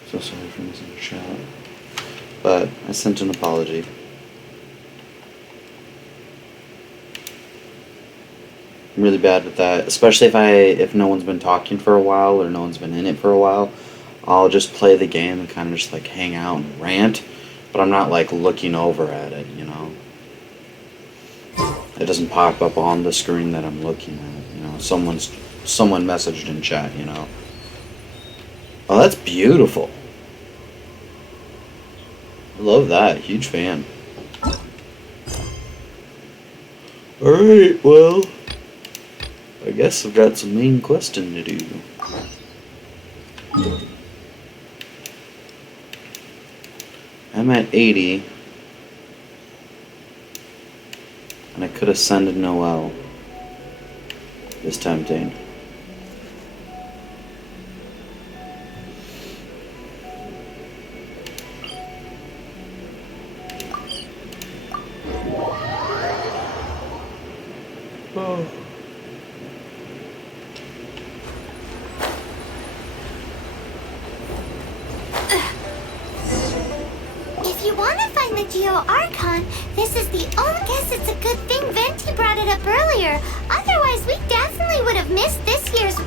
So sorry for missing the chat. But I sent an apology. I'm really bad with that, especially if no one's been talking for a while or no one's been in it for a while. I'll just play the game and kind of just like hang out and rant, but I'm not like looking over at it, you know. It doesn't pop up on the screen that I'm looking at, you know. Someone messaged in chat, you know. Oh, that's beautiful. I love that. Huge fan. Alright, well, I guess I've got some main questing to do. I'm at 80. And I could have sent Noel. This tempting. you want to find the Geo Archon, this is the only guess it's a good thing Venti brought it up earlier. Otherwise, we definitely would have missed this year's...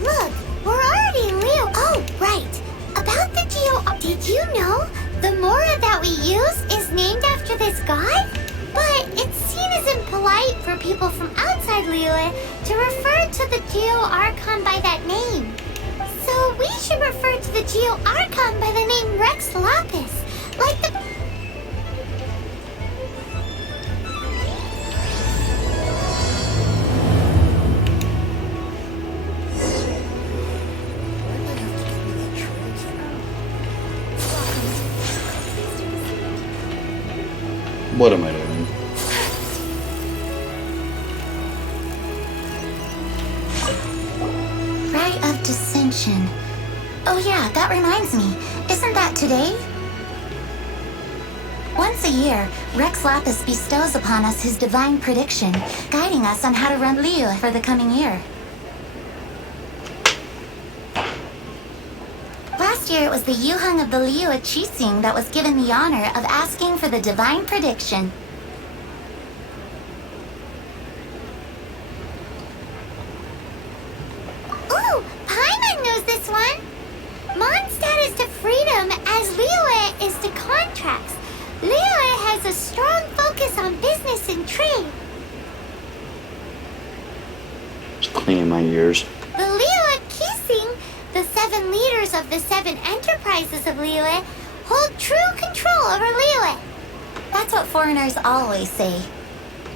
Look, we're already in Leo. Oh, right. About the Geo... Did you know the Mora that we use is named after this god? But it's seen as impolite for people from outside Liyue to refer to the Geo Archon by that name. So we should refer to the Geo Archon by the name Rex Lapis, like the... What am I doing? Rite of Dissension. Oh yeah, that reminds me. Isn't that today? Once a year, Rex Lapis bestows upon us his divine prediction, guiding us on how to run Liyue for the coming year. Last year, it was the Yuheng of the Liyue Qixing that was given the honor of asking for the divine prediction. Ooh, Paimon knows this one! Mondstadt is to freedom as Liyue is to contracts. Liyue has a strong focus on business and trade. Just cleaning my ears. The Liyue Qixing, the 7 leaders of the 7 enterprises of Liyue, hold true control over Liyue. That's what foreigners always say.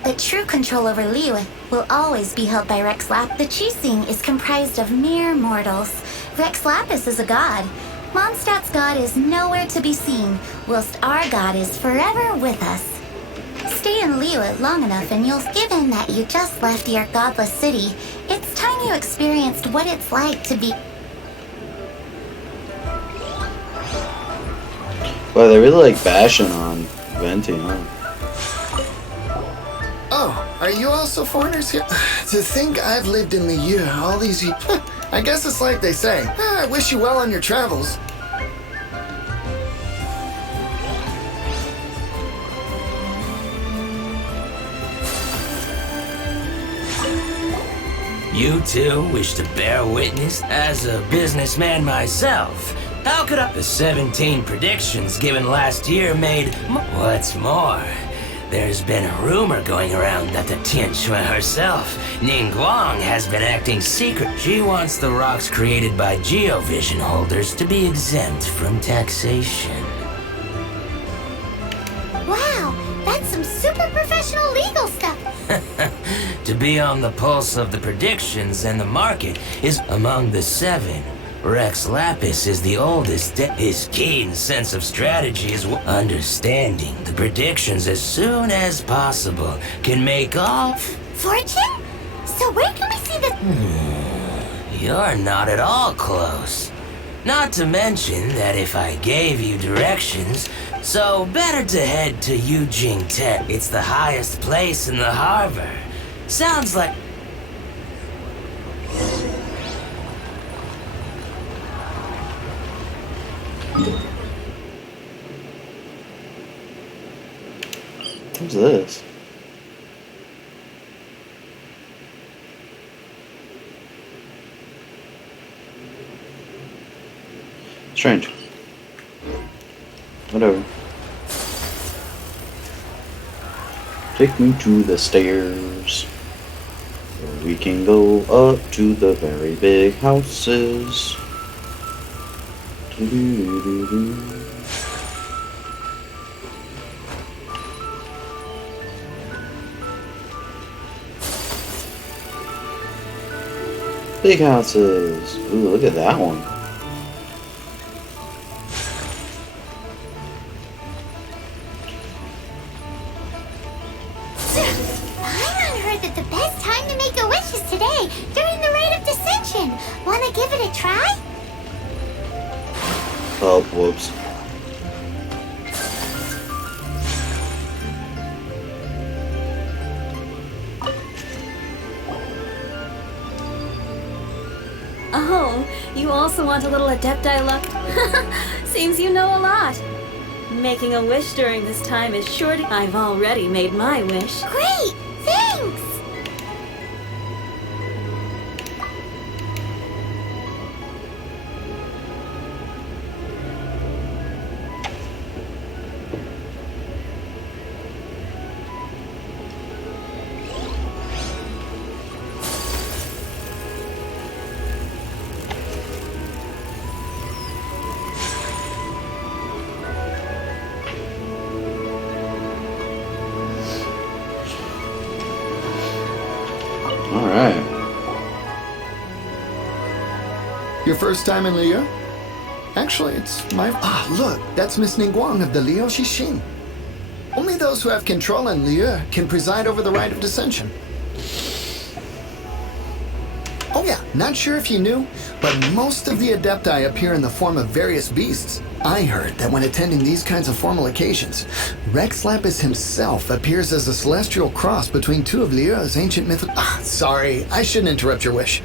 But true control over Liyue will always be held by Rex Lapis. The Qixing is comprised of mere mortals. Rex Lapis is a god. Mondstadt's god is nowhere to be seen, whilst our god is forever with us. Stay in Liyue long enough and you'll, given that you just left your godless city, it's time you experienced what it's like to be... Wow, they really like bashing on Venti, huh? Oh, are you also foreigners here? To think I've lived in Liyue all these years. I guess it's like they say. I wish you well on your travels. You two wish to bear witness? As a businessman myself, how could I... The 17 predictions given last year made... What's more, there's been a rumor going around that the Tianxue herself, Ning Guang, has been acting secret. She wants the rocks created by Geovision holders to be exempt from taxation. Wow, that's some super professional legal stuff. To be on the pulse of the predictions and the market is among the 7. Rex Lapis is the oldest. His keen sense of strategy is understanding the predictions as soon as possible can make off. Fortune? So where can we see the... You're not at all close. Not to mention that if I gave you directions, so better to head to Yujing Tech. It's the highest place in the harbor. Sounds like... What's this? Strange. Whatever. Take me to the stairs. Where we can go up to the very big houses. Doo-doo-doo-doo-doo. Big houses. Ooh, look at that one. Paimon heard that the best time to make a wish is today, during the Rite of Dissension. Wanna give it a try? Oh, whoops. Oh, you also want a little Adepti luck? Seems you know a lot. Making a wish during this time is sure to... I've already made my wish. Great! Thanks! Alright. Your first time in Liu? Actually, it's my... Ah, look, that's Miss Ningguang of the Liu Xixing. Only those who have control in Liu can preside over the rite of dissension. Oh yeah, not sure if you knew, but most of the Adepti appear in the form of various beasts. I heard that when attending these kinds of formal occasions, Rex Lapis himself appears as a celestial cross between two of Liu's ancient myth... Ah, sorry, I shouldn't interrupt your wish.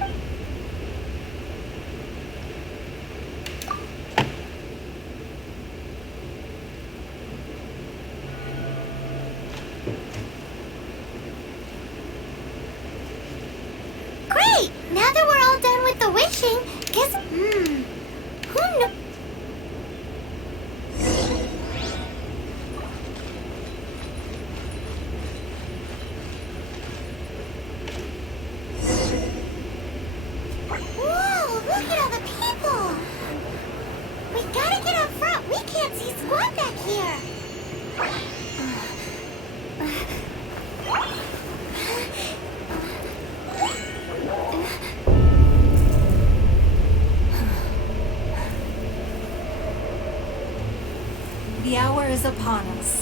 Great! Now that we're all done with the wishing, guess... Who knows? Whoa! Look at all the people! We gotta get up front. We can't see squat back here. The hour is upon us.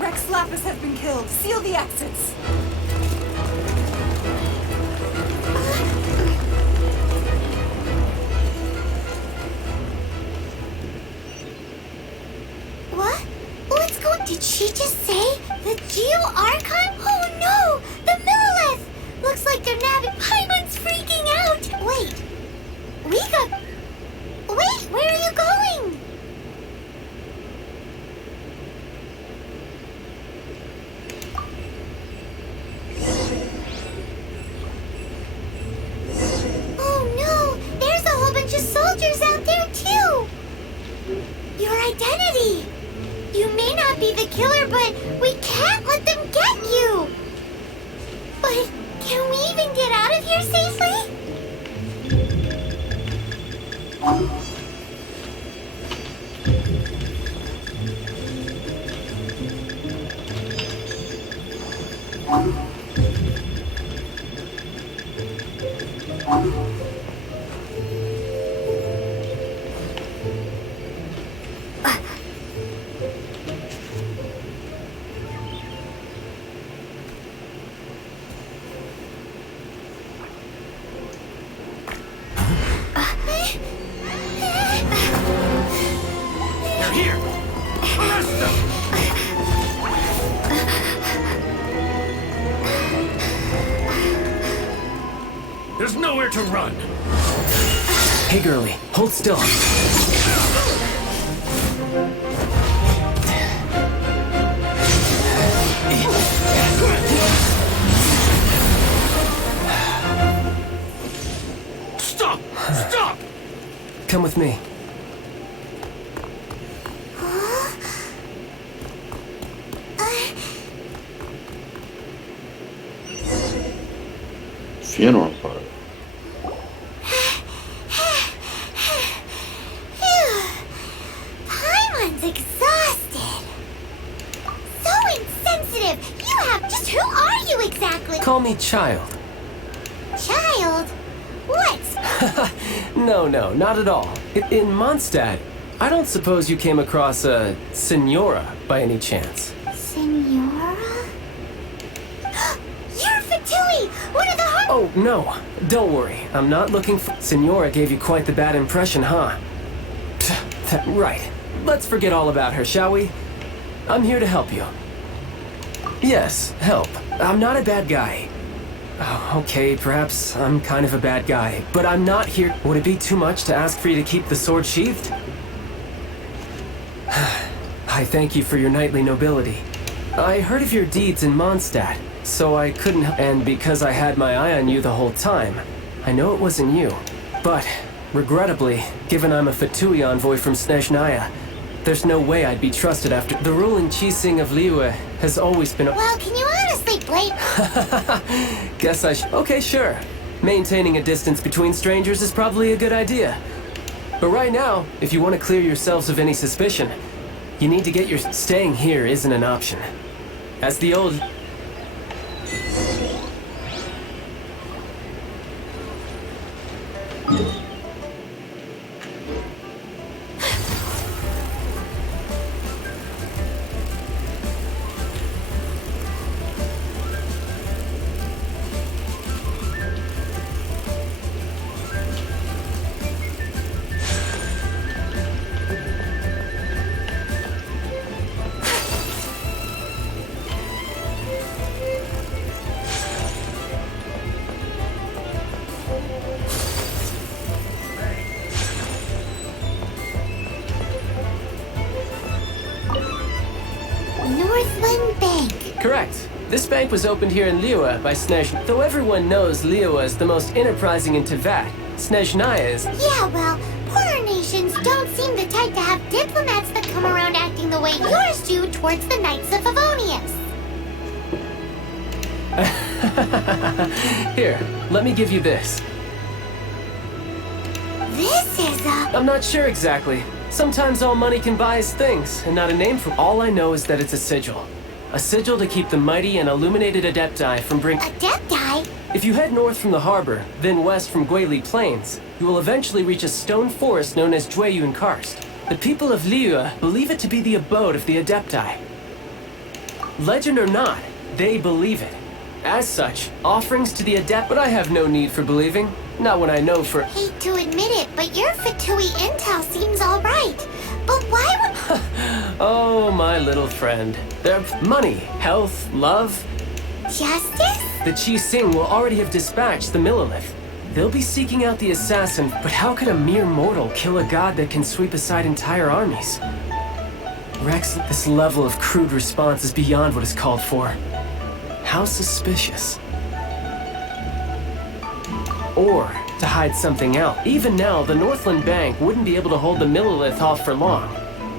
Rex Lapis has been killed. Seal the exits. What? What's going... Did she just say the Geo-Archon? Oh no! The Millilith! Looks like they're nabbing... Paimon's freaking out! Wait. We got... Wait, where are you going? Oh no! There's a whole bunch of soldiers out there too! Your identity! You may not be the killer, but we can't let them get you! But can we even get out of here safely? They're here! Arrest them! There's nowhere to run! Hey, girlie, hold still. Stop! Stop! Come with me. funeral party. Paimon's exhausted. So insensitive. Just who are you exactly? Call me Child. Child? What? No, not at all. In Mondstadt, I don't suppose you came across a Senora by any chance. Senora? You're Fatui! One of the Oh, no. Don't worry. I'm not looking for... Senora gave you quite the bad impression, huh? Right. Let's forget all about her, shall we? I'm here to help you. Yes, help. I'm not a bad guy. Oh, okay, perhaps I'm kind of a bad guy, but I'm not here. Would it be too much to ask for you to keep the sword sheathed? I thank you for your knightly nobility. I heard of your deeds in Mondstadt, so I couldn't help. And because I had my eye on you the whole time, I know it wasn't you. But, regrettably, given I'm a Fatui envoy from Snezhnaya, there's no way I'd be trusted after the ruling Qixing of Liyue has always been a... Well, can you honestly blame... Guess I Okay, sure. Maintaining a distance between strangers is probably a good idea. But right now, if you want to clear yourselves of any suspicion, you need to get your... Staying here isn't an option. As the old... Northland Bank. Correct. This bank was opened here in Liyue by Snezh. Though everyone knows Liyue is the most enterprising in Teyvat, Snezhnaya is... Yeah, well, poorer nations don't seem the type to have diplomats that come around acting the way yours do towards the Knights of Favonius. Here, let me give you this. This is a... I'm not sure exactly. Sometimes all money can buy is things, and not a name for... All I know is that it's a sigil. A sigil to keep the mighty and illuminated Adepti from Adepti? If you head north from the harbor, then west from Guili Plains, you will eventually reach a stone forest known as Jueyun Karst. The people of Liyue believe it to be the abode of the Adepti. Legend or not, they believe it. As such, offerings to the Adept... But I have no need for believing. Not when I know for... Hate to admit it, but your Fatui intel seems alright. But why would... Oh, my little friend. Their money, health, love... Justice? The Qixing will already have dispatched the Millilith. They'll be seeking out the assassin, but how could a mere mortal kill a god that can sweep aside entire armies? Rex, this level of crude response is beyond what is called for. How suspicious. Or to hide something else. Even now, the Northland Bank wouldn't be able to hold the Millilith off for long.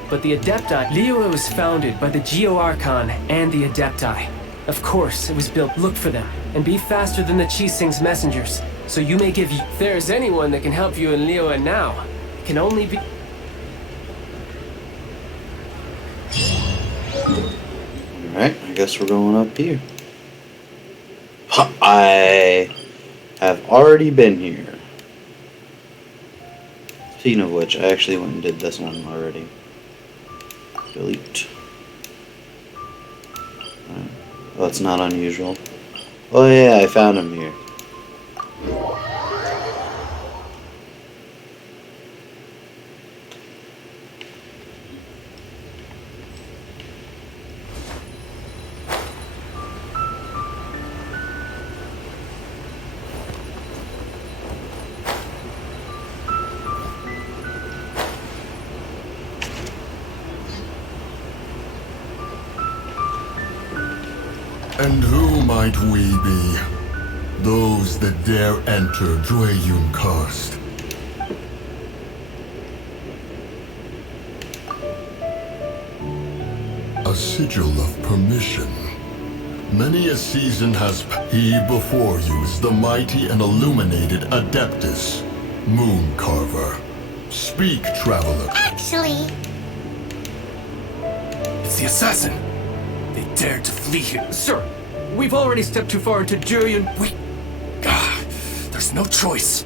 But the Adepti... Liyue was founded by the Geo-Archon and the Adepti. Of course, it was built... Look for them, and be faster than the Qixing's messengers. So you may give you... If there's anyone that can help you in Liyue now, it can only be... Alright, I guess we're going up here. I have already been here. Speaking of which, I actually went and did this one already. Delete. Well, it's not unusual. Oh yeah, I found him here. And who might we be? Those that dare enter Jueyun Karst. A sigil of permission. Many a season has he before you is the mighty and illuminated Adeptus, Moon Carver. Speak, traveler. Actually, It's the assassin. They dared to flee here. Sir, we've already stepped too far into Jurian. There's no choice.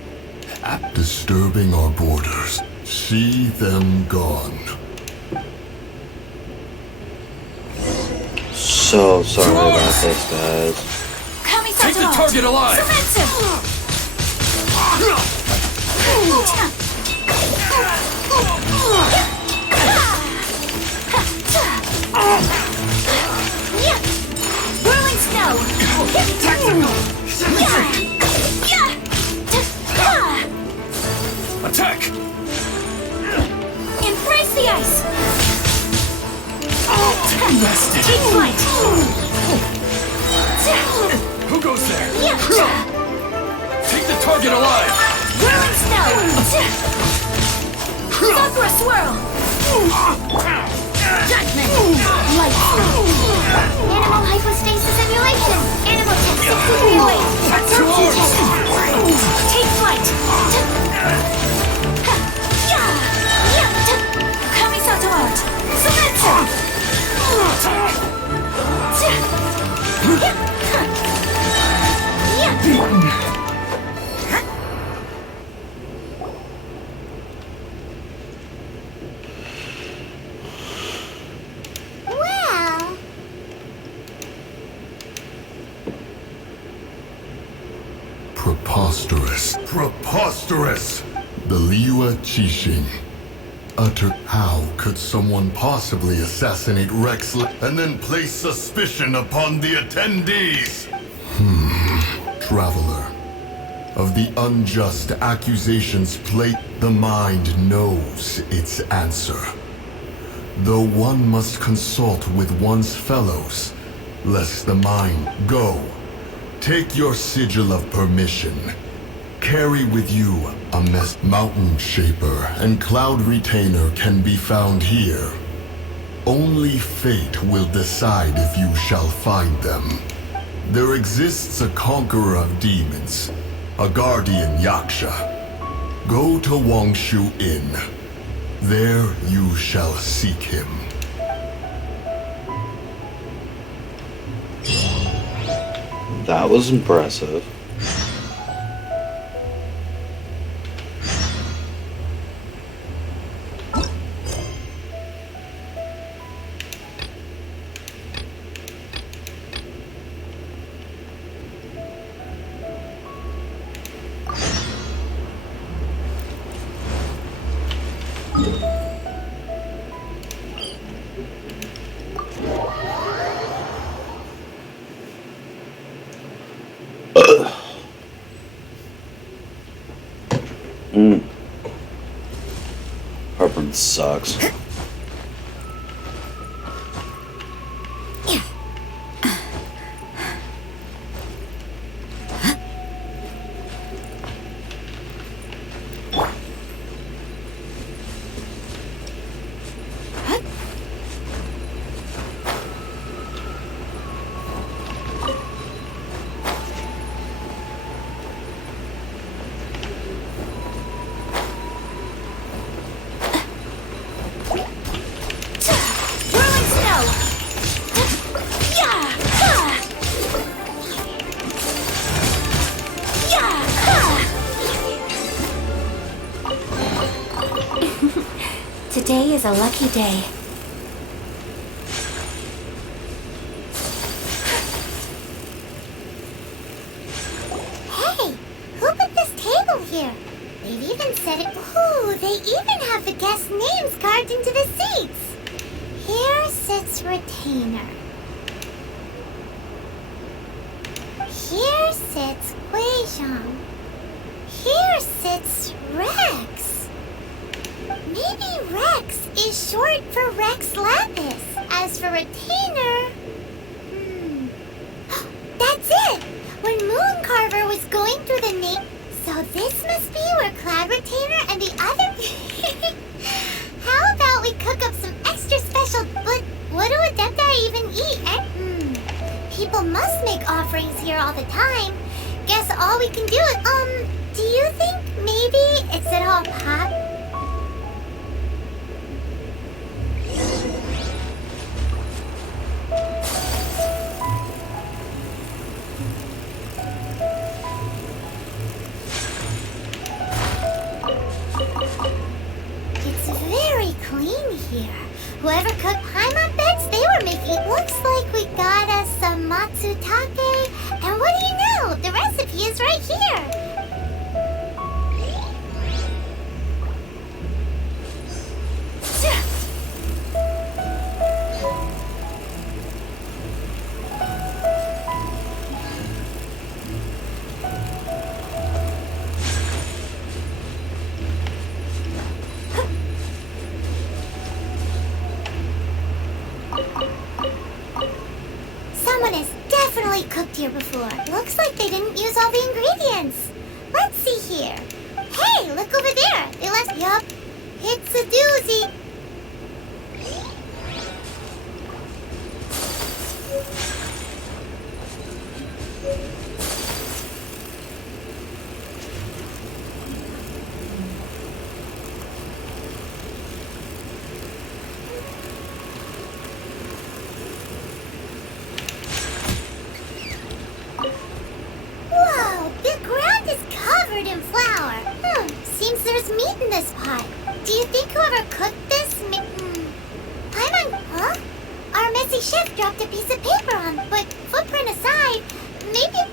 Disturbing our borders. See them gone. So sorry about this, guys. Take the target alive! Whirling snow! Attack! Embrace the ice! Invested. Take flight! Who goes there? Take the target alive! Whirling snow! Sakura swirl! Judgment! Light! animal hypostasis emulation. Animal tech 6308. Absorption test. Take flight! Kamisato art! Sumetsu! Well, Preposterous. Preposterous! The Liua Qixing. Utter. How could someone possibly assassinate Rex and then place suspicion upon the attendees? Traveler. Of the unjust accusations the mind knows its answer. Though one must consult with one's fellows, lest the mind go. Take your sigil of permission. Carry with you a Mountain Shaper and Cloud Retainer can be found here. Only fate will decide if you shall find them. There exists a conqueror of demons, a guardian Yaksha. Go to Wangshu Inn. There you shall seek him. That was impressive. Heartburn sucks. Today is a lucky day. hey, who put this table here? They've even said it. Ooh, they even have the guest names carved into the seats. Here sits Retainer. Here sits Guizhong. Here sits Rex. Maybe Rex is short for Rex Lapis. As for Retainer... That's it! When Moon Carver was going through the name... So this must be where Cloud Retainer and the other... How about we cook up some extra special... But what do Adepti even eat? He people must make offerings here all the time. Guess all we can do is, do you think maybe it's at all pop? It's very clean here. Whoever cooked Paimon beds they were making looks like we got us some matsutake. And what do you know? The recipe is right here. Someone has definitely cooked here before. Looks like they didn't use all the ingredients. Let's see here. Hey, look over there. They left. Yup. It's a doozy. Whoa, the ground is covered in flour. Seems there's meat in this pot. Do you think whoever cooked this Paimon, huh? Our messy chef dropped a piece of paper on, but footprint aside, maybe...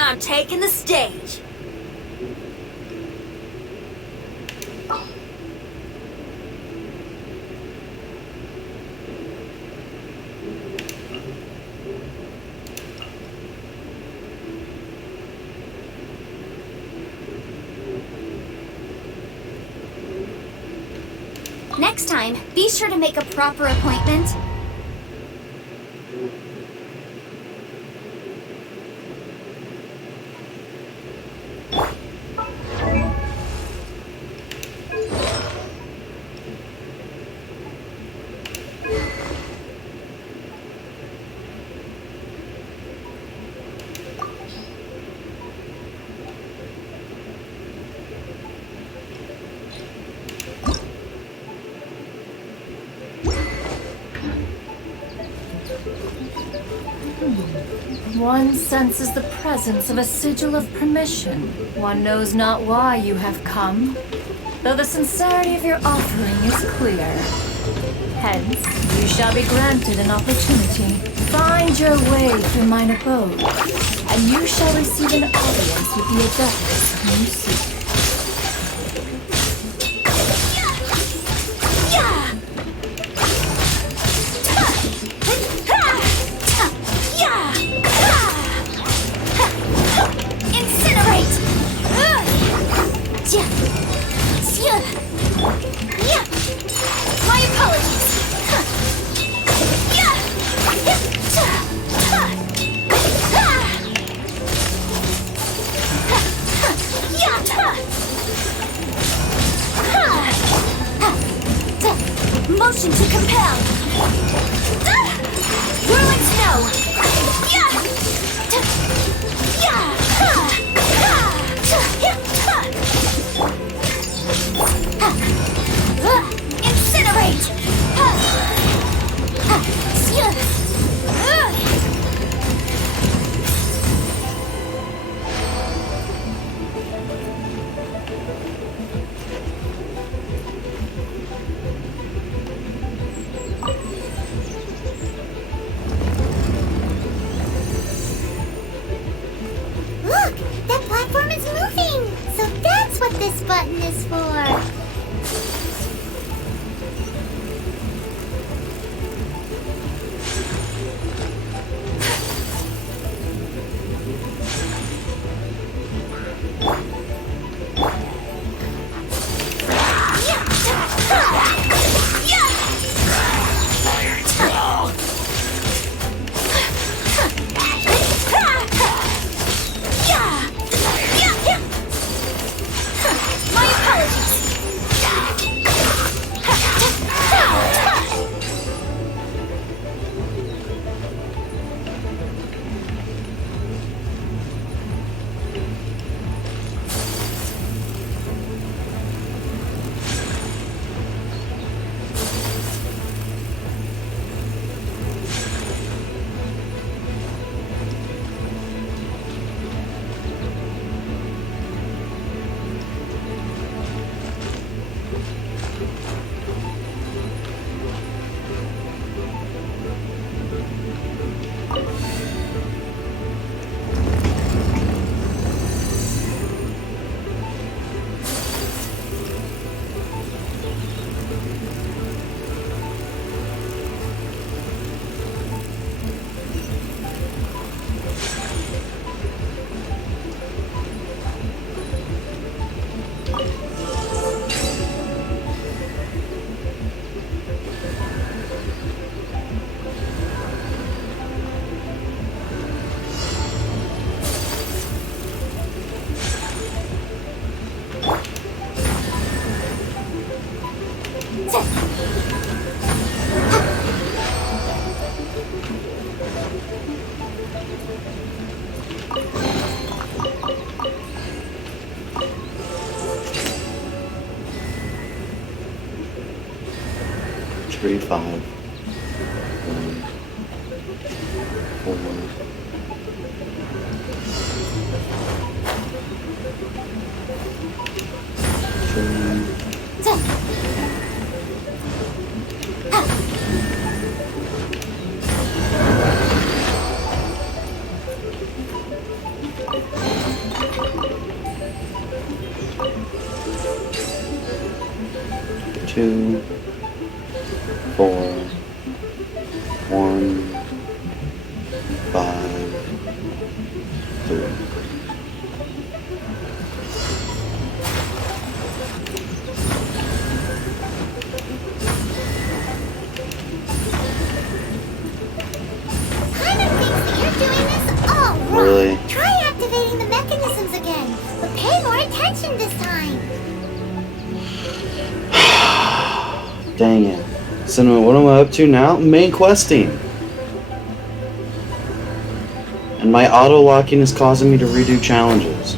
I'm taking the stage. Next time, be sure to make a proper appointment. One senses the presence of a sigil of permission. One knows not why you have come, though the sincerity of your offering is clear. Hence, you shall be granted an opportunity. Find your way through mine abode, and you shall receive an audience with the adeptus whom you seek. My apologies. Motion to compel. Whirling snow. Incinerate! Look! That platform is moving! So that's what this button is for! My apologies. Tree 5. 1, 4. 2, 4, 1, 5, 3. Dang it. So what am I up to now? Main questing. And my auto-locking is causing me to redo challenges.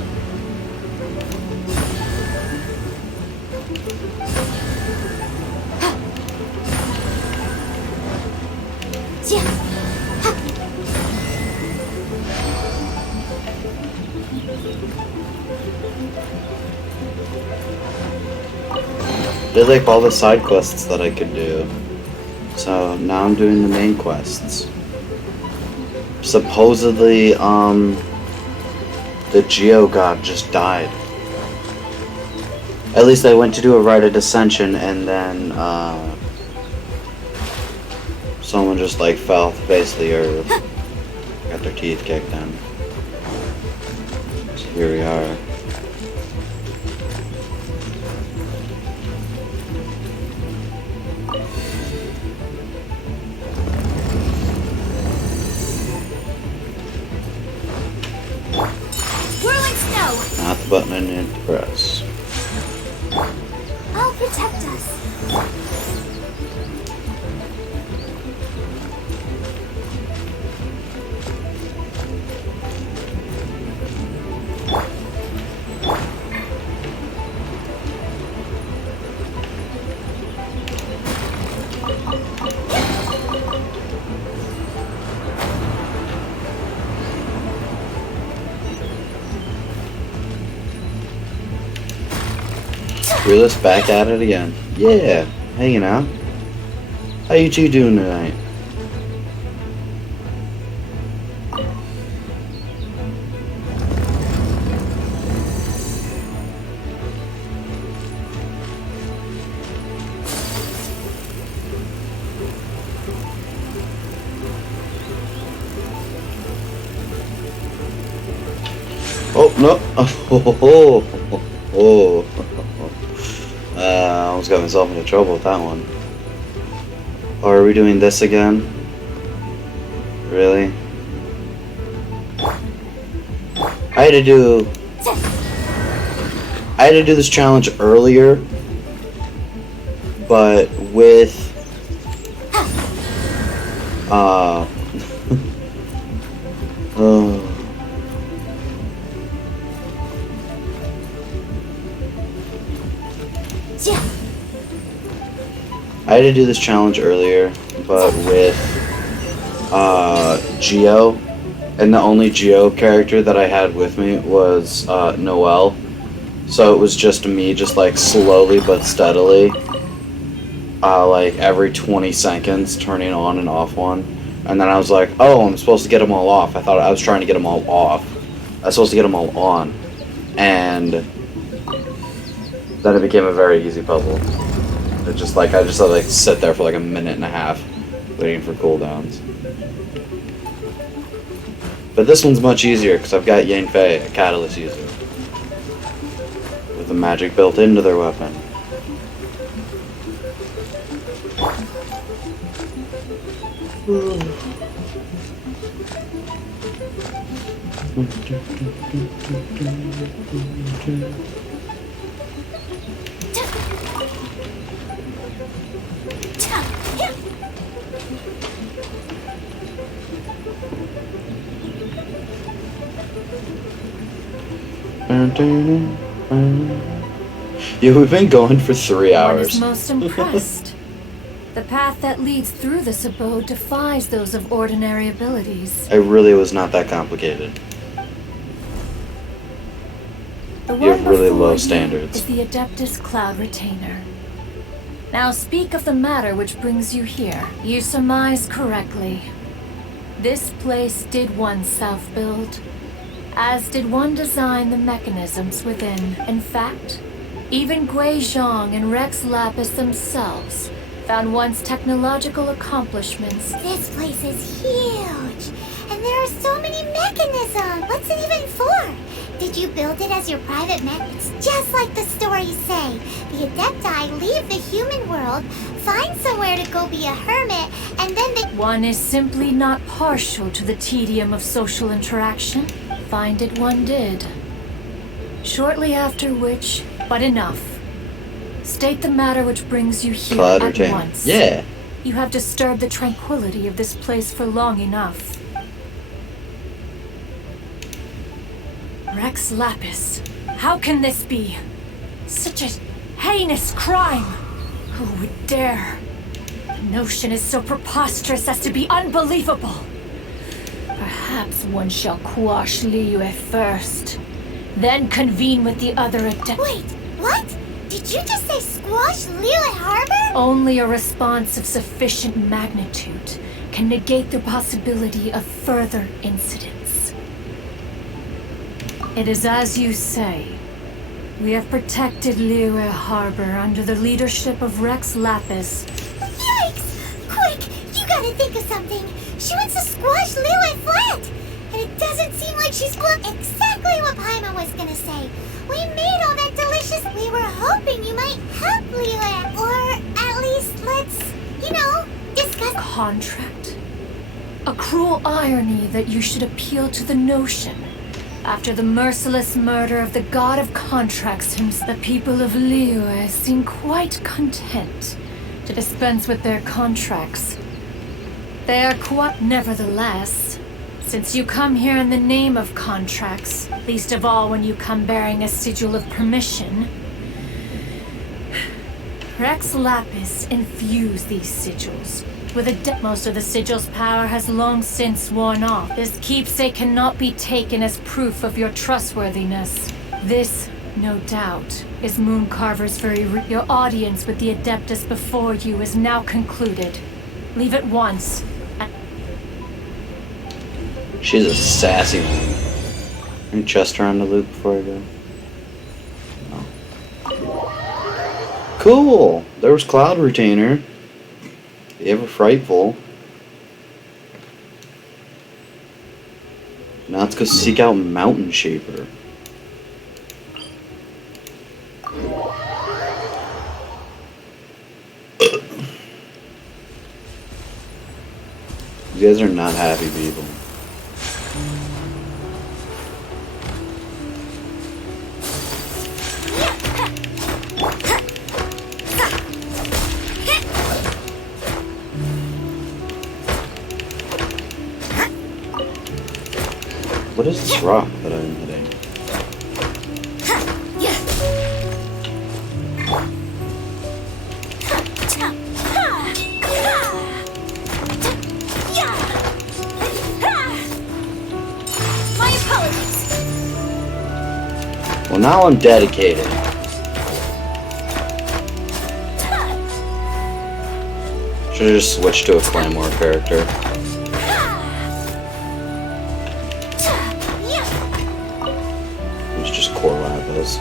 Did like all the side quests that I could do. So now I'm doing the main quests. Supposedly, the Geo God just died. At least I went to do a rite of dissension and then, someone just like fell off the face of the earth. Got their teeth kicked in. So here we are. Not the button I need to press. I'll protect us. Realist back at it again. Yeah, hanging out. How you two doing tonight? Oh no! Oh. I almost got myself into trouble with that one. Or are we doing this again? Really? I had to do this challenge earlier, but with I had to do this challenge earlier, but with Geo, and the only Geo character that I had with me was Noelle. So it was just me, just like slowly but steadily, like every 20 seconds, turning on and off one. And then I was like, oh, I'm supposed to get them all off. I thought I was trying to get them all off. I was supposed to get them all on. And then it became a very easy puzzle. It just like, I just had to like sit there for like a minute and a half waiting for cooldowns. But this one's much easier because I've got Yen Fei, a catalyst user, with the magic built into their weapon. Yeah, we've been going for 3 One hours. is most impressed. The path that leads through this abode defies those of ordinary abilities. It really was not that complicated. The You have one really before low you standards. is the Adeptus Cloud Retainer. Now speak of the matter which brings you here. You surmise correctly. This place did one self-build, as did one design the mechanisms within. In fact, even Gui Zhang and Rex Lapis themselves found one's technological accomplishments. This place is huge, and there are so many mechanisms. What's it even for? Did you build it as your private mech? It's just like the stories say. The Adepti leave the human world, find somewhere to go be a hermit, and then they... One is simply not partial to the tedium of social interaction. Find it one did. Shortly after which, but enough. State the matter which brings you here Cloud at retainer. once. Yeah. You have disturbed the tranquility of this place for long enough. Rex Lapis, how can this be? Such a heinous crime! Who would dare? The notion is so preposterous as to be unbelievable. Perhaps one shall quash Liyue first, then convene with the other Wait, what? Did you just say squash Liyue Harbor? Only a response of sufficient magnitude can negate the possibility of further incidents. It is as you say. We have protected Liyue Harbor under the leadership of Rex Lapis. Yikes! Quick, you gotta think of something. She wants to squash Liyue flat. And it doesn't seem like she's exactly what Paimon was gonna say. We made all that delicious. We were hoping you might help Liyue. Or at least let's, discuss. Contract? A cruel irony that you should appeal to the notion. After the merciless murder of the god of contracts himself, the people of Liyue seem quite content to dispense with their contracts. They are quite nevertheless, since you come here in the name of contracts, least of all when you come bearing a sigil of permission, Rex Lapis infused these sigils with most of the sigil's power has long since worn off. This keepsake cannot be taken as proof of your trustworthiness. This, no doubt, is Mooncarver's very Your audience with the Adeptus before you is now concluded. Leave at once. She's a sassy one. Let me trust her on the loop before I go. Oh. Cool! There was Cloud Retainer. The Ever Frightful. Now let's go seek out Mountain Shaper. You guys are not happy people. What is this rock that I'm hitting? My apologies. Well, now I'm dedicated. Should've just switched to a Claymore character. It's just core Lapis.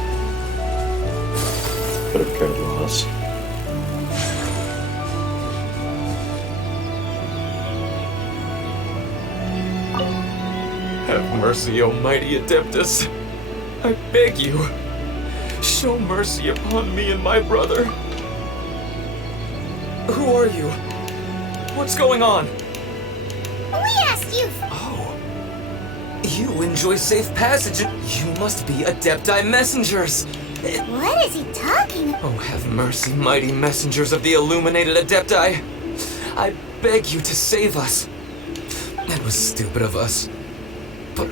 Could have cared less. Have mercy, O mighty Adeptus. I beg you, show mercy upon me and my brother. Who are you? What's going on? We asked you. Oh. You enjoy safe passage. You must be Adepti messengers. What is he talking about? Oh, have mercy, mighty messengers of the illuminated Adepti. I beg you to save us. That was stupid of us. But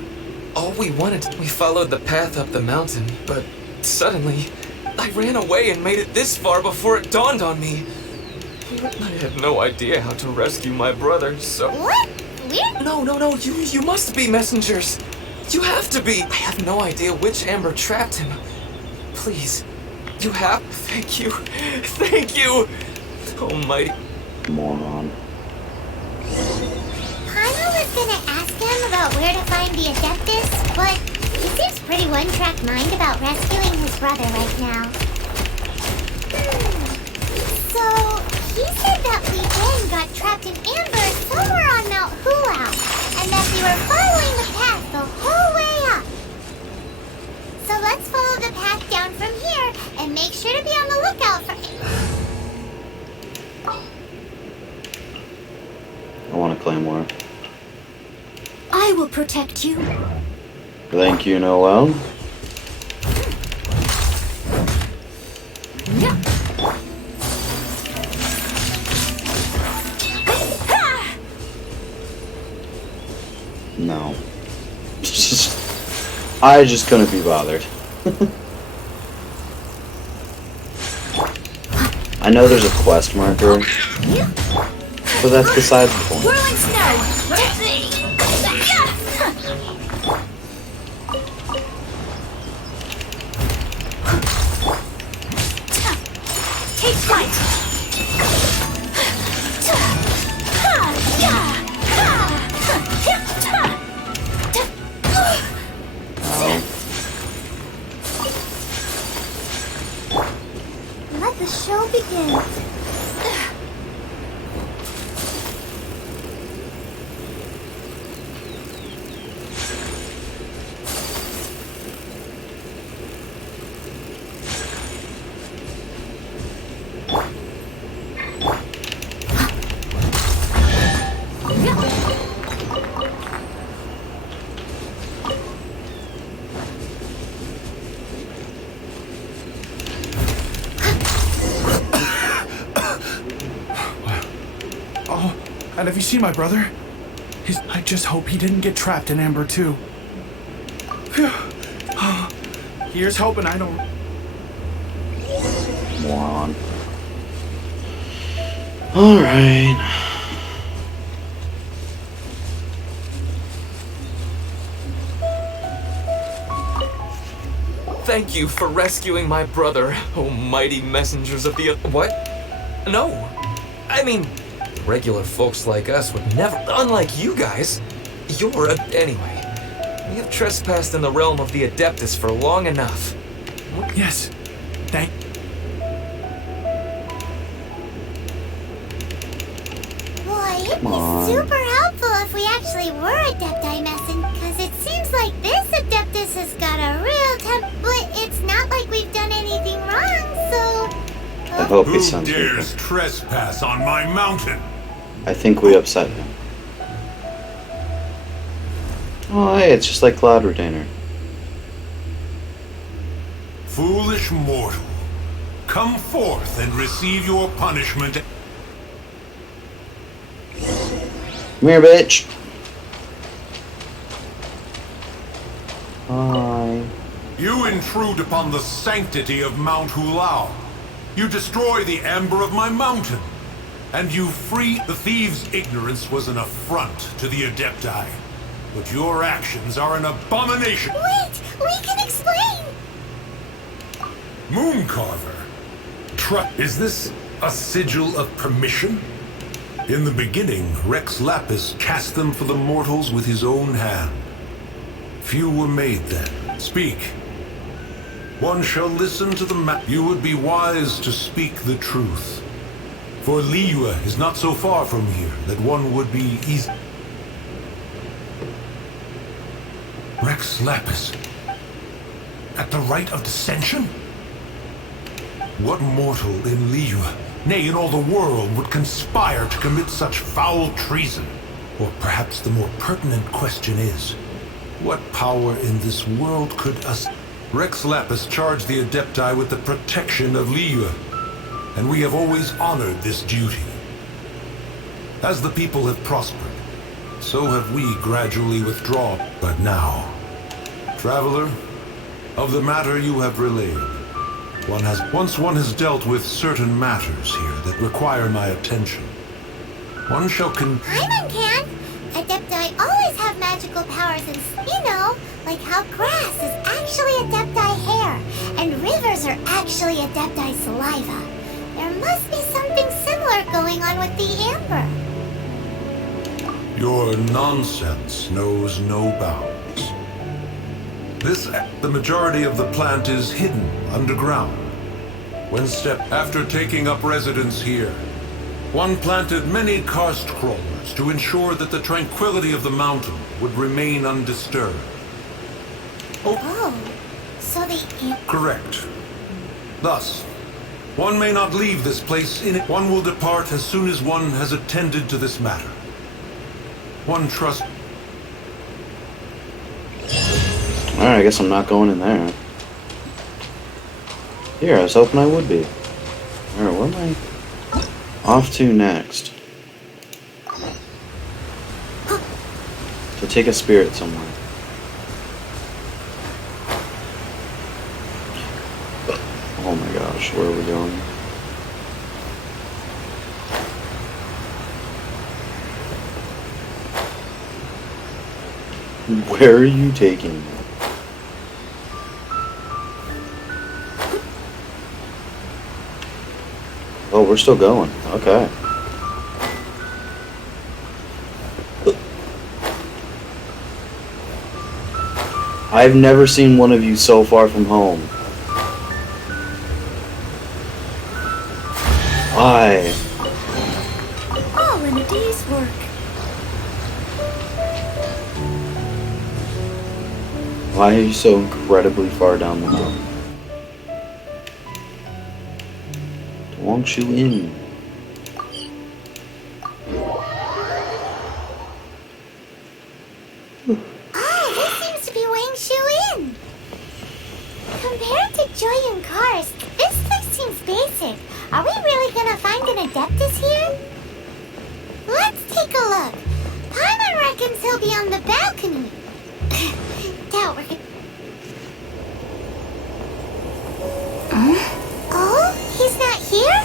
all we wanted, we followed the path up the mountain, but suddenly, I ran away and made it this far before it dawned on me. I had no idea how to rescue my brother, so... What? We're... No, you must be messengers. You have to be. I have no idea which amber trapped him. Please, you have... Thank you. Thank you. Almighty... Moron. Paimon was gonna ask him about where to find the Adeptus, but he seems pretty one-track mind about rescuing his brother right now. So... he said that Li Ben got trapped in amber somewhere on Mount Huao, and that they were following the path the whole way up. So let's follow the path down from here and make sure to be on the lookout for I want a Claymore. I will protect you. Thank you, Noel. No. I just couldn't be bothered. I know there's a quest marker, but that's beside the point. Whirling snow! Take flight! Let the show begin. Oh, and have you seen my brother? I just hope he didn't get trapped in Amber too. Phew. Oh, here's hoping I don't... Moron. Alright. Thank you for rescuing my brother, oh mighty messengers of the... What? No. I mean, regular folks like us would never... Unlike you guys. You're a... Anyway. We have trespassed in the realm of the Adeptus for long enough. Yes. Thank... Boy, it'd Come on. be super helpful if we actually were Adepti messing, because it seems like this Adeptus has got a real temp, but it's not like we've done anything wrong, so... I hope he Who sounds dares trespass on my mountain? I think we upset him. Oh, hey, it's just like Cloud Retainer. Foolish mortal, come forth and receive your punishment. Come here, bitch. Hi. You intrude upon the sanctity of Mount Hulao. You destroy the amber of my mountain. And you free the thieves' ignorance was an affront to the Adepti. But your actions are an abomination. Wait! We can explain! Mooncarver. Is this a sigil of permission? In the beginning, Rex Lapis cast them for the mortals with his own hand. Few were made then. Speak. One shall listen to the You would be wise to speak the truth. For Liyue is not so far from here that one would be easy. Rex Lapis. At the rite of dissension? What mortal in Liyue, nay, in all the world, would conspire to commit such foul treason? Or perhaps the more pertinent question is, what power in this world could us... Rex Lapis charged the Adepti with the protection of Liyue, and we have always honored this duty. As the people have prospered, so have we gradually withdrawn. But now, traveler, of the matter you have relayed, once one has dealt with certain matters here that require my attention, one shall Paimon can! Adepti always have magical powers and, you know, like how grass is actually Adepti hair, and rivers are actually Adepti saliva. There must be something similar going on with the amber. Your nonsense knows no bounds. The majority of the plant is hidden underground. After taking up residence here, one planted many karst crawlers to ensure that the tranquility of the mountain would remain undisturbed. Oh, so the Correct. Thus, one may not leave this place in it. One will depart as soon as one has attended to this matter. One trusts... Alright, I guess I'm not going in there. Here, I was hoping I would be. Alright, where am I off to next? To take a spirit somewhere. Oh my gosh, where are we going? Where are you taking me? Oh, we're still going. Okay. I've never seen one of you so far from home. Why? All in a day's work. Why are you so incredibly far down the mountain? Won't you in? Oh, this seems to be Wang Shu Inn. Compared to Joy and Cars, this place seems basic. Are we really gonna find an Adeptus here? Let's take a look. Paimon reckons he'll be on the balcony. Doubt we're gonna... Oh, he's not here?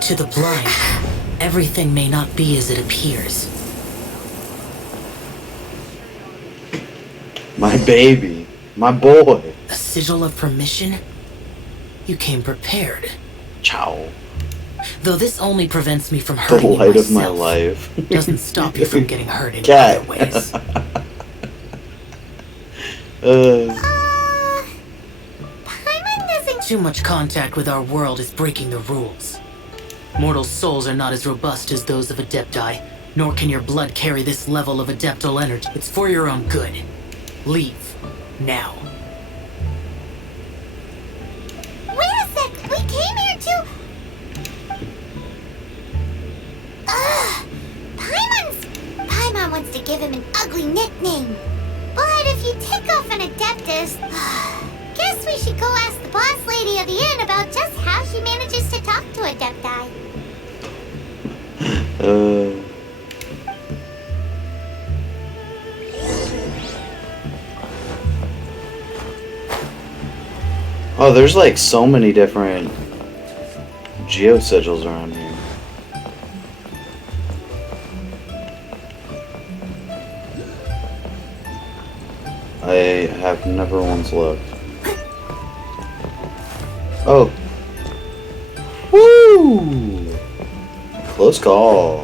To the blind, everything may not be as it appears. My baby. My boy. A sigil of permission? You came prepared. Ciao. Though this only prevents me from The hurting you light of my myself, life. doesn't stop you from getting hurt in Cat. other ways. Too much contact with our world is breaking the rules. Mortal souls are not as robust as those of Adepti, nor can your blood carry this level of adeptal energy. It's for your own good. Leave. Now. Wait a sec! We came here to... Ugh! Paimon wants to give him an ugly nickname. But if you take off an Adeptus... Guess we should go ask the boss lady of the inn about just how she manages to talk to Adepti. Oh, there's like so many different geo sigils around here. I have never once looked. Oh. Woo! Close call.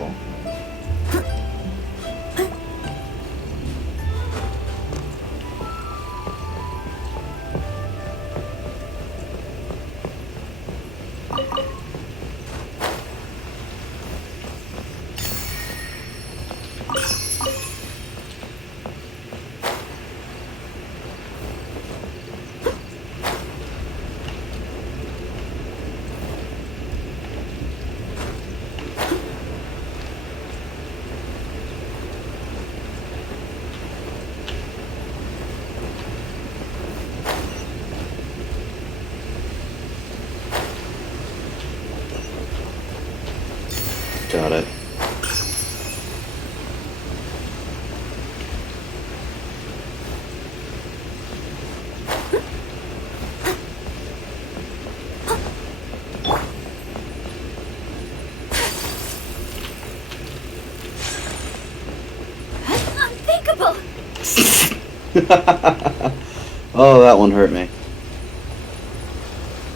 Got it. Unthinkable! Oh, that one hurt me.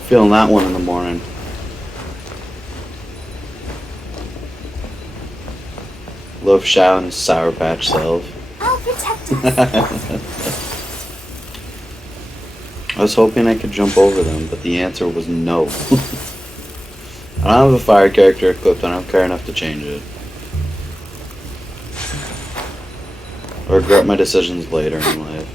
Feeling that one in the morning. Love Shao and his Sour Patch self. Oh, protect I was hoping I could jump over them, but the answer was no. I don't have a fire character equipped, and I don't care enough to change it. I regret my decisions later in life.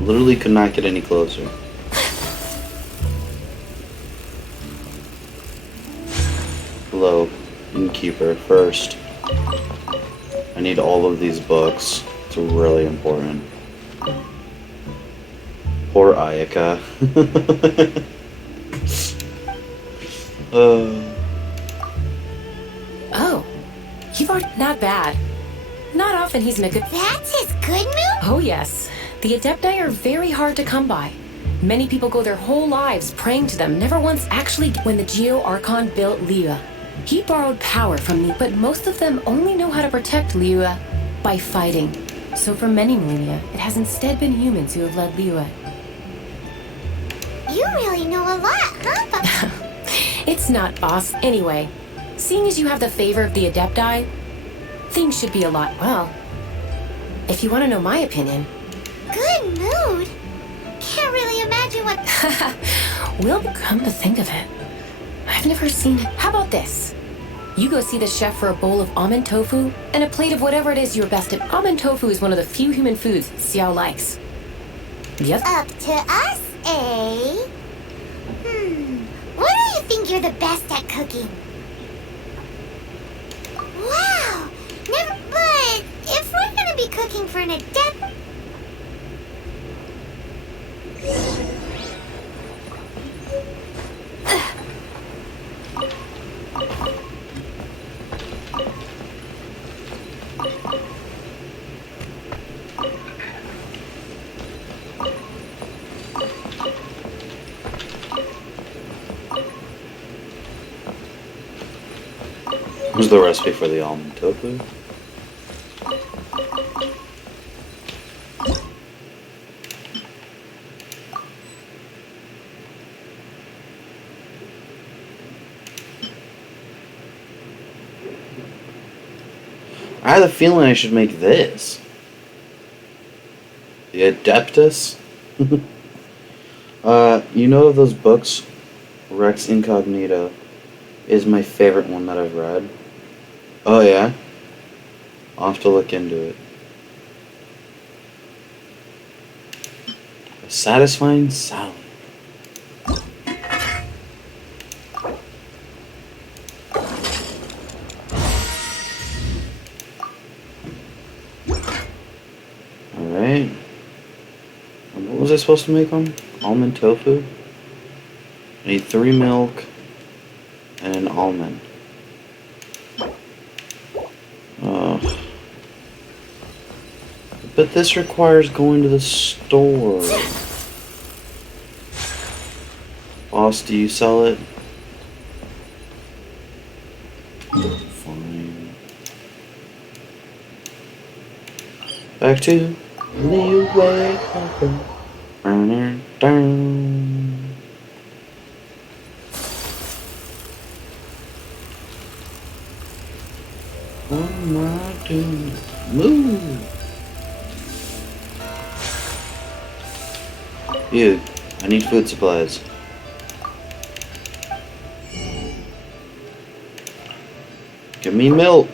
Literally could not get any closer. Hello, innkeeper. First, I need all of these books. It's really important. Poor Ayaka. Oh, you've already... Not bad. Not often he's in a good... That's his good mood? Oh, yes. The Adepti are very hard to come by. Many people go their whole lives praying to them, never once actually... When the Geo Archon built Liyue, he borrowed power from me, but most of them only know how to protect Liyue by fighting. So for many millennia, it has instead been humans who have led Liyue. You really know a lot, huh? It's not awesome. Anyway, seeing as you have the favor of the Adepti, things should be a lot, well, if you want to know my opinion. Good mood? Can't really imagine what... Well, come to think of it, I've never seen it. How about this? You go see the chef for a bowl of almond tofu and a plate of whatever it is you're best at. Almond tofu is one of the few human foods Xiao likes. Yes? Up to us, eh? What do you think you're the best at cooking? Wow! Never... But if we're gonna be cooking for an adept... Who's the recipe for the almond tofu? I had a feeling I should make this. The Adeptus? You know those books? Rex Incognito is my favorite one that I've read. Oh yeah? I'll have to look into it. A satisfying salad. Alright. What was I supposed to make them? Almond tofu? I need 3 milk and an almond. But this requires going to the store. Boss, do you sell it? Fine. Back to Liyue. What am I doing? Move! You, I need food supplies. Give me milk.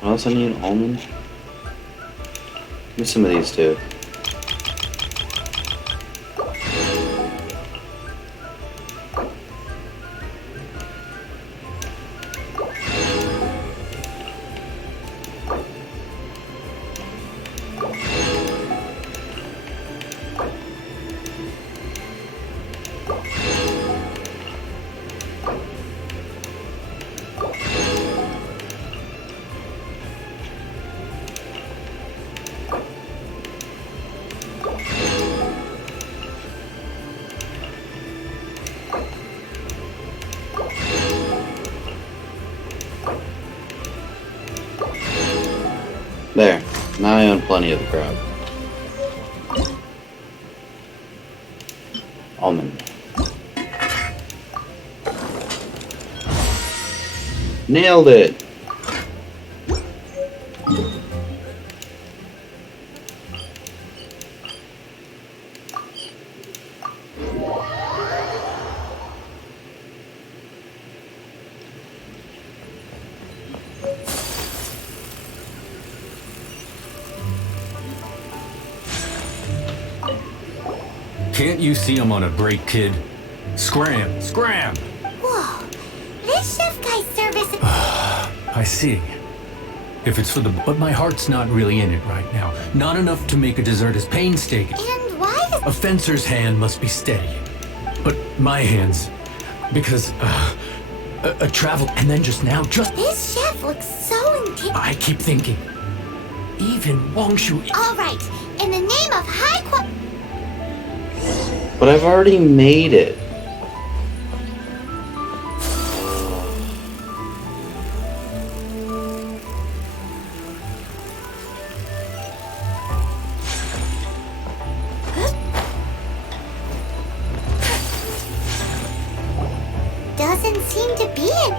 What else I need? Almond? Give me some of these too. There. Now I own plenty of the crab. Almond. Nailed it! Can't you see I'm on a break, kid? Scram! Scram! Whoa. This chef guy's service. I see. If it's for the... But my heart's not really in it right now. Not enough to make a dessert as painstaking. And why is... A fencer's hand must be steady. But my hands... Because, a travel... And then just now, just... This chef looks so intense. I keep thinking. Even Wangshu... All right. In the name of high quality... But I've already made it. Doesn't seem to be it.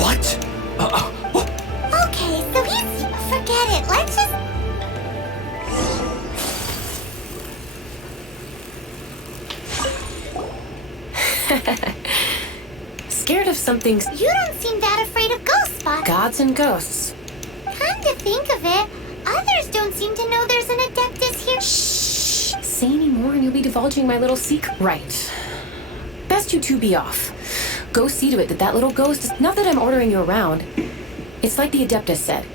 What? Okay, so he's... Forget it. Let's just... Scared of something? You don't seem that afraid of ghosts, Spot. Gods and ghosts. Come to think of it, others don't seem to know there's an Adeptus here. Shh. Say any more and you'll be divulging my little secret. Right. Best you two be off. Go see to it that little ghost is... Not that I'm ordering you around. It's like the Adeptus said.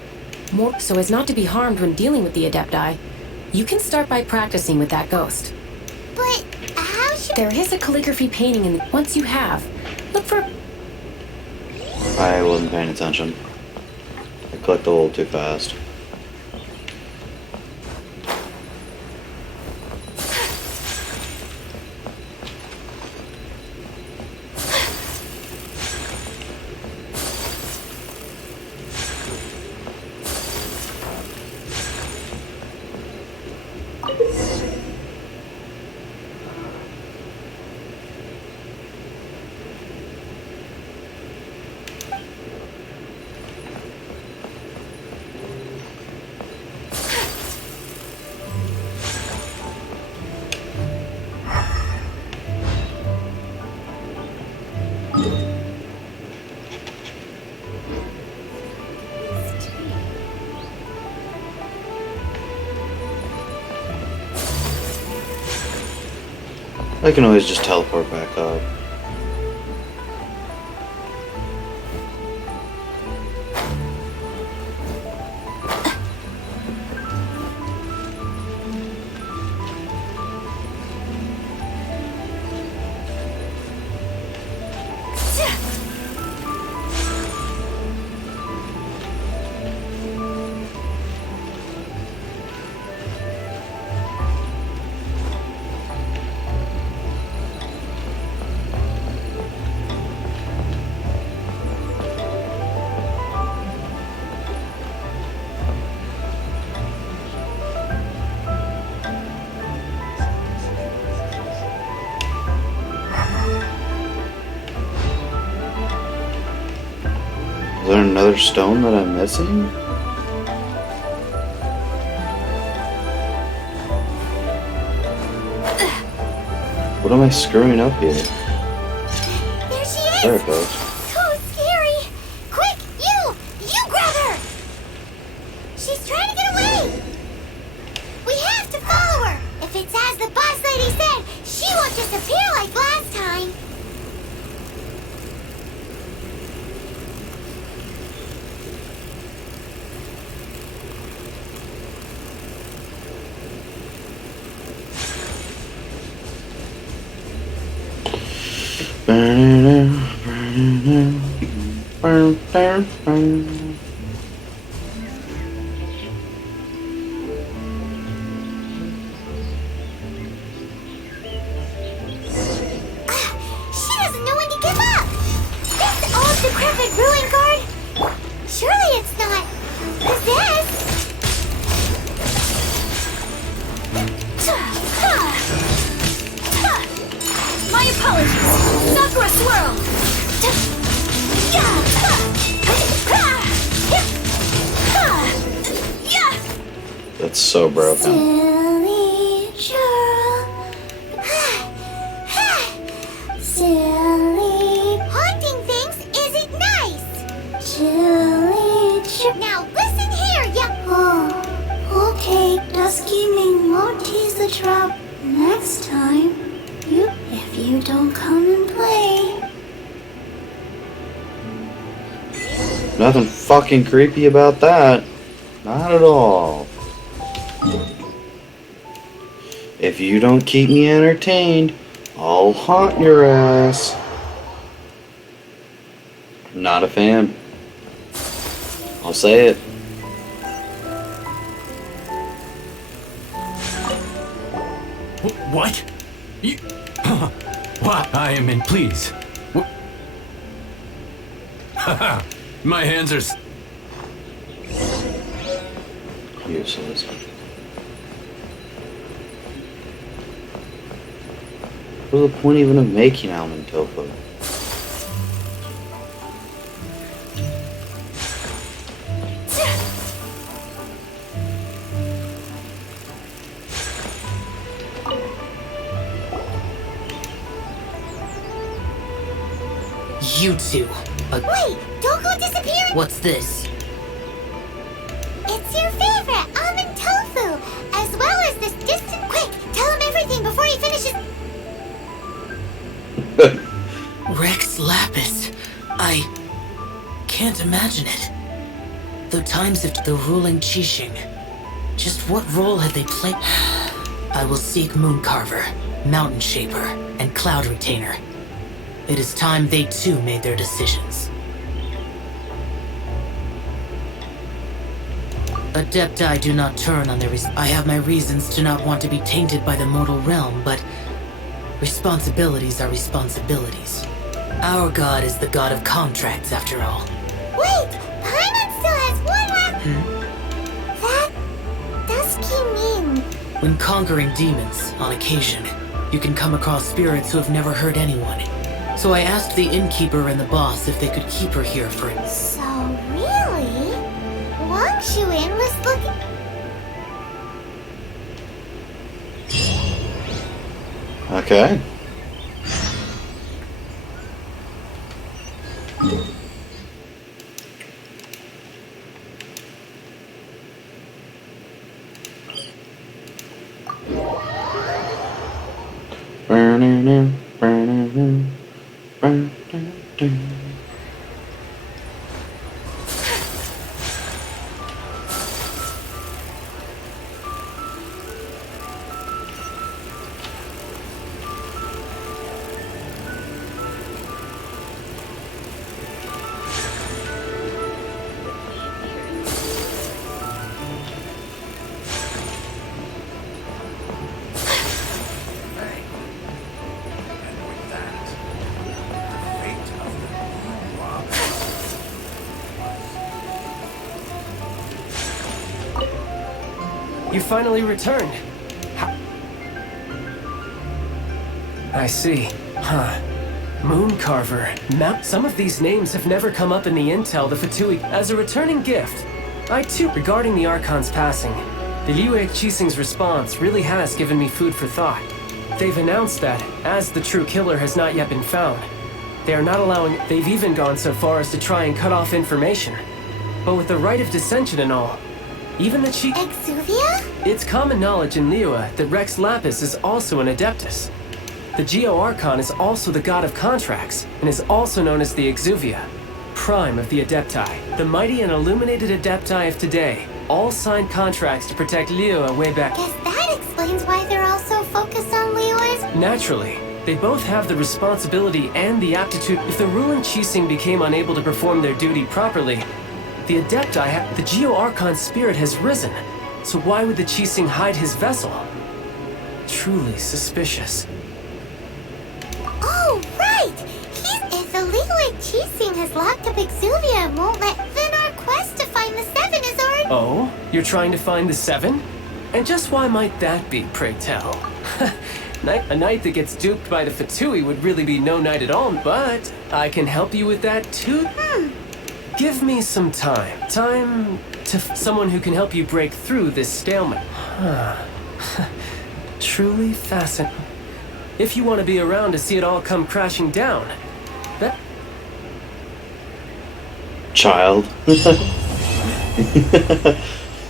More so as not to be harmed when dealing with the Adepti. You can start by practicing with that ghost. But how should... There is a calligraphy painting in the... Once you have, look for... I wasn't paying attention. I clicked a little too fast. I can always just teleport back up. Is there another stone that I'm missing? What am I screwing up here? There she is! There it goes. So scary! Quick, you grab her! She's trying to get away! We have to follow her! If it's as the boss lady said, she won't disappear like last time! She doesn't know when to give up! This old decrepit ruin guard? Surely it's not possessed! My apologies! Sakura Swirl! It's so broken. Silly churl. Silly. Haunting things isn't nice. Silly churl. Now listen here, ya. Oh, okay. Dusky Ming won't tease the trap next time. If you don't come and play. Nothing fucking creepy about that. Not at all. If you don't keep me entertained, I'll haunt your ass. Not a fan. I'll say it. What? You... What? I am in, please. Haha. My hands are... Useless. What's the point even of making almond tofu? You two. Wait, don't go disappearing! What's this? It's your favorite, almond tofu, as well as this distant... Quick, tell him everything before he finishes... Rex Lapis. I can't imagine it. The times of the ruling Qixing. Just what role had they played? I will seek Mooncarver, Mountain Shaper, and Cloud Retainer. It is time they too made their decisions. Adepti do not turn on their I have my reasons to not want to be tainted by the mortal realm, but responsibilities are responsibilities. Our god is the god of contracts, after all. Wait! Paimon still has one last... That... Dusky Ming. When conquering demons, on occasion, you can come across spirits who have never hurt anyone. So I asked the innkeeper and the boss if they could keep her here for it. So really? Wang Shuin was looking... Okay. You finally returned. I see. Huh. Mooncarver. Some of these names have never come up in the intel the Fatui. As a returning gift, I too... Regarding the Archon's passing, the Liyue Qixing's response really has given me food for thought. They've announced that, as the true killer has not yet been found, they are not allowing... They've even gone so far as to try and cut off information. But with the right of dissension and all, even the chief... Exuvia? It's common knowledge in Liyue that Rex Lapis is also an Adeptus. The Geo Archon is also the god of contracts, and is also known as the Exuvia, prime of the Adepti. The mighty and illuminated Adepti of today all signed contracts to protect Liyue way back. Guess that explains why they're all so focused on Liyue's... Naturally. They both have the responsibility and the aptitude. If the ruling Qixing became unable to perform their duty properly, the Adepti, the Geo Archon's spirit has risen. So why would the Qixing hide his vessel? Truly suspicious. Oh, right! If the Liyue Qixing has locked up Exuvia and won't let... Then our quest to find the Seven is already... Oh? You're trying to find the Seven? And just why might that be, pray tell? A knight that gets duped by the Fatui would really be no knight at all, but I can help you with that too. Give me some time. Time to someone who can help you break through this stalemate. Truly fascinating. If you want to be around to see it all come crashing down, that... Child.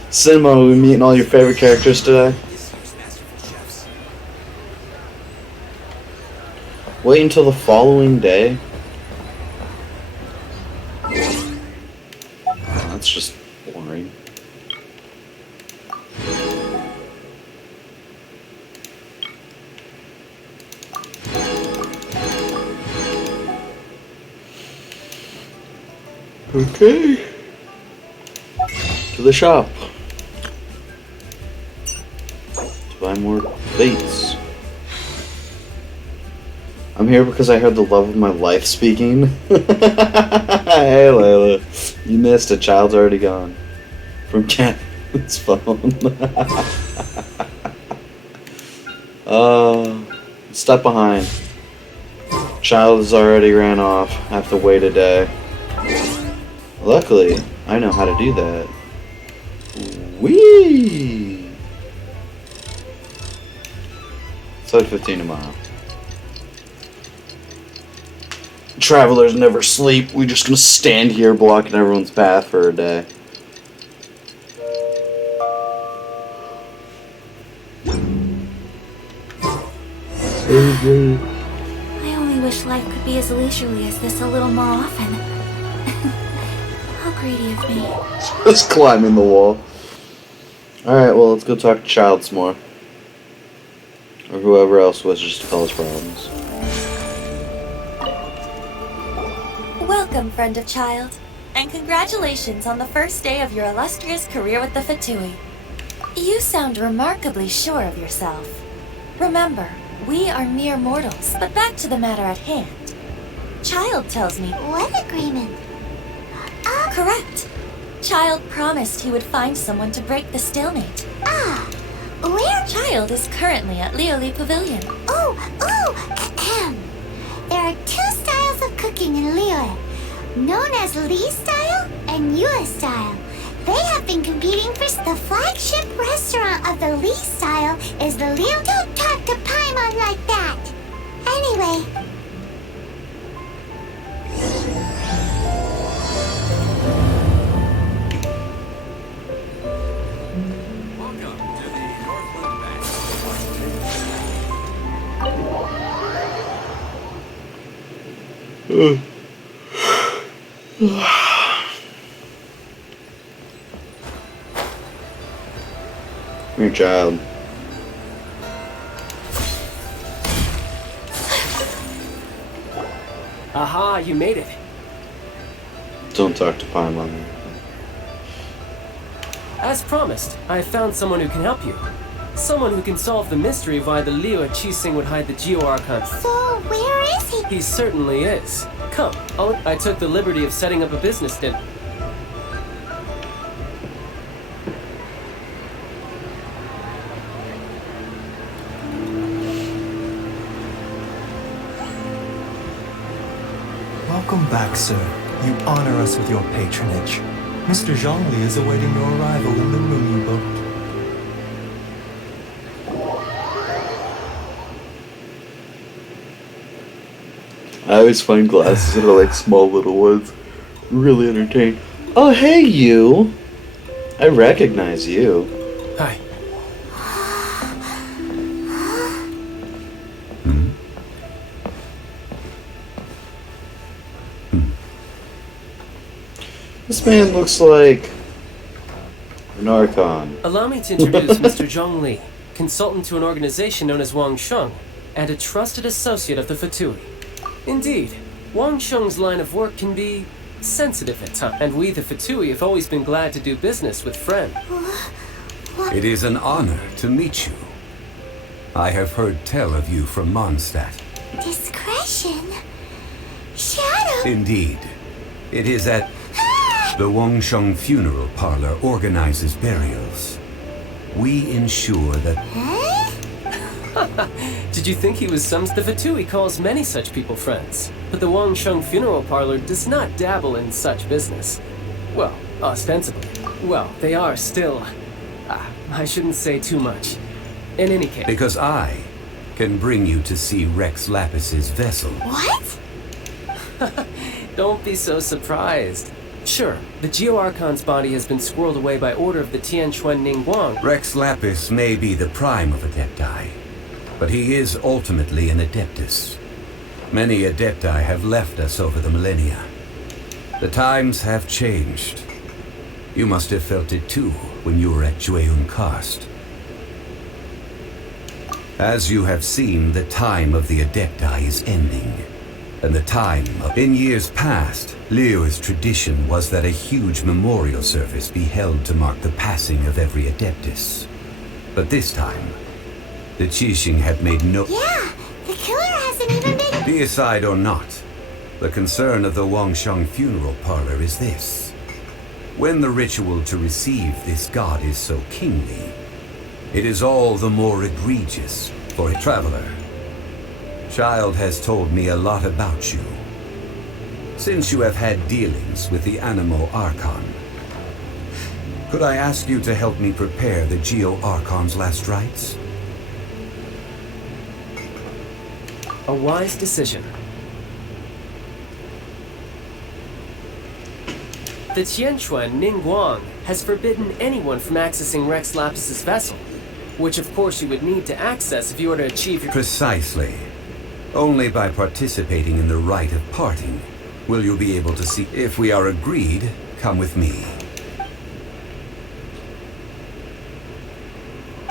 Cinema, are we meeting all your favorite characters today? Wait until the following day? That's just boring. Okay. To the shop. To buy more baits. I'm here because I heard the love of my life speaking. Hey Layla. You missed it. Child's already gone. From Cat's phone. Step behind. Child has already ran off. I have to wait a day. Luckily, I know how to do that. Whee! Side 15 a mile. Travelers never sleep. We're just gonna stand here blocking everyone's path for a day. I only wish life could be as leisurely as this a little more often. How greedy of me. Just climbing the wall. Alright, well, let's go talk to Child some more. Or whoever else wishes to cause problems. Welcome, friend of Child, and congratulations on the first day of your illustrious career with the Fatui. You sound remarkably sure of yourself. Remember, we are mere mortals, but back to the matter at hand. Child tells me... What agreement? Correct. Child promised he would find someone to break the stalemate. Where? Child is currently at Lioli Pavilion. Ahem. There are two styles of cooking in Liyue, known as Li style and Yue style. They have been competing for the flagship restaurant of the Li style is the Liu. Don't talk to Paimon like that. Anyway. Your Child. Aha, you made it. Don't talk to Paimon. As promised, I found someone who can help you. Someone who can solve the mystery of why the Liu Qixing would hide the Geo-Archon. So, where is he? He certainly is. Come, I took the liberty of setting up a business dinner. Welcome back, sir. You honor us with your patronage. Mr. Zhongli is awaiting your arrival in the room you booked. I always find glasses that are like small little ones. Really entertaining. Oh, hey, you. I recognize you. Hi. This man looks like an Archon. Allow me to introduce Mr. Zhong Li, consultant to an organization known as Wang Sheng, and a trusted associate of the Fatui. Indeed, Wang Sheng's line of work can be sensitive at times, and we, the Fatui, have always been glad to do business with friends. It is an honor to meet you. I have heard tell of you from Mondstadt. Discretion? Shadow? Indeed. It is at the Wangsheng funeral parlor organizes burials. We ensure that... Did Did you think he was some? The Fatui calls many such people friends, but the Wangsheng funeral parlor does not dabble in such business. Well, ostensibly. Well, they are still... I shouldn't say too much. In any case... Because I can bring you to see Rex Lapis's vessel. What? Don't be so surprised. Sure, the Geo-Archon's body has been squirreled away by order of the Tianquan Ningguang. Rex Lapis may be the prime of Adepti, but he is ultimately an Adeptus. Many Adepti have left us over the millennia. The times have changed. You must have felt it too when you were at Jueyun Karst. As you have seen, the time of the Adepti is ending. And the time of... In years past, Liyue's tradition was that a huge memorial service be held to mark the passing of every Adeptus. But this time, the Qixing had made no... Yeah, the killer hasn't even been... Be aside or not, the concern of the Wangsheng funeral parlor is this. When the ritual to receive this god is so kingly, it is all the more egregious for a traveler. Child has told me a lot about you. Since you have had dealings with the Animo Archon, could I ask you to help me prepare the Geo-Archon's last rites? A wise decision. The Tianquan Ningguang has forbidden anyone from accessing Rex Lapis's vessel, which of course you would need to access if you were to achieve your... Precisely. Only by participating in the rite of parting will you be able to see. If we are agreed, come with me.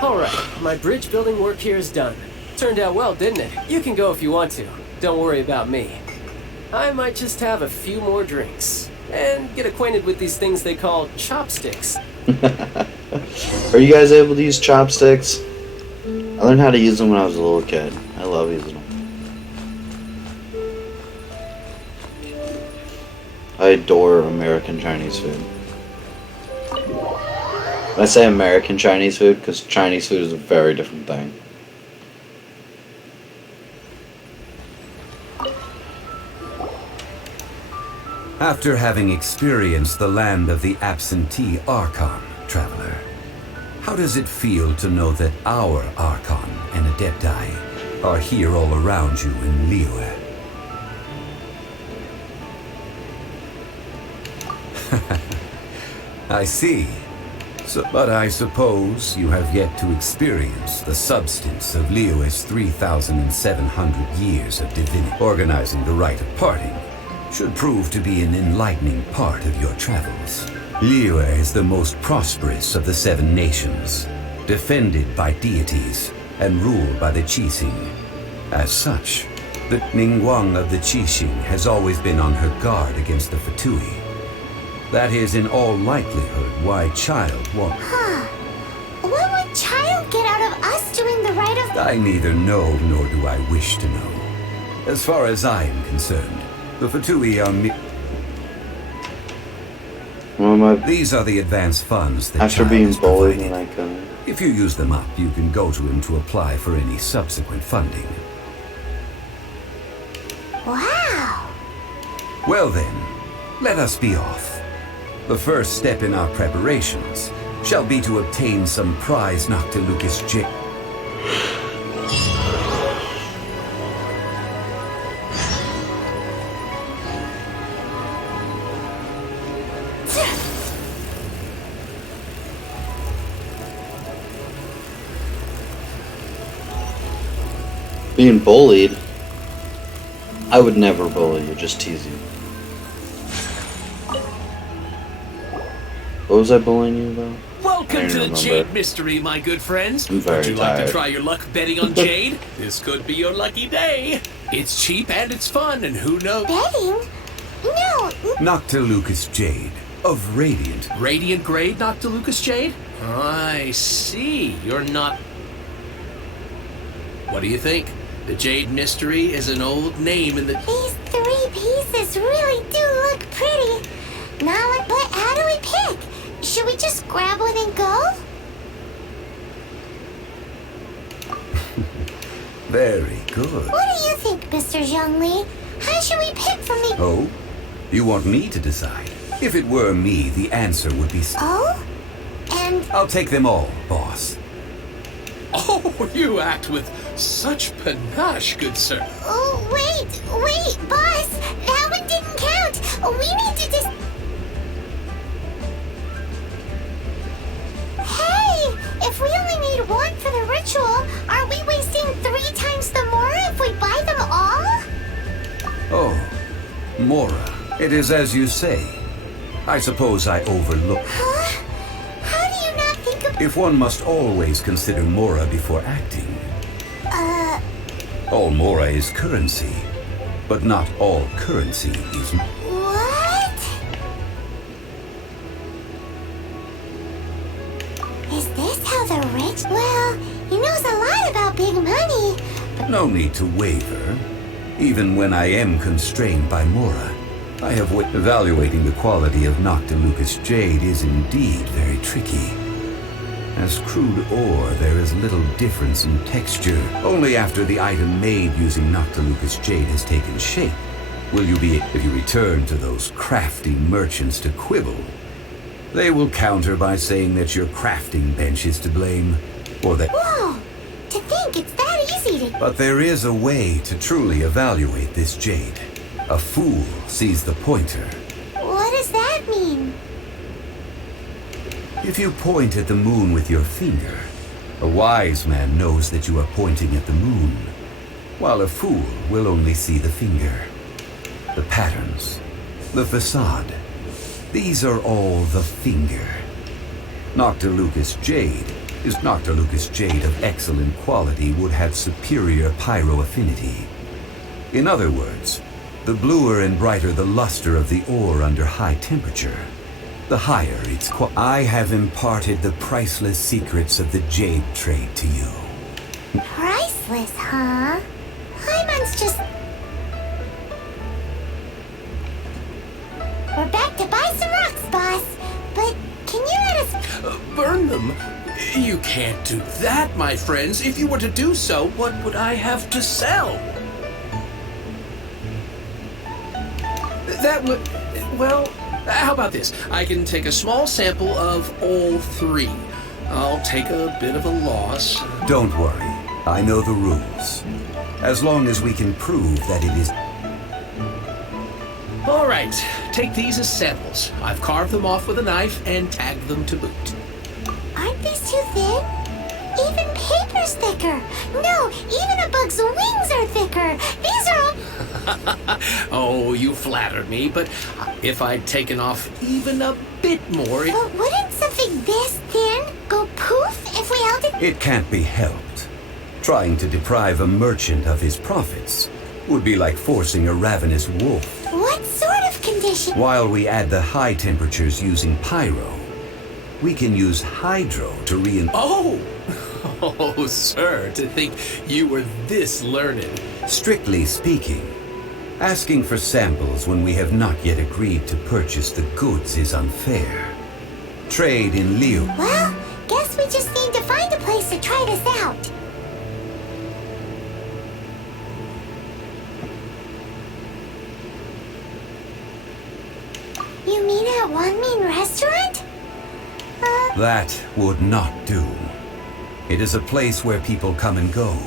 Alright, my bridge building work here is done. Turned out well, didn't it? You can go if you want to. Don't worry about me. I might just have a few more drinks. And get acquainted with these things they call chopsticks. Are you guys able to use chopsticks? I learned how to use them when I was a little kid. I love using them. I adore American Chinese food. When I say American Chinese food, because Chinese food is a very different thing. After having experienced the land of the absentee Archon, traveler, how does it feel to know that our Archon and Adepti are here all around you in Liyue? I see. But I suppose you have yet to experience the substance of Liyue's 3,700 years of divinity. Organizing the rite of parting should prove to be an enlightening part of your travels. Liyue is the most prosperous of the 7 nations, defended by deities and ruled by the Qixing. As such, the Ningguang of the Qixing has always been on her guard against the Fatui. That is in all likelihood why Child won't. What would Child get out of us doing the rite of... I neither know nor do I wish to know. As far as I am concerned, the Fatui are These are the advance funds that after Child being has bullied provided. when I couldn't. If you use them up, you can go to him to apply for any subsequent funding. Wow! Well then, let us be off. The first step in our preparations shall be to obtain some prize Noctilucus J. Being bullied? I would never bully you, just tease you. What was I bullying you about? Welcome to the remember. Jade Mystery, my good friends. I'm very Would you like tired. to try your luck betting on Jade? This could be your lucky day. It's cheap and it's fun, and who knows? Betting? No. Noctilucus Jade of Radiant. Radiant grade, Noctilucus Jade? I see. You're not... What do you think? The Jade Mystery is an old name in the... These 3 pieces really do look pretty. Now, but how do we pick? Should we just grab one and go? Very good. What do you think, Mr. Zhongli? How should we pick from the... Oh? You want me to decide? If it were me, the answer would be... Oh? And... I'll take them all, boss. Oh, you act with such panache, good sir. Oh, wait, boss! That one didn't count! We need to just... Hey! If we only need one for the ritual, are we wasting 3 times the Mora if we buy them all? Oh, Mora. It is as you say. I suppose I overlooked. Huh? How do you not think of... If one must always consider Mora before acting. All Mora is currency, but not all currency is... What? Is this how the rich... Well, he knows a lot about big money. No need to waver. Even when I am constrained by Mora, I have evaluating the quality of Noctilucous jade is indeed very tricky. As crude ore, there is little difference in texture. Only after the item made using Noctilucous jade has taken shape will you be... If you return to those crafty merchants to quibble, they will counter by saying that your crafting bench is to blame, or that... Whoa! To think it's that easy to... But there is a way to truly evaluate this jade. A fool sees the pointer. What does that mean? If you point at the moon with your finger, a wise man knows that you are pointing at the moon, while a fool will only see the finger. The patterns, the facade, these are all the finger. Noctilucous jade is Noctilucous jade of excellent quality would have superior pyro affinity. In other words, the bluer and brighter the luster of the ore under high temperature, the higher its quality. I have imparted the priceless secrets of the jade trade to you. Priceless, huh? Hyman's just... We're back to buy some rocks, boss. But can you let us... Burn them? You can't do that, my friends. If you were to do so, what would I have to sell? That would... Well, how about this? I can take a small sample of all 3. I'll take a bit of a loss. Don't worry. I know the rules. As long as we can prove that it is... All right. Take these as samples. I've carved them off with a knife and tagged them to boot. Aren't these too thin? Even paper's thicker. No, even a bug's wings are thicker. These are all... Oh, you flatter me, but if I'd taken off even a bit more... But wouldn't something this thin go poof if we held it? It can't be helped. Trying to deprive a merchant of his profits would be like forcing a ravenous wolf. What sort of condition? While we add the high temperatures using pyro, we can use hydro to Oh! Oh, sir, to think you were this learned. Strictly speaking, asking for samples when we have not yet agreed to purchase the goods is unfair. Trade in Liu. Well, guess we just need to find a place to try this out. You mean at One Mean Restaurant? That would not do. It is a place where people come and go.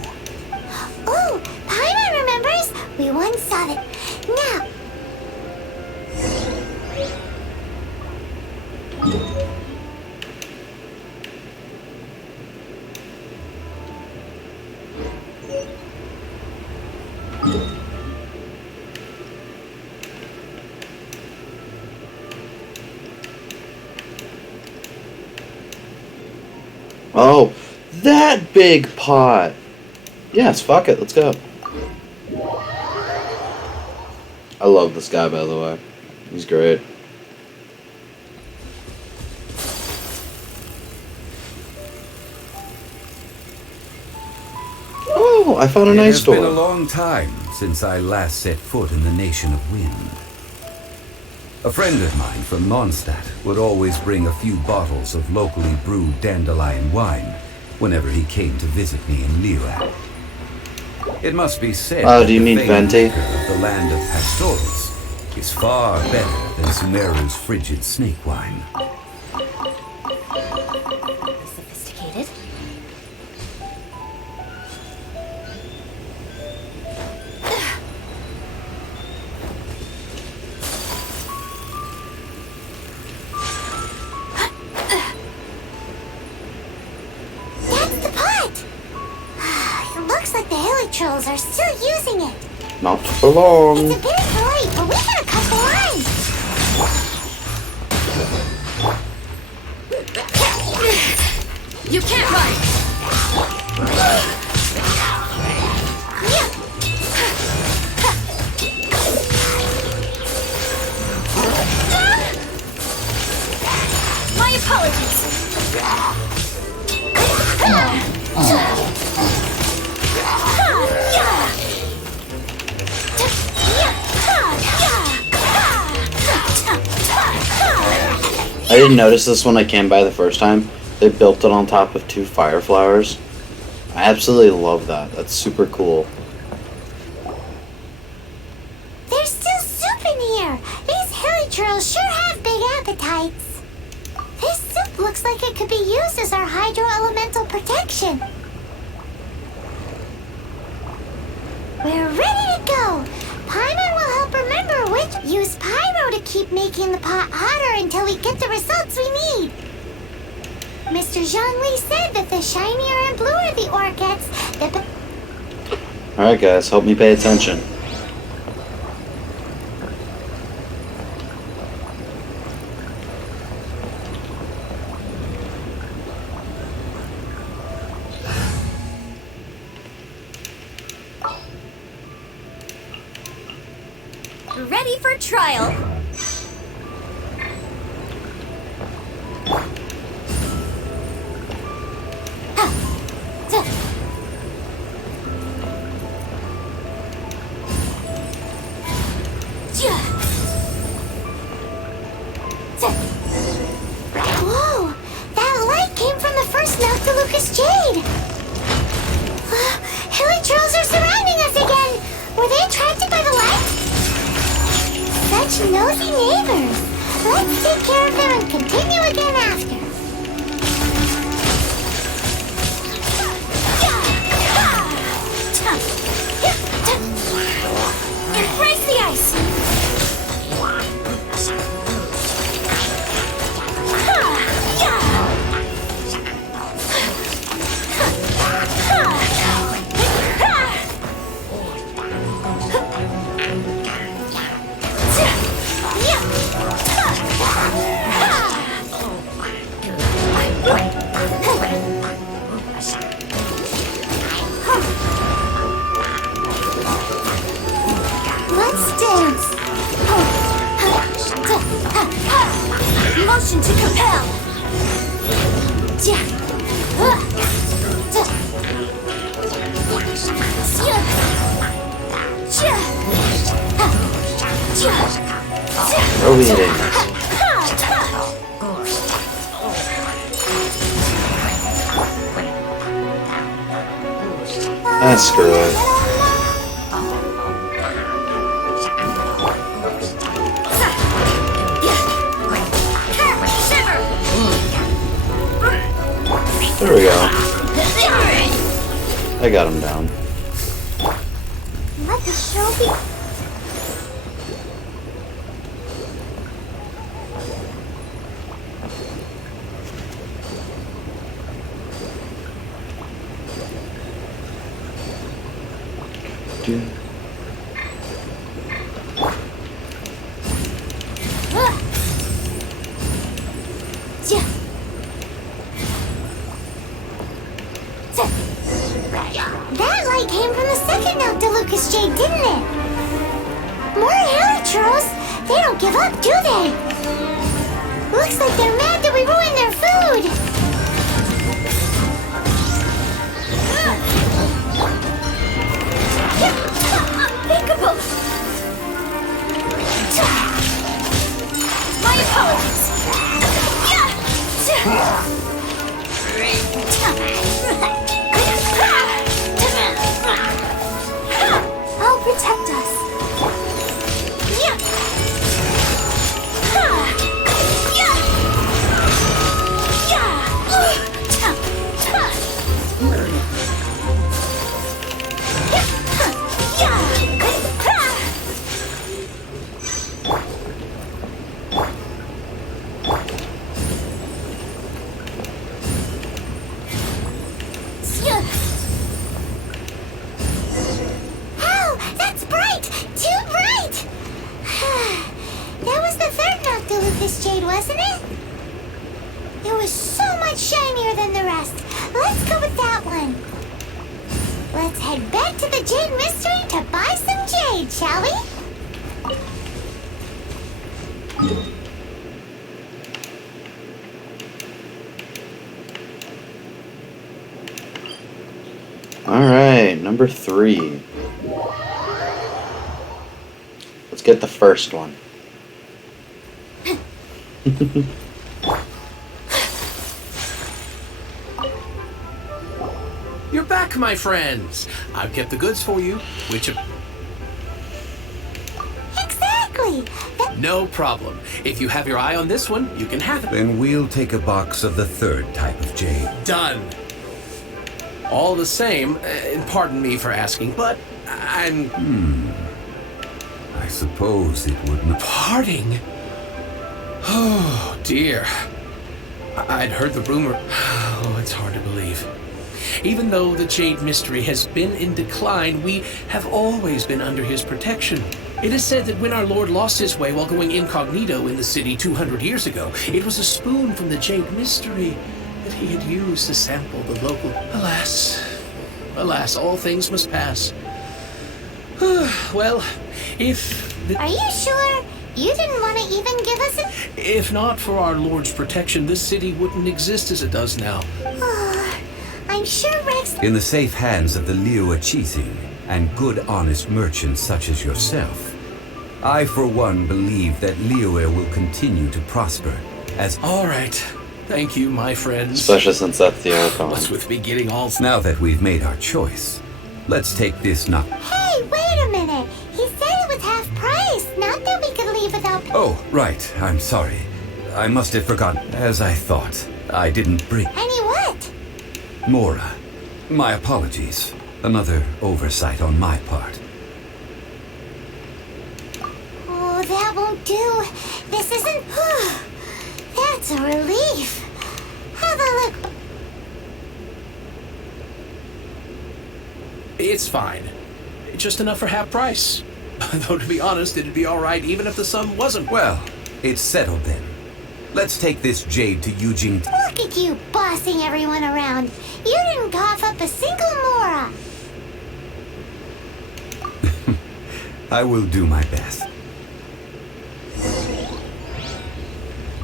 Oh, Paimon remembers. We once saw it. Now. Oh, that big pot. Yes, fuck it. Let's go. I love this guy, by the way. He's great. Oh, I found a nice door. It has been a long time since I last set foot in the Nation of Wind. A friend of mine from Mondstadt would always bring a few bottles of locally brewed dandelion wine whenever he came to visit me in Liyue. It must be said. Oh, do you that mean the Venti? maker of the land of Pastoris is far better than Sumeru's frigid snake wine. Sophisticated. That's the pot! It looks like the Helitrolls are still using it. Not for long. It's a bit polite, but we gotta cut the line. You can't run! My apologies! I didn't notice this when I came by the first time. They built it on top of 2 fire flowers. I absolutely love that. That's super cool. There's still soup in here. These Helitrolls sure have big appetites. This soup looks like it could be used as our hydro-elemental protection. We're ready to go. Paimon will help remember which. Use pyro to keep making the pot hotter until we get the results we need. Mr. Zhongli said that the shinier and bluer the ore gets, the Alright guys, help me pay attention. Ready for trial. Whoa! That light came from the first Noctilucous Jade! Helitrolls are surrounding us again! Were they attracted by the light? Such nosy neighbors! Let's take care of them and continue again after. Embrace the ice! Let's dance. Motion to compel! Where are we heading? Ah, screw it. There we go. I got him down. Let the show be. That light came from the second Noctilucous Jade, didn't it? More Helitrolls? They don't give up, do they? Looks like they're mad that we ruined their food. Unthinkable! My apologies! this jade, wasn't it? It was so much shinier than the rest. Let's go with that one. Let's head back to the Jade Mystery to buy some jade, shall we? Alright, number 3. Let's get the first one. You're back, my friends. I've kept the goods for you, which... Exactly! No problem. If you have your eye on this one, you can have it. Then we'll take a box of the third type of jade. Done. All the same, pardon me for asking, but I'm... I suppose it wouldn't... Parting? Oh, dear. I'd heard the rumor. Oh, it's hard to believe. Even though the Jade Mystery has been in decline, we have always been under his protection. It is said that when our Lord lost his way while going incognito in the city 200 years ago, it was a spoon from the Jade Mystery that he had used to sample the local... Alas, all things must pass. Well, if... Are you sure? You didn't want to even give us a... If not for our Lord's protection, this city wouldn't exist as it does now. I'm sure Rex... In the safe hands of the Liyue Qixing and good honest merchants such as yourself, I for one believe that Liyue will continue to prosper as... All right. Thank you, my friends. Especially since that's the Archon. What's with me getting all... Now that we've made our choice, let's take this now. Hey, wait a minute! He said it was half price, not that we could leave without... Oh, right. I'm sorry. I must have forgotten. As I thought, I didn't bring... Any what? Mora. My apologies. Another oversight on my part. Oh, that won't do. This isn't... That's a relief. Have a look. It's fine. Just enough for half price. Though, to be honest, it'd be all right even if the sum wasn't. Well, it's settled then. Let's take this jade to Yujing. Look at you bossing everyone around. You didn't cough up a single Mora. I will do my best.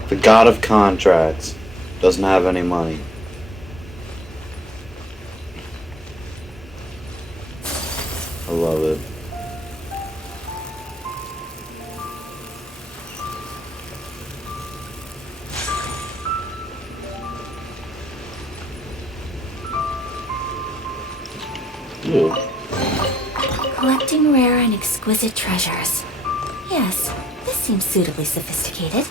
The god of contracts doesn't have any money. I love it. Ooh. Collecting rare and exquisite treasures. Yes, this seems suitably sophisticated.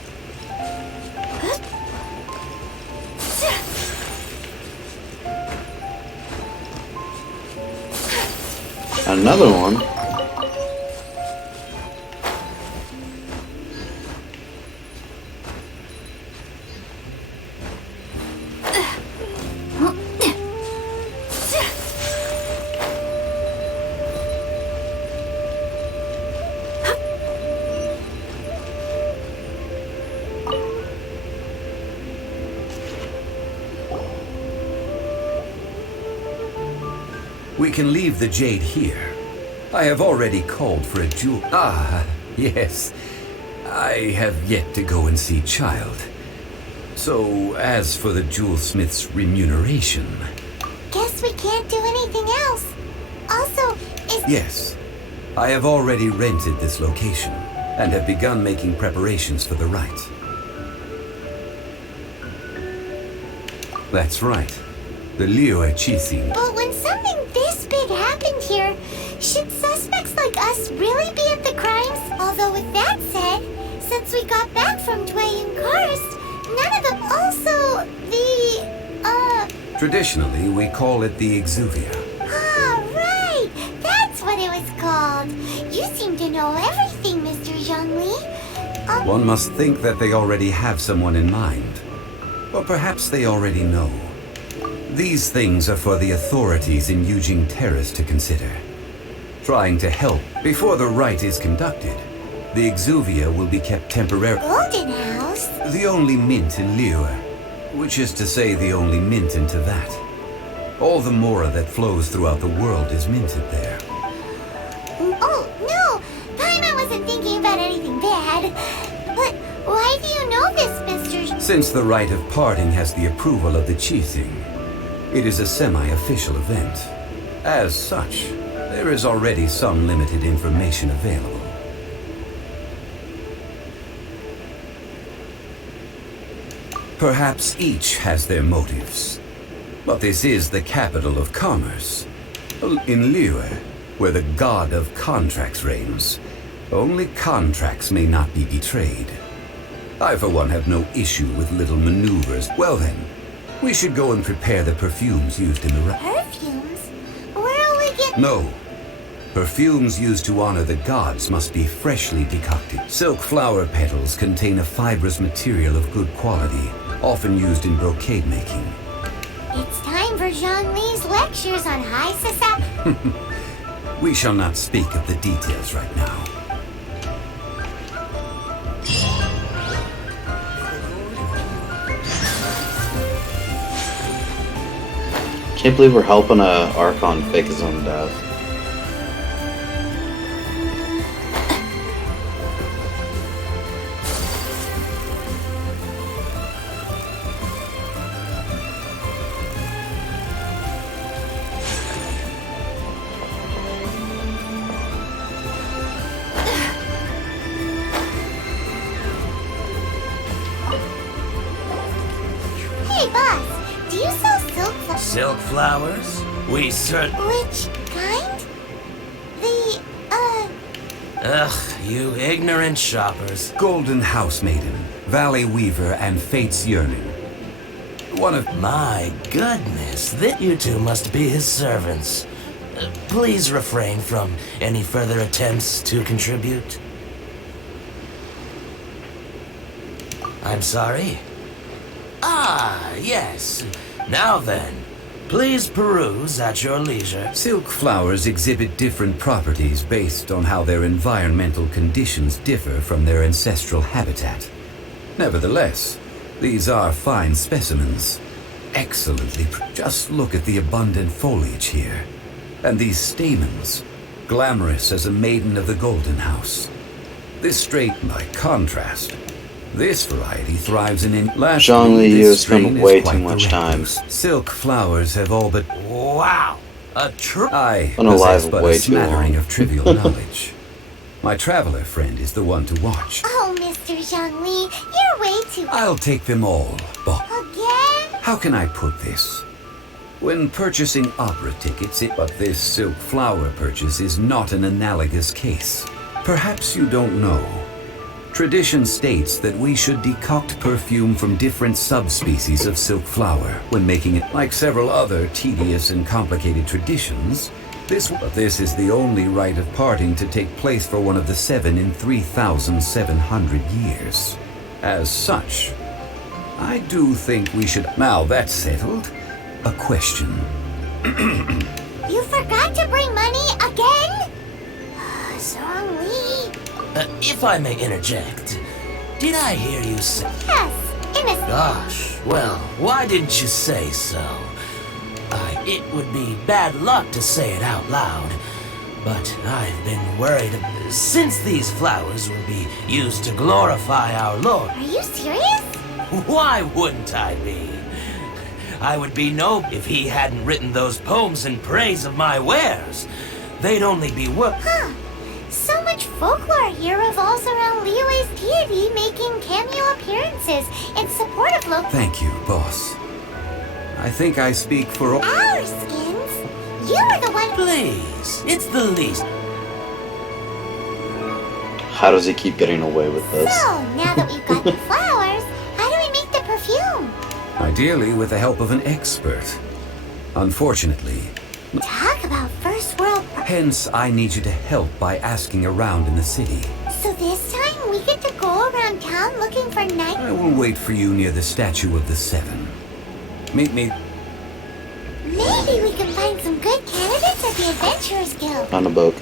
Another one. We can leave the jade here. I have already called for a jewel. Ah, yes. I have yet to go and see Child. So, as for the jewelsmith's remuneration... Guess we can't do anything else. Also, is... Yes. I have already rented this location, and have begun making preparations for the rite. That's right. The Liyue Qixing. But when something this big happened here, should suspects like us really be at the crimes? Although with that said, since we got back from Dwayne Karst, none of them also Traditionally, we call it the Exuvia. Ah, right! That's what it was called. You seem to know everything, Mr. Zhongli. One must think that they already have someone in mind. Or perhaps they already know. These things are for the authorities in Yujing Terrace to consider. Trying to help before the rite is conducted. The Exuvia will be kept temporarily. Golden House? The only mint in Liyue, which is to say the only mint into that. All the mora that flows throughout the world is minted there. Oh, no! Paimon wasn't thinking about anything bad. But why do you know this, Mr. Since the rite of parting has the approval of the Qixing, it is a semi-official event. As such, there is already some limited information available. Perhaps each has their motives. But this is the capital of commerce. In Liyue, where the god of contracts reigns, only contracts may not be betrayed. I, for one, have no issue with little maneuvers. Well then, we should go and prepare the perfumes used in the Perfumes? Where will we get... No. Perfumes used to honor the gods must be freshly decocted. Silk flower petals contain a fibrous material of good quality, often used in brocade making. It's time for Zhongli's lectures on high society. We shall not speak of the details right now. Can't believe we're helping a Archon fake his own death. Hey, boss, do you sell silk flowers? Silk flowers? We Which kind? Ugh, you ignorant shoppers. Golden House Maiden, Valley Weaver, and Fate's Yearning. One of... My goodness, that you two must be his servants. Please refrain from any further attempts to contribute. I'm sorry? Ah, yes. Now then, please peruse at your leisure. Silk flowers exhibit different properties based on how their environmental conditions differ from their ancestral habitat. Nevertheless, these are fine specimens. Excellently. Just look at the abundant foliage here. And these stamens, glamorous as a maiden of the Golden House. This straight, by contrast, this variety thrives in Zhongli, you spend way too much time. Silk flowers have all but... Wow! I Unalive possess but way a too smattering long. of trivial knowledge. My traveler friend is the one to watch. Oh, Mr. Zhongli, you're way too... I'll take them all, but... Again? How can I put this? When purchasing opera tickets, but this silk flower purchase is not an analogous case. Perhaps you don't know. Tradition states that we should decoct perfume from different subspecies of silk flower when making it. Like several other tedious and complicated traditions, this is the only rite of parting to take place for one of the 7 in 3,700 years. As such, I do think we should... Now that's settled, a question. You forgot to bring money again? Zhongli. If I may interject, did I hear you say... Yes, in a... Gosh, well, why didn't you say so? It would be bad luck to say it out loud, but I've been worried since these flowers will be used to glorify our Lord. Are you serious? Why wouldn't I be? I would be no if he hadn't written those poems in praise of my wares. They'd only be worth... Huh. So much folklore here revolves around Liyue's deity making cameo appearances in support of local... Thank you, boss. I think I speak for all... Our skins? You were the one... Please, it's the least... How does he keep getting away with this? So, now that we've got the flowers, how do we make the perfume? Ideally with the help of an expert. Unfortunately... Talk about first world... Hence, I need you to help by asking around in the city. So this time we get to go around town looking for night... I will wait for you near the Statue of the Seven. Meet me... Maybe we can find some good candidates at the Adventurers Guild. On a boat.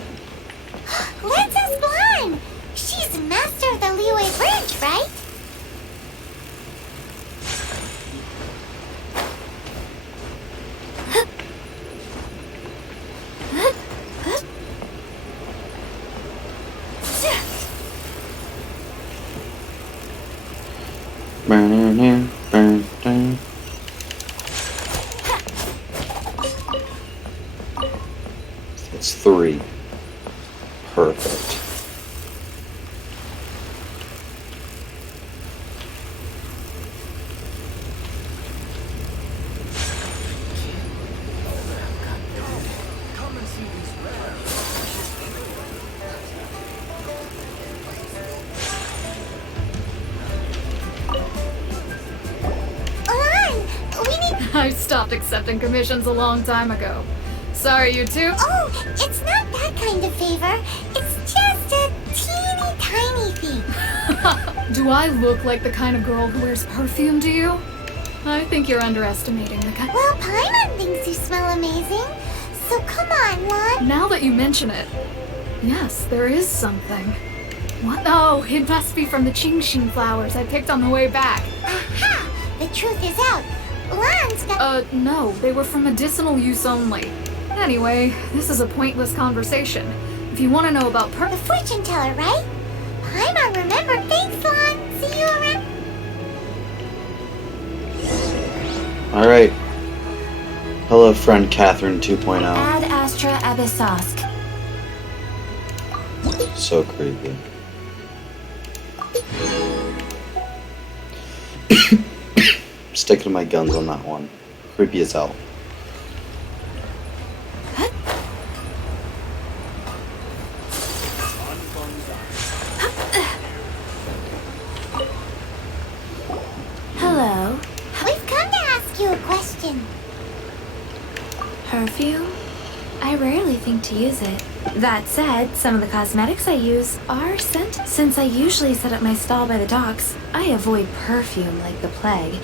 Princess Blonde! She's master of the Liyue branch, right? It's 3. Perfect. I stopped accepting commissions a long time ago. Sorry, you two. Oh, it's not that kind of favor. It's just a teeny tiny thing. Do I look like the kind of girl who wears perfume to you? I think you're underestimating the kind. Well, Paimon thinks you smell amazing. So come on, Lan. Now that you mention it, yes, there is something. What? Oh, it must be from the Genshin flowers I picked on the way back. Aha! The truth is out. Lan's got... No, they were for medicinal use only. Anyway, this is a pointless conversation. If you want to know about The fortune teller, right? Paimon, remember. Thanks, Lan. See you around. Alright. Hello, friend Catherine 2.0. Ad Astra Abyssosk. So creepy. Sticking to my guns on that one. Creepy as hell. Hello. We've come to ask you a question. Perfume? I rarely think to use it. That said, some of the cosmetics I use are scented. Since I usually set up my stall by the docks, I avoid perfume like the plague,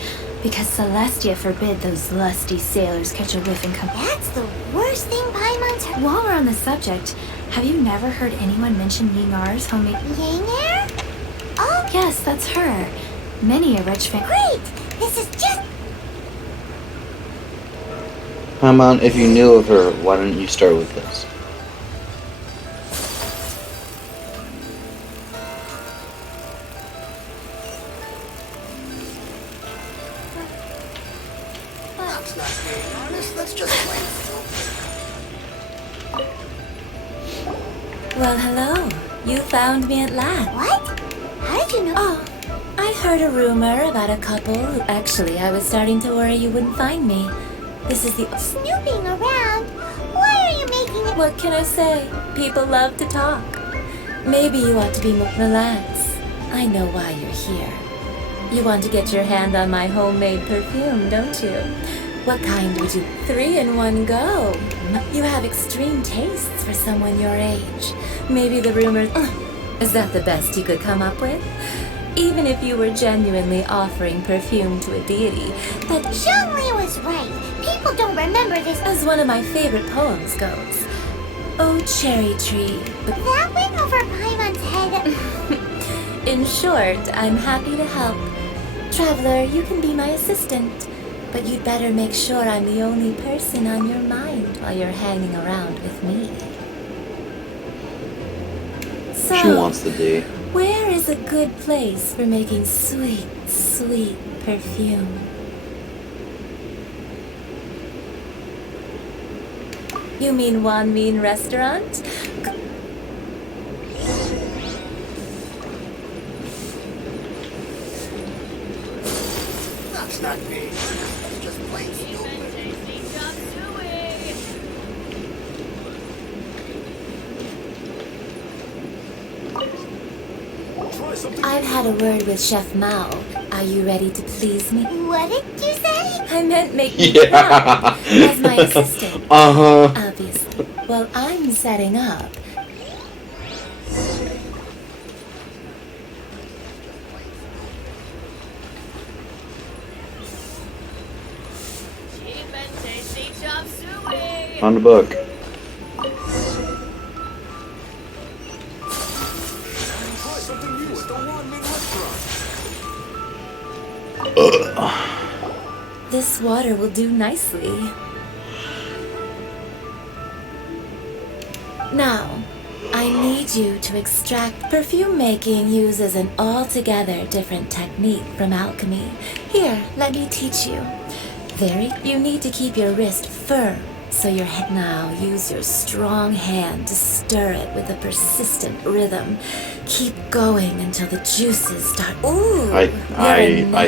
because Celestia forbid those lusty sailors catch a whiff and come. That's the worst thing Paimon's heard. While we're on the subject, have you never heard anyone mention Yingar's homemade? Yinger? Oh, yes, that's her. Many a rich fan. Great! This is just... Paimon, if you knew of her, why didn't you start with this? That's not being honest. That's just plain stupid. Well, hello. You found me at last. What? How did you know? Oh, I heard a rumor about a couple who... Actually, I was starting to worry you wouldn't find me. This is the... Snooping around? Why are you making it... What can I say? People love to talk. Maybe you ought to be more... Relax. I know why you're here. You want to get your hand on my homemade perfume, don't you? What kind would you... 3 in one go. You have extreme tastes for someone your age. Maybe the rumor... Is that the best you could come up with? Even if you were genuinely offering perfume to a deity, that... Zhongli was right. People don't remember this. As one of my favorite poems goes. Oh, cherry tree. That went over Paimon's head. In short, I'm happy to help. Traveler, you can be my assistant. But you'd better make sure I'm the only person on your mind while you're hanging around with me. So, She wants the D. where is a good place for making sweet, sweet perfume? You mean one mean restaurant? That's not being honest. That's just plain stupid. I've had a word with Chef Mao. Are you ready to please me? What did you say? I meant make me Yeah. proud as my assistant. Uh-huh. Obviously. Well, I'm setting up. On the book. Try something This water will do nicely. Now, I need you to extract. Perfume making uses an altogether different technique from alchemy. Here, let me teach you. You need to keep your wrist firm, so your head. Now use your strong hand to stir it with a persistent rhythm. Keep going until the juices start. Ooh, I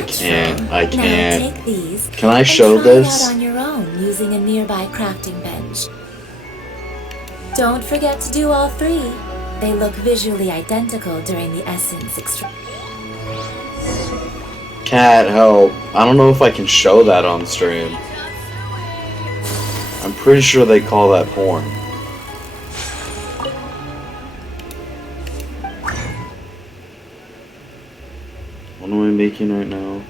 can't. Now take these. Can I and show try this? it out on your own using a nearby crafting bench. Don't forget to do all three. They look visually identical during the essence extraction. Cat, help. I don't know if I can show that on stream. I'm pretty sure they call that porn. What am I making right now?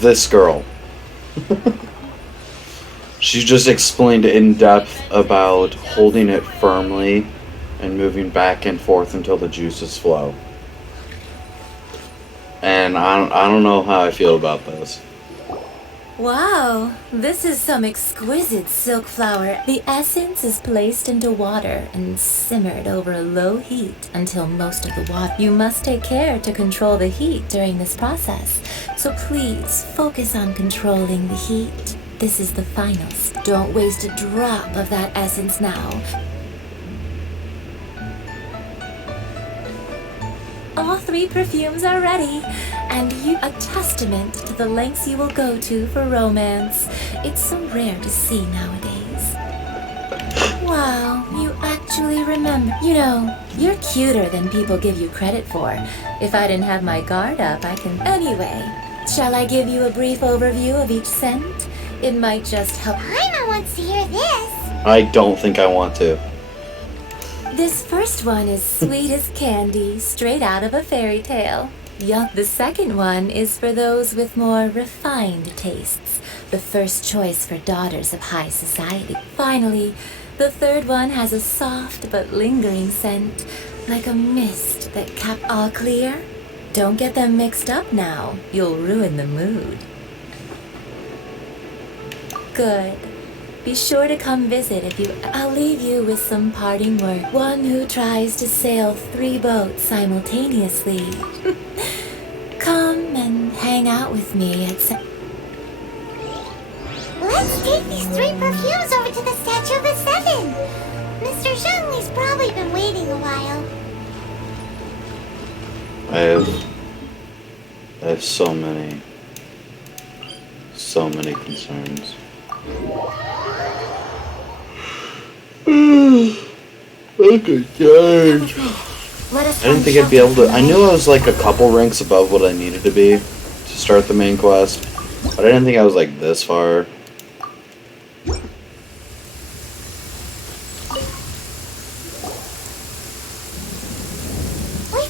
This girl. She just explained in depth about holding it firmly and moving back and forth until the juices flow. And I don't know how I feel about this. Wow, this is some exquisite silk flower. The essence is placed into water and simmered over a low heat until most of the water. You must take care to control the heat during this process. So please focus on controlling the heat. This is the final. Don't waste a drop of that essence now. All three perfumes are ready, and you a testament to the lengths you will go to for romance. It's so rare to see nowadays. Wow, you actually remember. You know, you're cuter than people give you credit for. If I didn't have my guard up, I can. Anyway, shall I give you a brief overview of each scent? It might just help. Paimon wants to hear this. I don't think I want to. This first one is sweet as candy, straight out of a fairy tale. The second one is for those with more refined tastes, the first choice for daughters of high society. Finally, the third one has a soft but lingering scent, like a mist that all clear? Don't get them mixed up now. You'll ruin the mood. Good. Be sure to come visit if you. I'll leave you with some parting words. One who tries to sail 3 boats simultaneously. Come and hang out with me at. Let's take these 3 perfumes over to the Statue of the Seven. Mr. Zhongli's probably been waiting a while. I have so many concerns. Okay, dang. I didn't think I'd be able to. I knew I was like a couple ranks above what I needed to be to start the main quest, but I didn't think I was like this far. We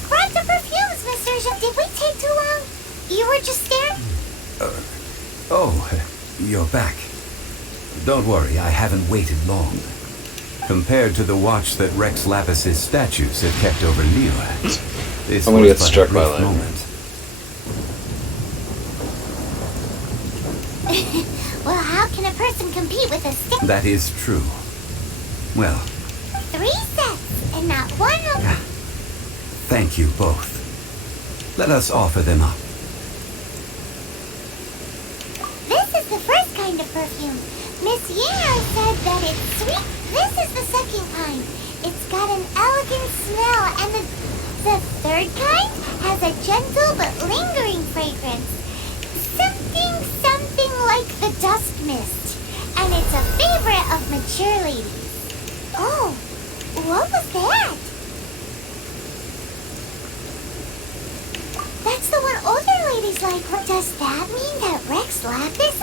brought the perfumes, Mr. Zhong. Did we take too long? You were just staring? You're back. Don't worry, I haven't waited long. Compared to the watch that Rex Lapis's statues have kept over Liyue, this I'm gonna get was but struck a by brief lightning. moment. Well, how can a person compete with a stick? That is true. Well, 3 sets, and not one of them. thank you both. Let us offer them up. This is the first kind of perfume. Miss Yao said that it's sweet. This is the second kind. It's got an elegant smell, and the third kind has a gentle but lingering fragrance. Something like the dust mist. And it's a favorite of mature ladies. Oh, what was that? like, what does that mean? That Rex Lapis?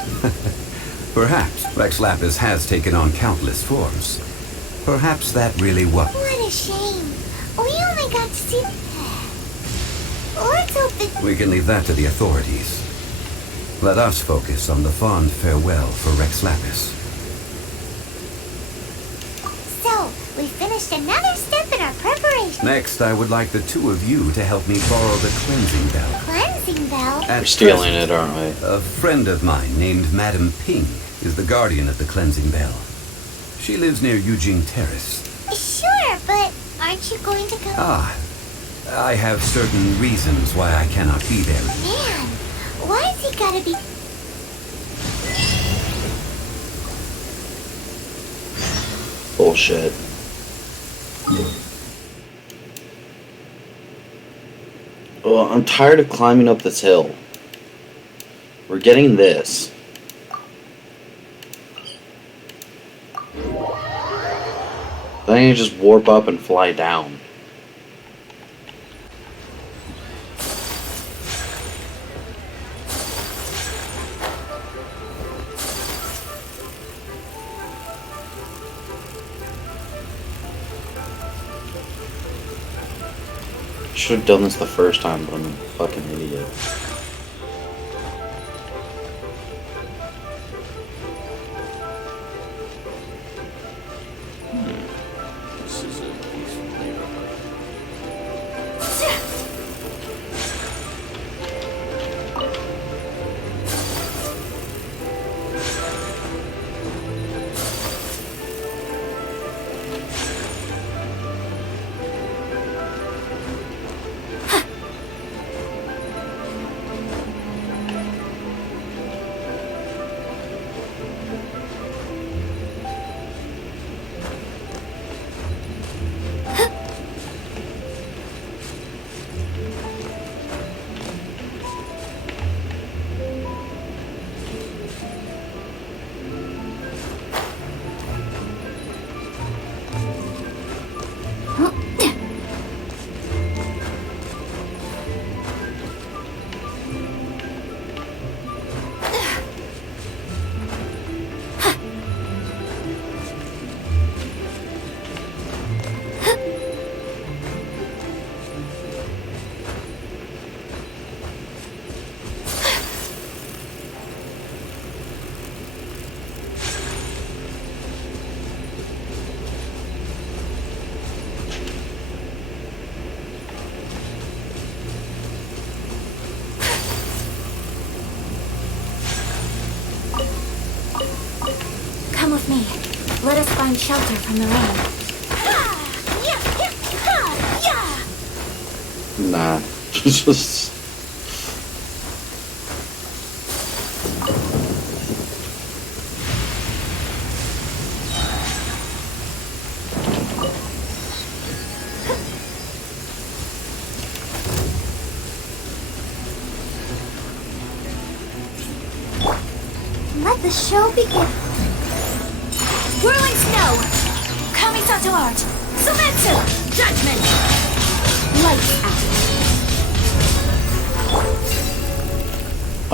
Perhaps Rex Lapis has taken on countless forms. Perhaps that really was. What a shame. We only got to see... Let's hope that... We can leave that to the authorities. Let us focus on the fond farewell for Rex Lapis. So, we finished another step in our preparation. Next, I would like the two of you to help me borrow the cleansing bell. Cleansing bell? At We're stealing present, it, aren't we? A friend of mine named Madame Ping is the guardian of the cleansing bell. She lives near Eugene Terrace. Sure, but aren't you going to go? I have certain reasons why I cannot be there. Man, why's he gotta be... Bullshit. Well, I'm tired of climbing up this hill. We're getting this. Then you just warp up and fly down. Should have done this the first time, but I'm a fucking idiot. This is a peaceful neighborhood. Come with me. Let us find shelter from the rain. Nah. Just... Let the show begin. Whirling snow. Kamisato art. Sumetsu. Judgment. Lights out.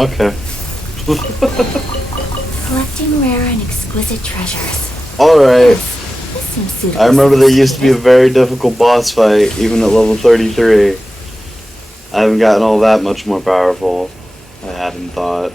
Okay. Collecting rare and exquisite treasures. Alright. This seems suitable. I remember there used to be a very difficult boss fight, even at level 33. I haven't gotten all that much more powerful. I hadn't thought.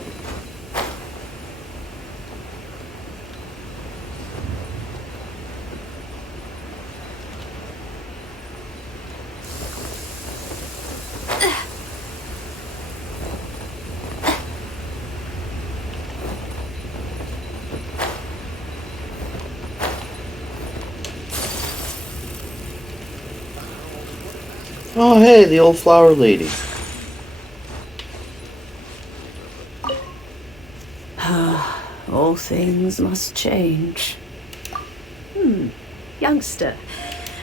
Oh, hey, the old flower lady. All things must change. Youngster,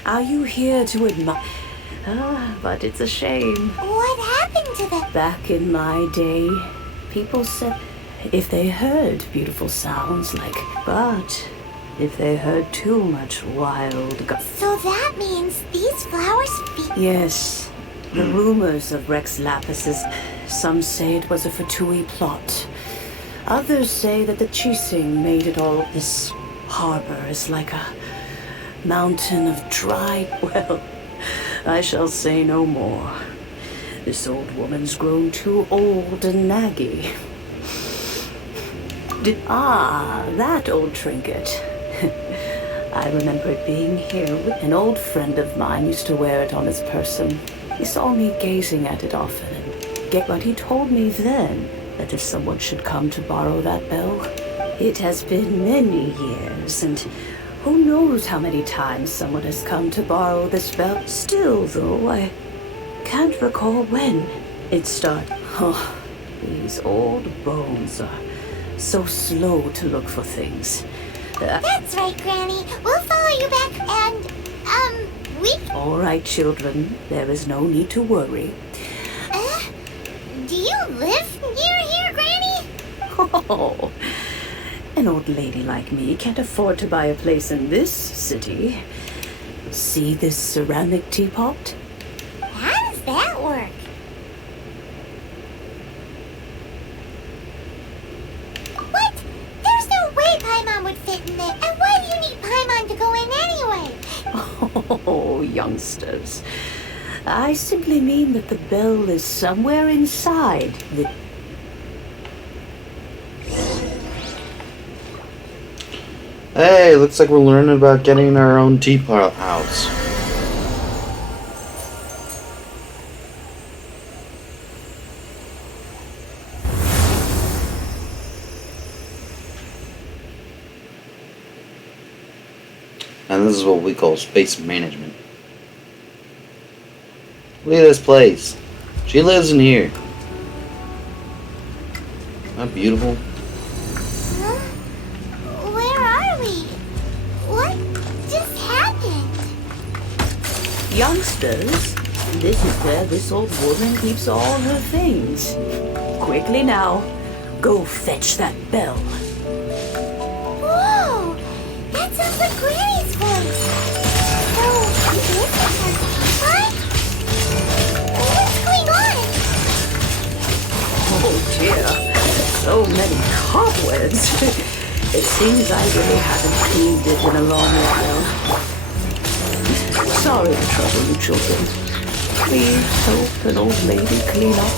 are you here to admire? But it's a shame. What happened to them? Back in my day, people said if they heard beautiful sounds but if they heard too much wild So that means these flowers speak. Yes, the rumors of Rex Lapis's Some say it was a Fatui plot. Others say that the Chising made it all. This harbor is like a mountain of dry... Well, I shall say no more. This old woman's grown too old and naggy. That old trinket. I remember it being here. An old friend of mine used to wear it on his person. He saw me gazing at it often, but he told me then that if someone should come to borrow that bell, it has been many years, and who knows how many times someone has come to borrow this bell. Still, though, I can't recall when it started. Oh, these old bones are so slow to look for things. That's right, Granny. We'll follow you back and, we... All right, children. There is no need to worry. Do you live near here, Granny? Oh, an old lady like me can't afford to buy a place in this city. See this ceramic teapot? How does that work? What? There's no way Paimon would fit in there. And why do you need Paimon to go in anyway? Oh, youngsters. I simply mean that the bell is somewhere inside the... Hey, looks like we're learning about getting our own teapot house. And this is what we call space management. Look at this place. She lives in here. Isn't that beautiful? Huh? Where are we? What just happened? Youngsters, this is where this old woman keeps all her things. Quickly now, go fetch that bell. Whoa! That sounds like Granny's voice. So, this is her teapot? What's going on? Oh dear, so many cobwebs. It seems I really haven't cleaned it in a long while. Sorry to trouble you children. Please help an old lady clean up.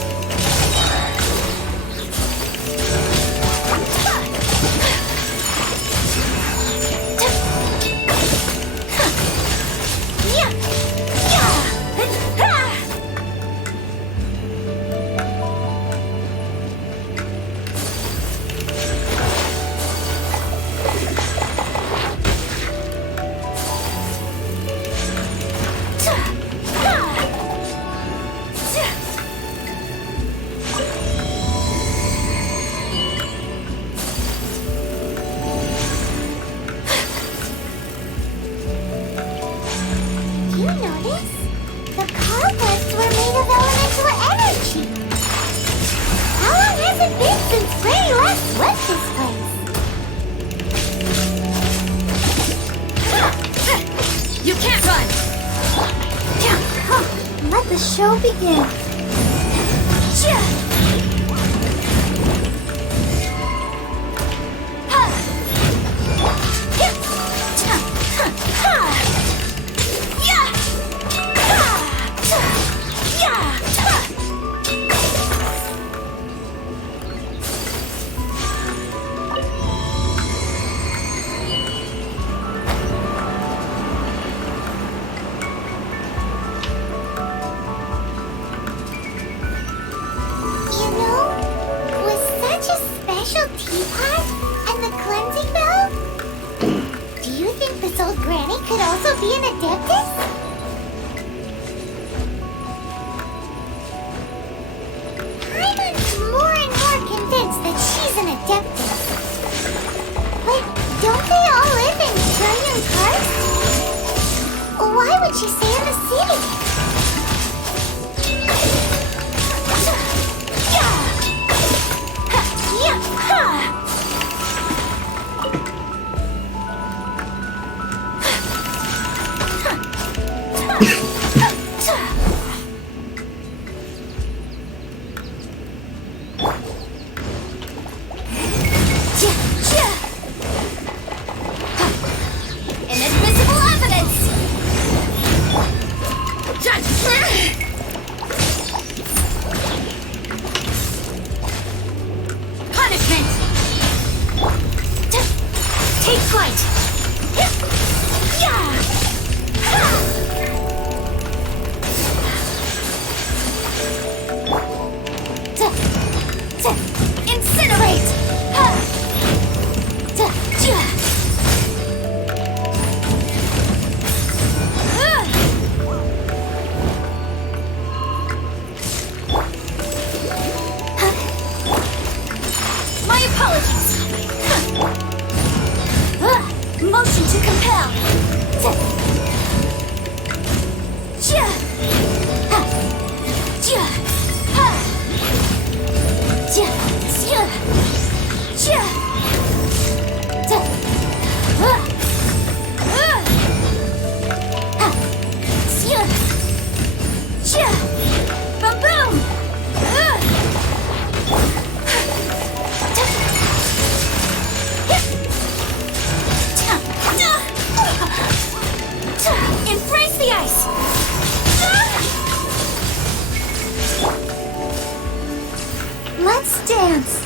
dance.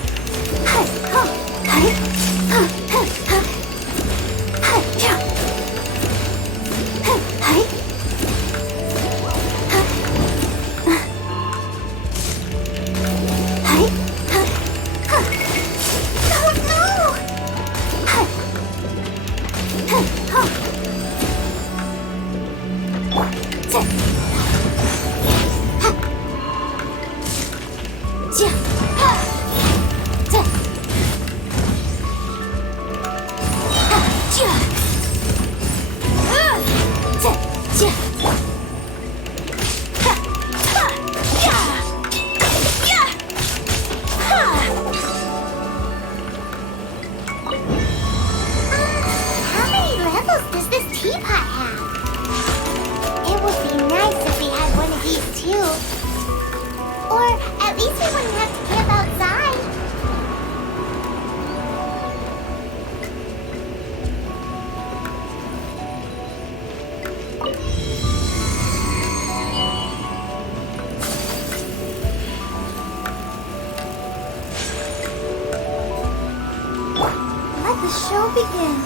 How many levels does this teapot have? It would be nice if we had one of these too. Or at least we wouldn't have to camp outside. Let the show begin.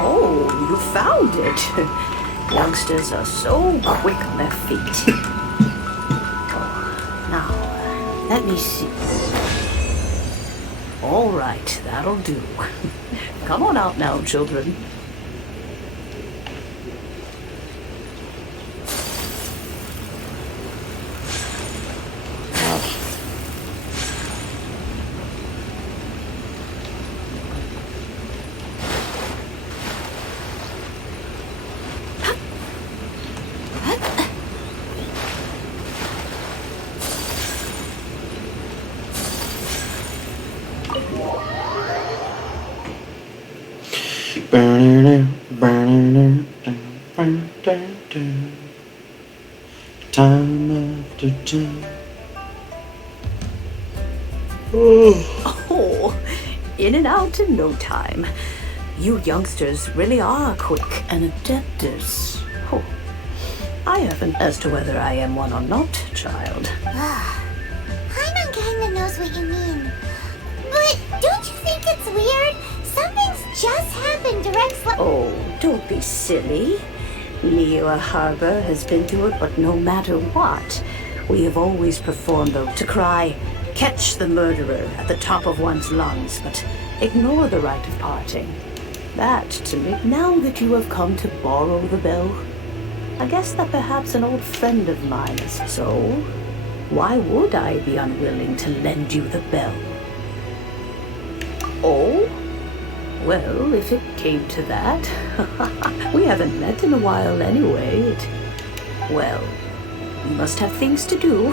Oh, you found it. Youngsters are so quick on their feet. Oh, now, let me see. All right, that'll do. Come on out now, children. Time after time. Oh, in and out in no time. You youngsters really are quick and adepters. Oh, I haven't as to whether I am one or not, child. Paimon kinda knows what you mean. But don't you think it's weird? Something's just happened directly. Oh, don't be silly. Liyue Harbor has been through it, but no matter what, we have always performed to cry, "Catch the murderer," at the top of one's lungs, but ignore the rite of parting. That, to me, now that you have come to borrow the bell, I guess that perhaps an old friend of mine is. So, why would I be unwilling to lend you the bell? Oh? Well, if it came to that, we haven't met in a while anyway. Well, you must have things to do,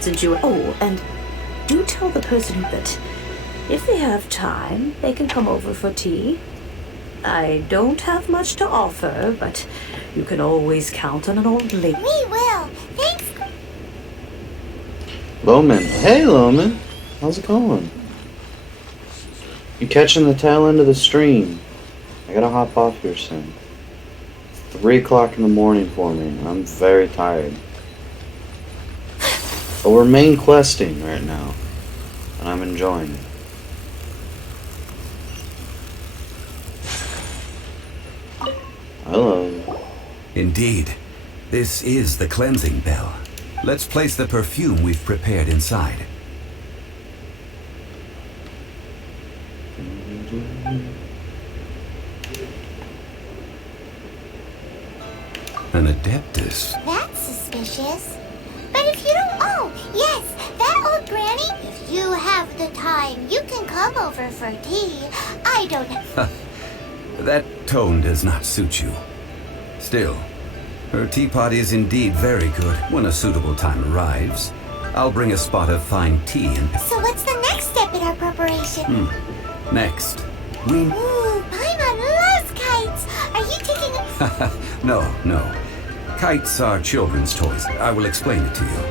since you... Oh, and do tell the person that if they have time, they can come over for tea. I don't have much to offer, but you can always count on an old lady. We will. Thanks. Loman. Hey, Loman. How's it going? You catching the tail end of the stream. I gotta hop off here soon. It's 3 o'clock in the morning for me, and I'm very tired. But we're main questing right now, and I'm enjoying it. Hello. Indeed. This is the cleansing bell. Let's place the perfume we've prepared inside. An Adeptus. That's suspicious. But if you don't... Oh, yes, that old granny. If you have the time, you can come over for tea. I don't have... That tone does not suit you. Still, her teapot is indeed very good. When a suitable time arrives, I'll bring a spot of fine tea and... So what's the next step in our preparation? Next, we... Ooh, Paimon loves kites. Are you taking... No. Kites are children's toys. I will explain it to you.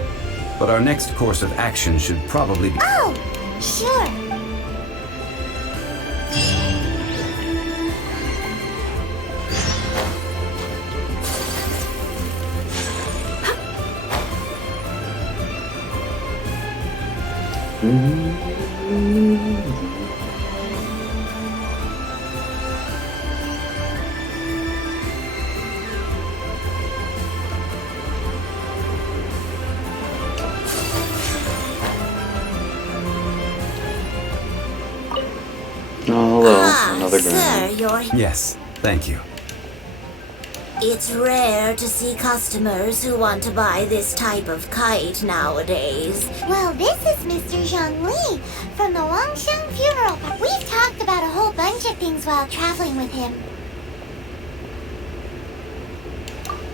But our next course of action should probably be... Oh, sure. Oh, hello, another Sir, granny. you're... Yes, thank you. It's rare to see customers who want to buy this type of kite nowadays. Well, this is Mr. Zhongli from the Wangsheng Funeral Park. We've talked about a whole bunch of things while traveling with him.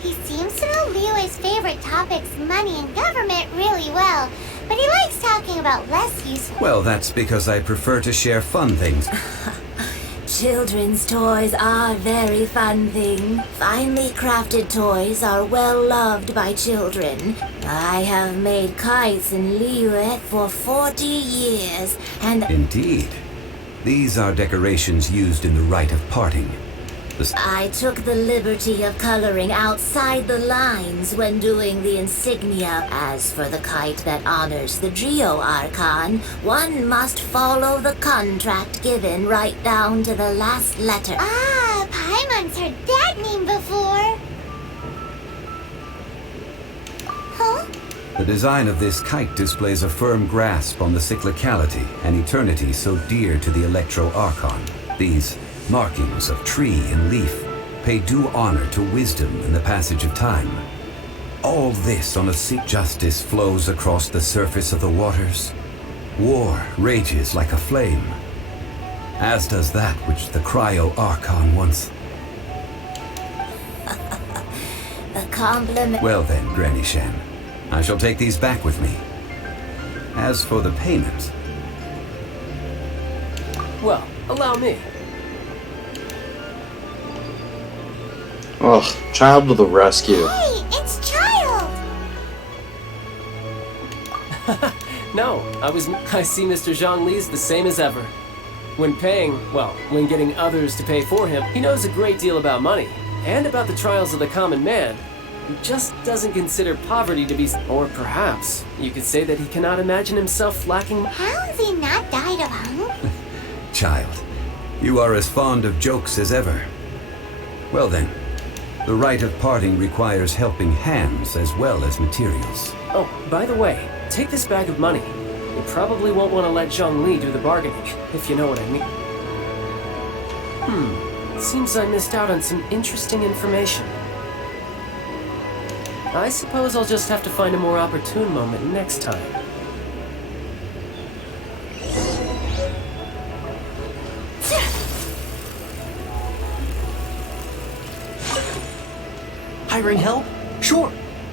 He seems to know Liu's favorite topics, money and government, really well, but he likes talking about less useful... Well, that's because I prefer to share fun things. Children's toys are very fun thing. Finely crafted toys are well loved by children. I have made kites in Liyue for 40 years, and... Indeed. These are decorations used in the rite of parting. I took the liberty of coloring outside the lines when doing the insignia. As for the kite that honors the Geo Archon, one must follow the contract given right down to the last letter. Ah, Paimon's heard that name before. Huh? The design of this kite displays a firm grasp on the cyclicality and eternity so dear to the Electro Archon. These markings of tree and leaf pay due honor to wisdom and the passage of time. All this on a sea. Justice flows across the surface of the waters. War rages like a flame, as does that which the Cryo Archon once... The compliment... Well then, Granny Shan, I shall take these back with me. As for the payment... Well, allow me. Ugh, child to the rescue. Hey, it's Child! No, I see Mr. Zhongli's the same as ever. When when getting others to pay for him, he knows a great deal about money, and about the trials of the common man. He just doesn't consider poverty to be... Or perhaps, you could say that he cannot imagine himself lacking... How has he not died of hunger? Child, you are as fond of jokes as ever. Well then, the rite of parting requires helping hands as well as materials. Oh, by the way, take this bag of money. You probably won't want to let Zhongli do the bargaining, if you know what I mean. Seems I missed out on some interesting information. I suppose I'll just have to find a more opportune moment next time. Hiring help? Sure.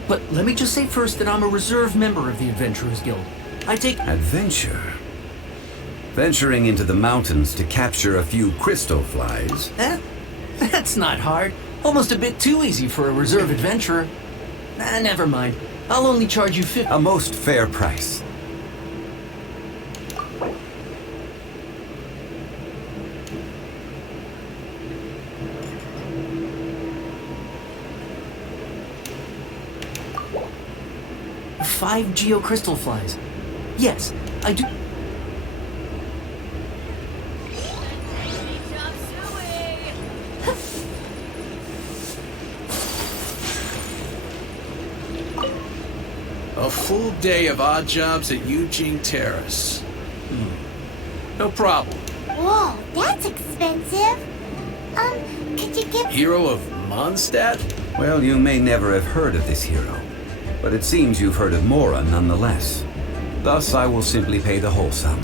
But let me just say first that I'm a reserve member of the Adventurers Guild. I take... Adventure? Venturing into the mountains to capture a few crystal flies? That's not hard. Almost a bit too easy for a reserve adventurer. Never mind. I'll only charge you 50... A most fair price. Five geocrystal flies. Yes, I do. A full day of odd jobs at Eugene Terrace. No problem. Whoa, that's expensive. Could you give... Hero of Mondstadt? Well, you may never have heard of this hero, but it seems you've heard of Mora nonetheless. Thus, I will simply pay the whole sum.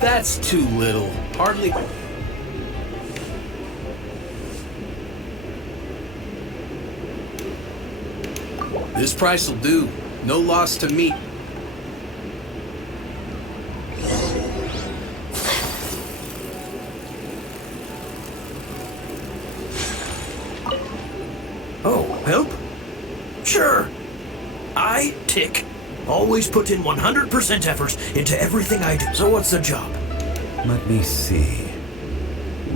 That's too little. Hardly... This price will do. No loss to me. Oh, help? Sure. I, Tick, always put in 100% effort into everything I do. So what's the job? Let me see.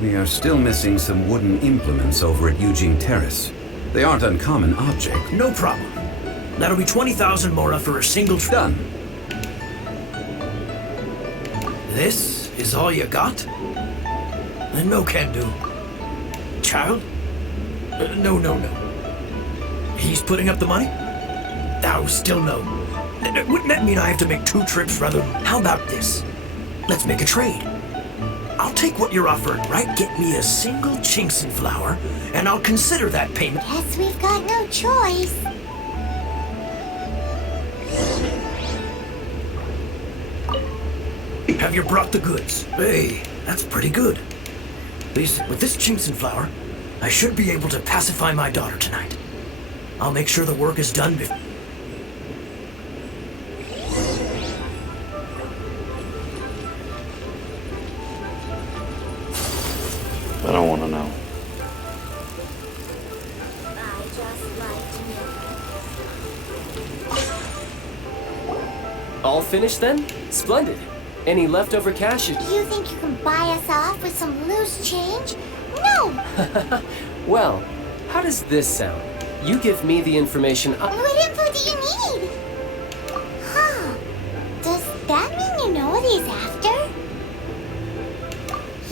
We are still missing some wooden implements over at Eugene Terrace. They aren't uncommon objects. No problem. That'll be 20,000 mora for a single trip. Done. This is all you got? No can do. Child? No. He's putting up the money? Oh, still no. Wouldn't that mean I have to make 2 trips rather than... How about this? Let's make a trade. I'll take what you're offering, right? Get me a single Chinxin flower, and I'll consider that payment. Guess we've got no choice. Have you brought the goods? Hey, that's pretty good. At least with this Chinxin flower, I should be able to pacify my daughter tonight. I'll make sure the work is done before... I don't want to know. All finished then? Splendid. Any leftover cash? You think you can buy us off with some loose change? No! Well, how does this sound? You give me the information. What info do you need? Huh. Does that mean you know what he's after?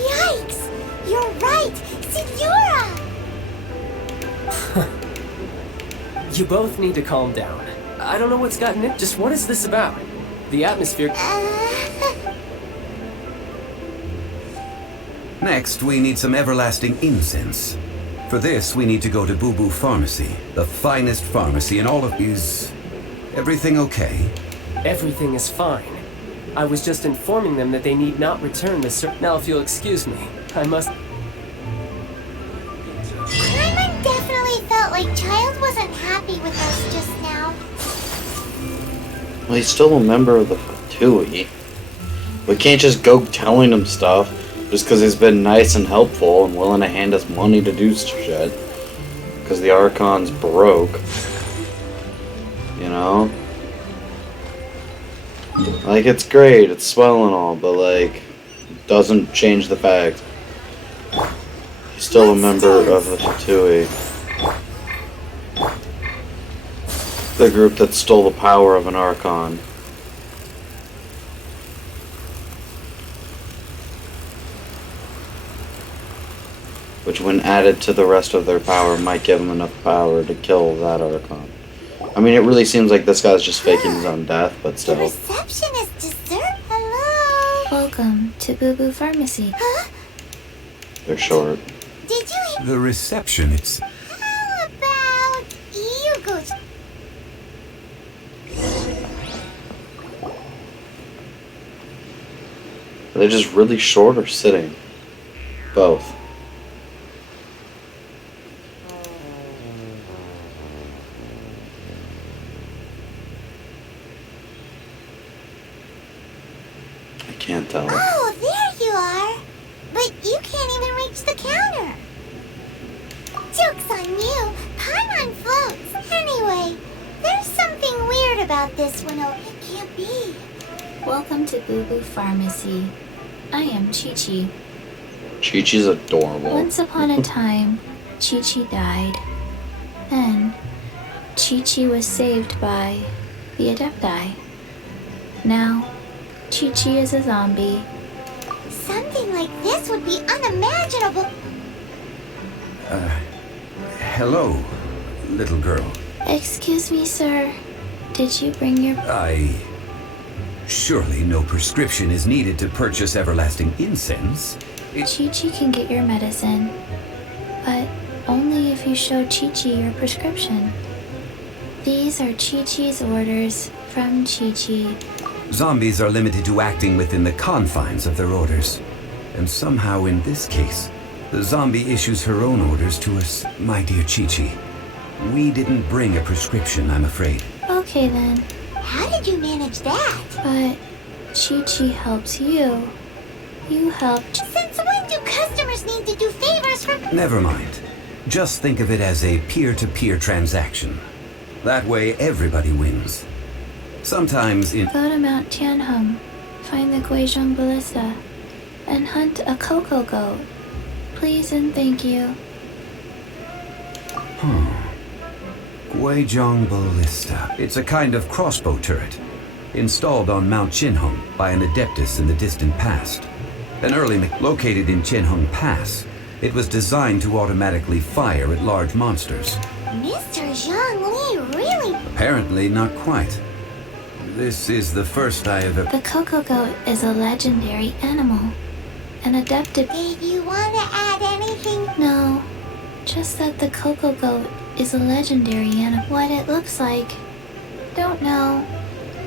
Yikes! You're right! Signora! You both need to calm down. I don't know what's gotten it. Just what is this about? The atmosphere... Next, we need some everlasting incense. For this, we need to go to Boo Boo Pharmacy, the finest pharmacy in all of... Is everything okay? Everything is fine. I was just informing them that they need not return the Now, if you'll excuse me, I must... Paimon definitely felt like Child wasn't happy with us just now. Well, he's still a member of the Fatui. We can't just go telling him stuff just because he's been nice and helpful and willing to hand us money to do shit. Because the Archon's broke. You know? Like, it's great, it's swell and all, but, like, it doesn't change the fact he's still a member of the Fatui. The group that stole the power of an Archon. Which, when added to the rest of their power, might give them enough power to kill that Archon. I mean, it really seems like this guy's just faking his own death, but still. The receptionist dessert? Hello? Welcome to Boo Boo Pharmacy. Huh? They're short. Did you... The reception, it's... How about you go... Are they just really short or sitting? Both. I can't tell. Oh, there you are. But you can't even reach the counter. Joke's on you. Paimon floats. Anyway, there's something weird about this one. Oh, it can't be. Welcome to Boo Boo Pharmacy. I am Chi-Chi. Chi-Chi's adorable. Once upon a time, Chi-Chi died. Then, Chi-Chi was saved by the Adepti. Now, Chi-Chi is a zombie. Something like this would be unimaginable. Hello, little girl. Excuse me, sir. Did you bring your... Surely no prescription is needed to purchase everlasting incense. Chi-Chi can get your medicine, but only if you show Chi-Chi your prescription. These are Chi-Chi's orders from Chi-Chi. Zombies are limited to acting within the confines of their orders. And somehow in this case, the zombie issues her own orders to us, my dear Chi-Chi. We didn't bring a prescription, I'm afraid. Okay then. How did you manage that? But Chi-Chi helps you. You helped. Since when do customers need to do favors for... Never mind. Just think of it as a peer-to-peer transaction. That way everybody wins. Sometimes in... Go to Mount Tianheng. Find the Guizhong Ballista. and hunt a cocoa goat. Please and thank you. Guizhong Ballista. It's a kind of crossbow turret, installed on Mount Chinhung by an adeptus in the distant past. Located in Chinhung Pass, it was designed to automatically fire at large monsters. Mr. Zhongli, really? Apparently not quite. This is the first I have ever... The cocoa goat is a legendary animal. An adepted... Did you want to add anything? No. Just that the cocoa goat is a legendary animal. What it looks like. Don't know.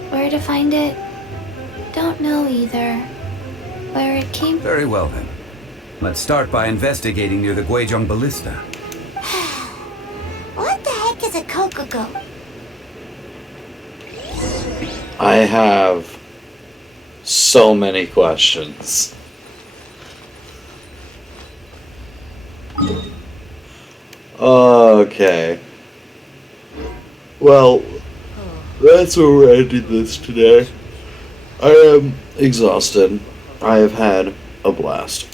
Where to find it? Don't know either. Where it came... Very well then. Let's start by investigating near the Guizhong Ballista. What the heck is a cocoa goat? I have so many questions. Okay. Well, that's where we're ending this today. I am exhausted. I have had a blast.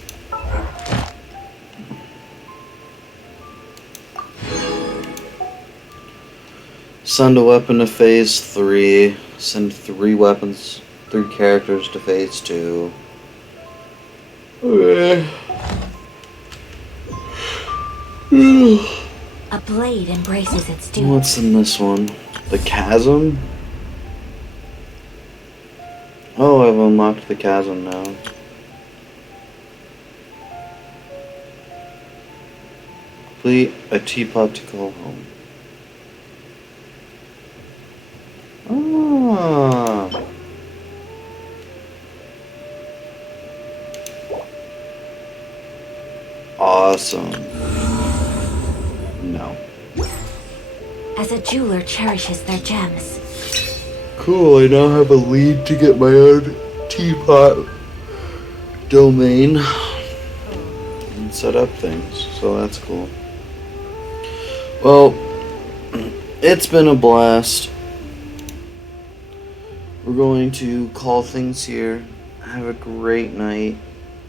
Send a weapon to phase 3. Send 3 weapons, 3 characters to phase 2. Okay. A blade embraces its doom. What's in this one? The chasm? Oh, I've unlocked the chasm now. Complete a teapot to call home. Ah. Awesome. No. As a jeweler cherishes their gems. Cool, I now have a lead to get my own teapot domain and set up things, so that's cool. Well, it's been a blast. We're going to call things here. Have a great night,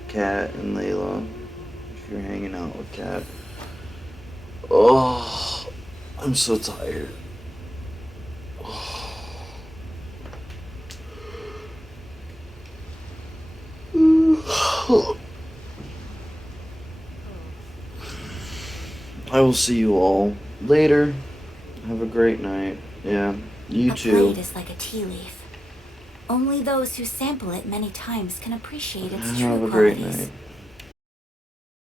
Kat and Layla, if you're hanging out with Kat. Oh, I'm so tired. I will see you all later. Have a great night. Yeah, you too. A blade is like a tea leaf. Only those who sample it many times can appreciate its true Have a great qualities. night.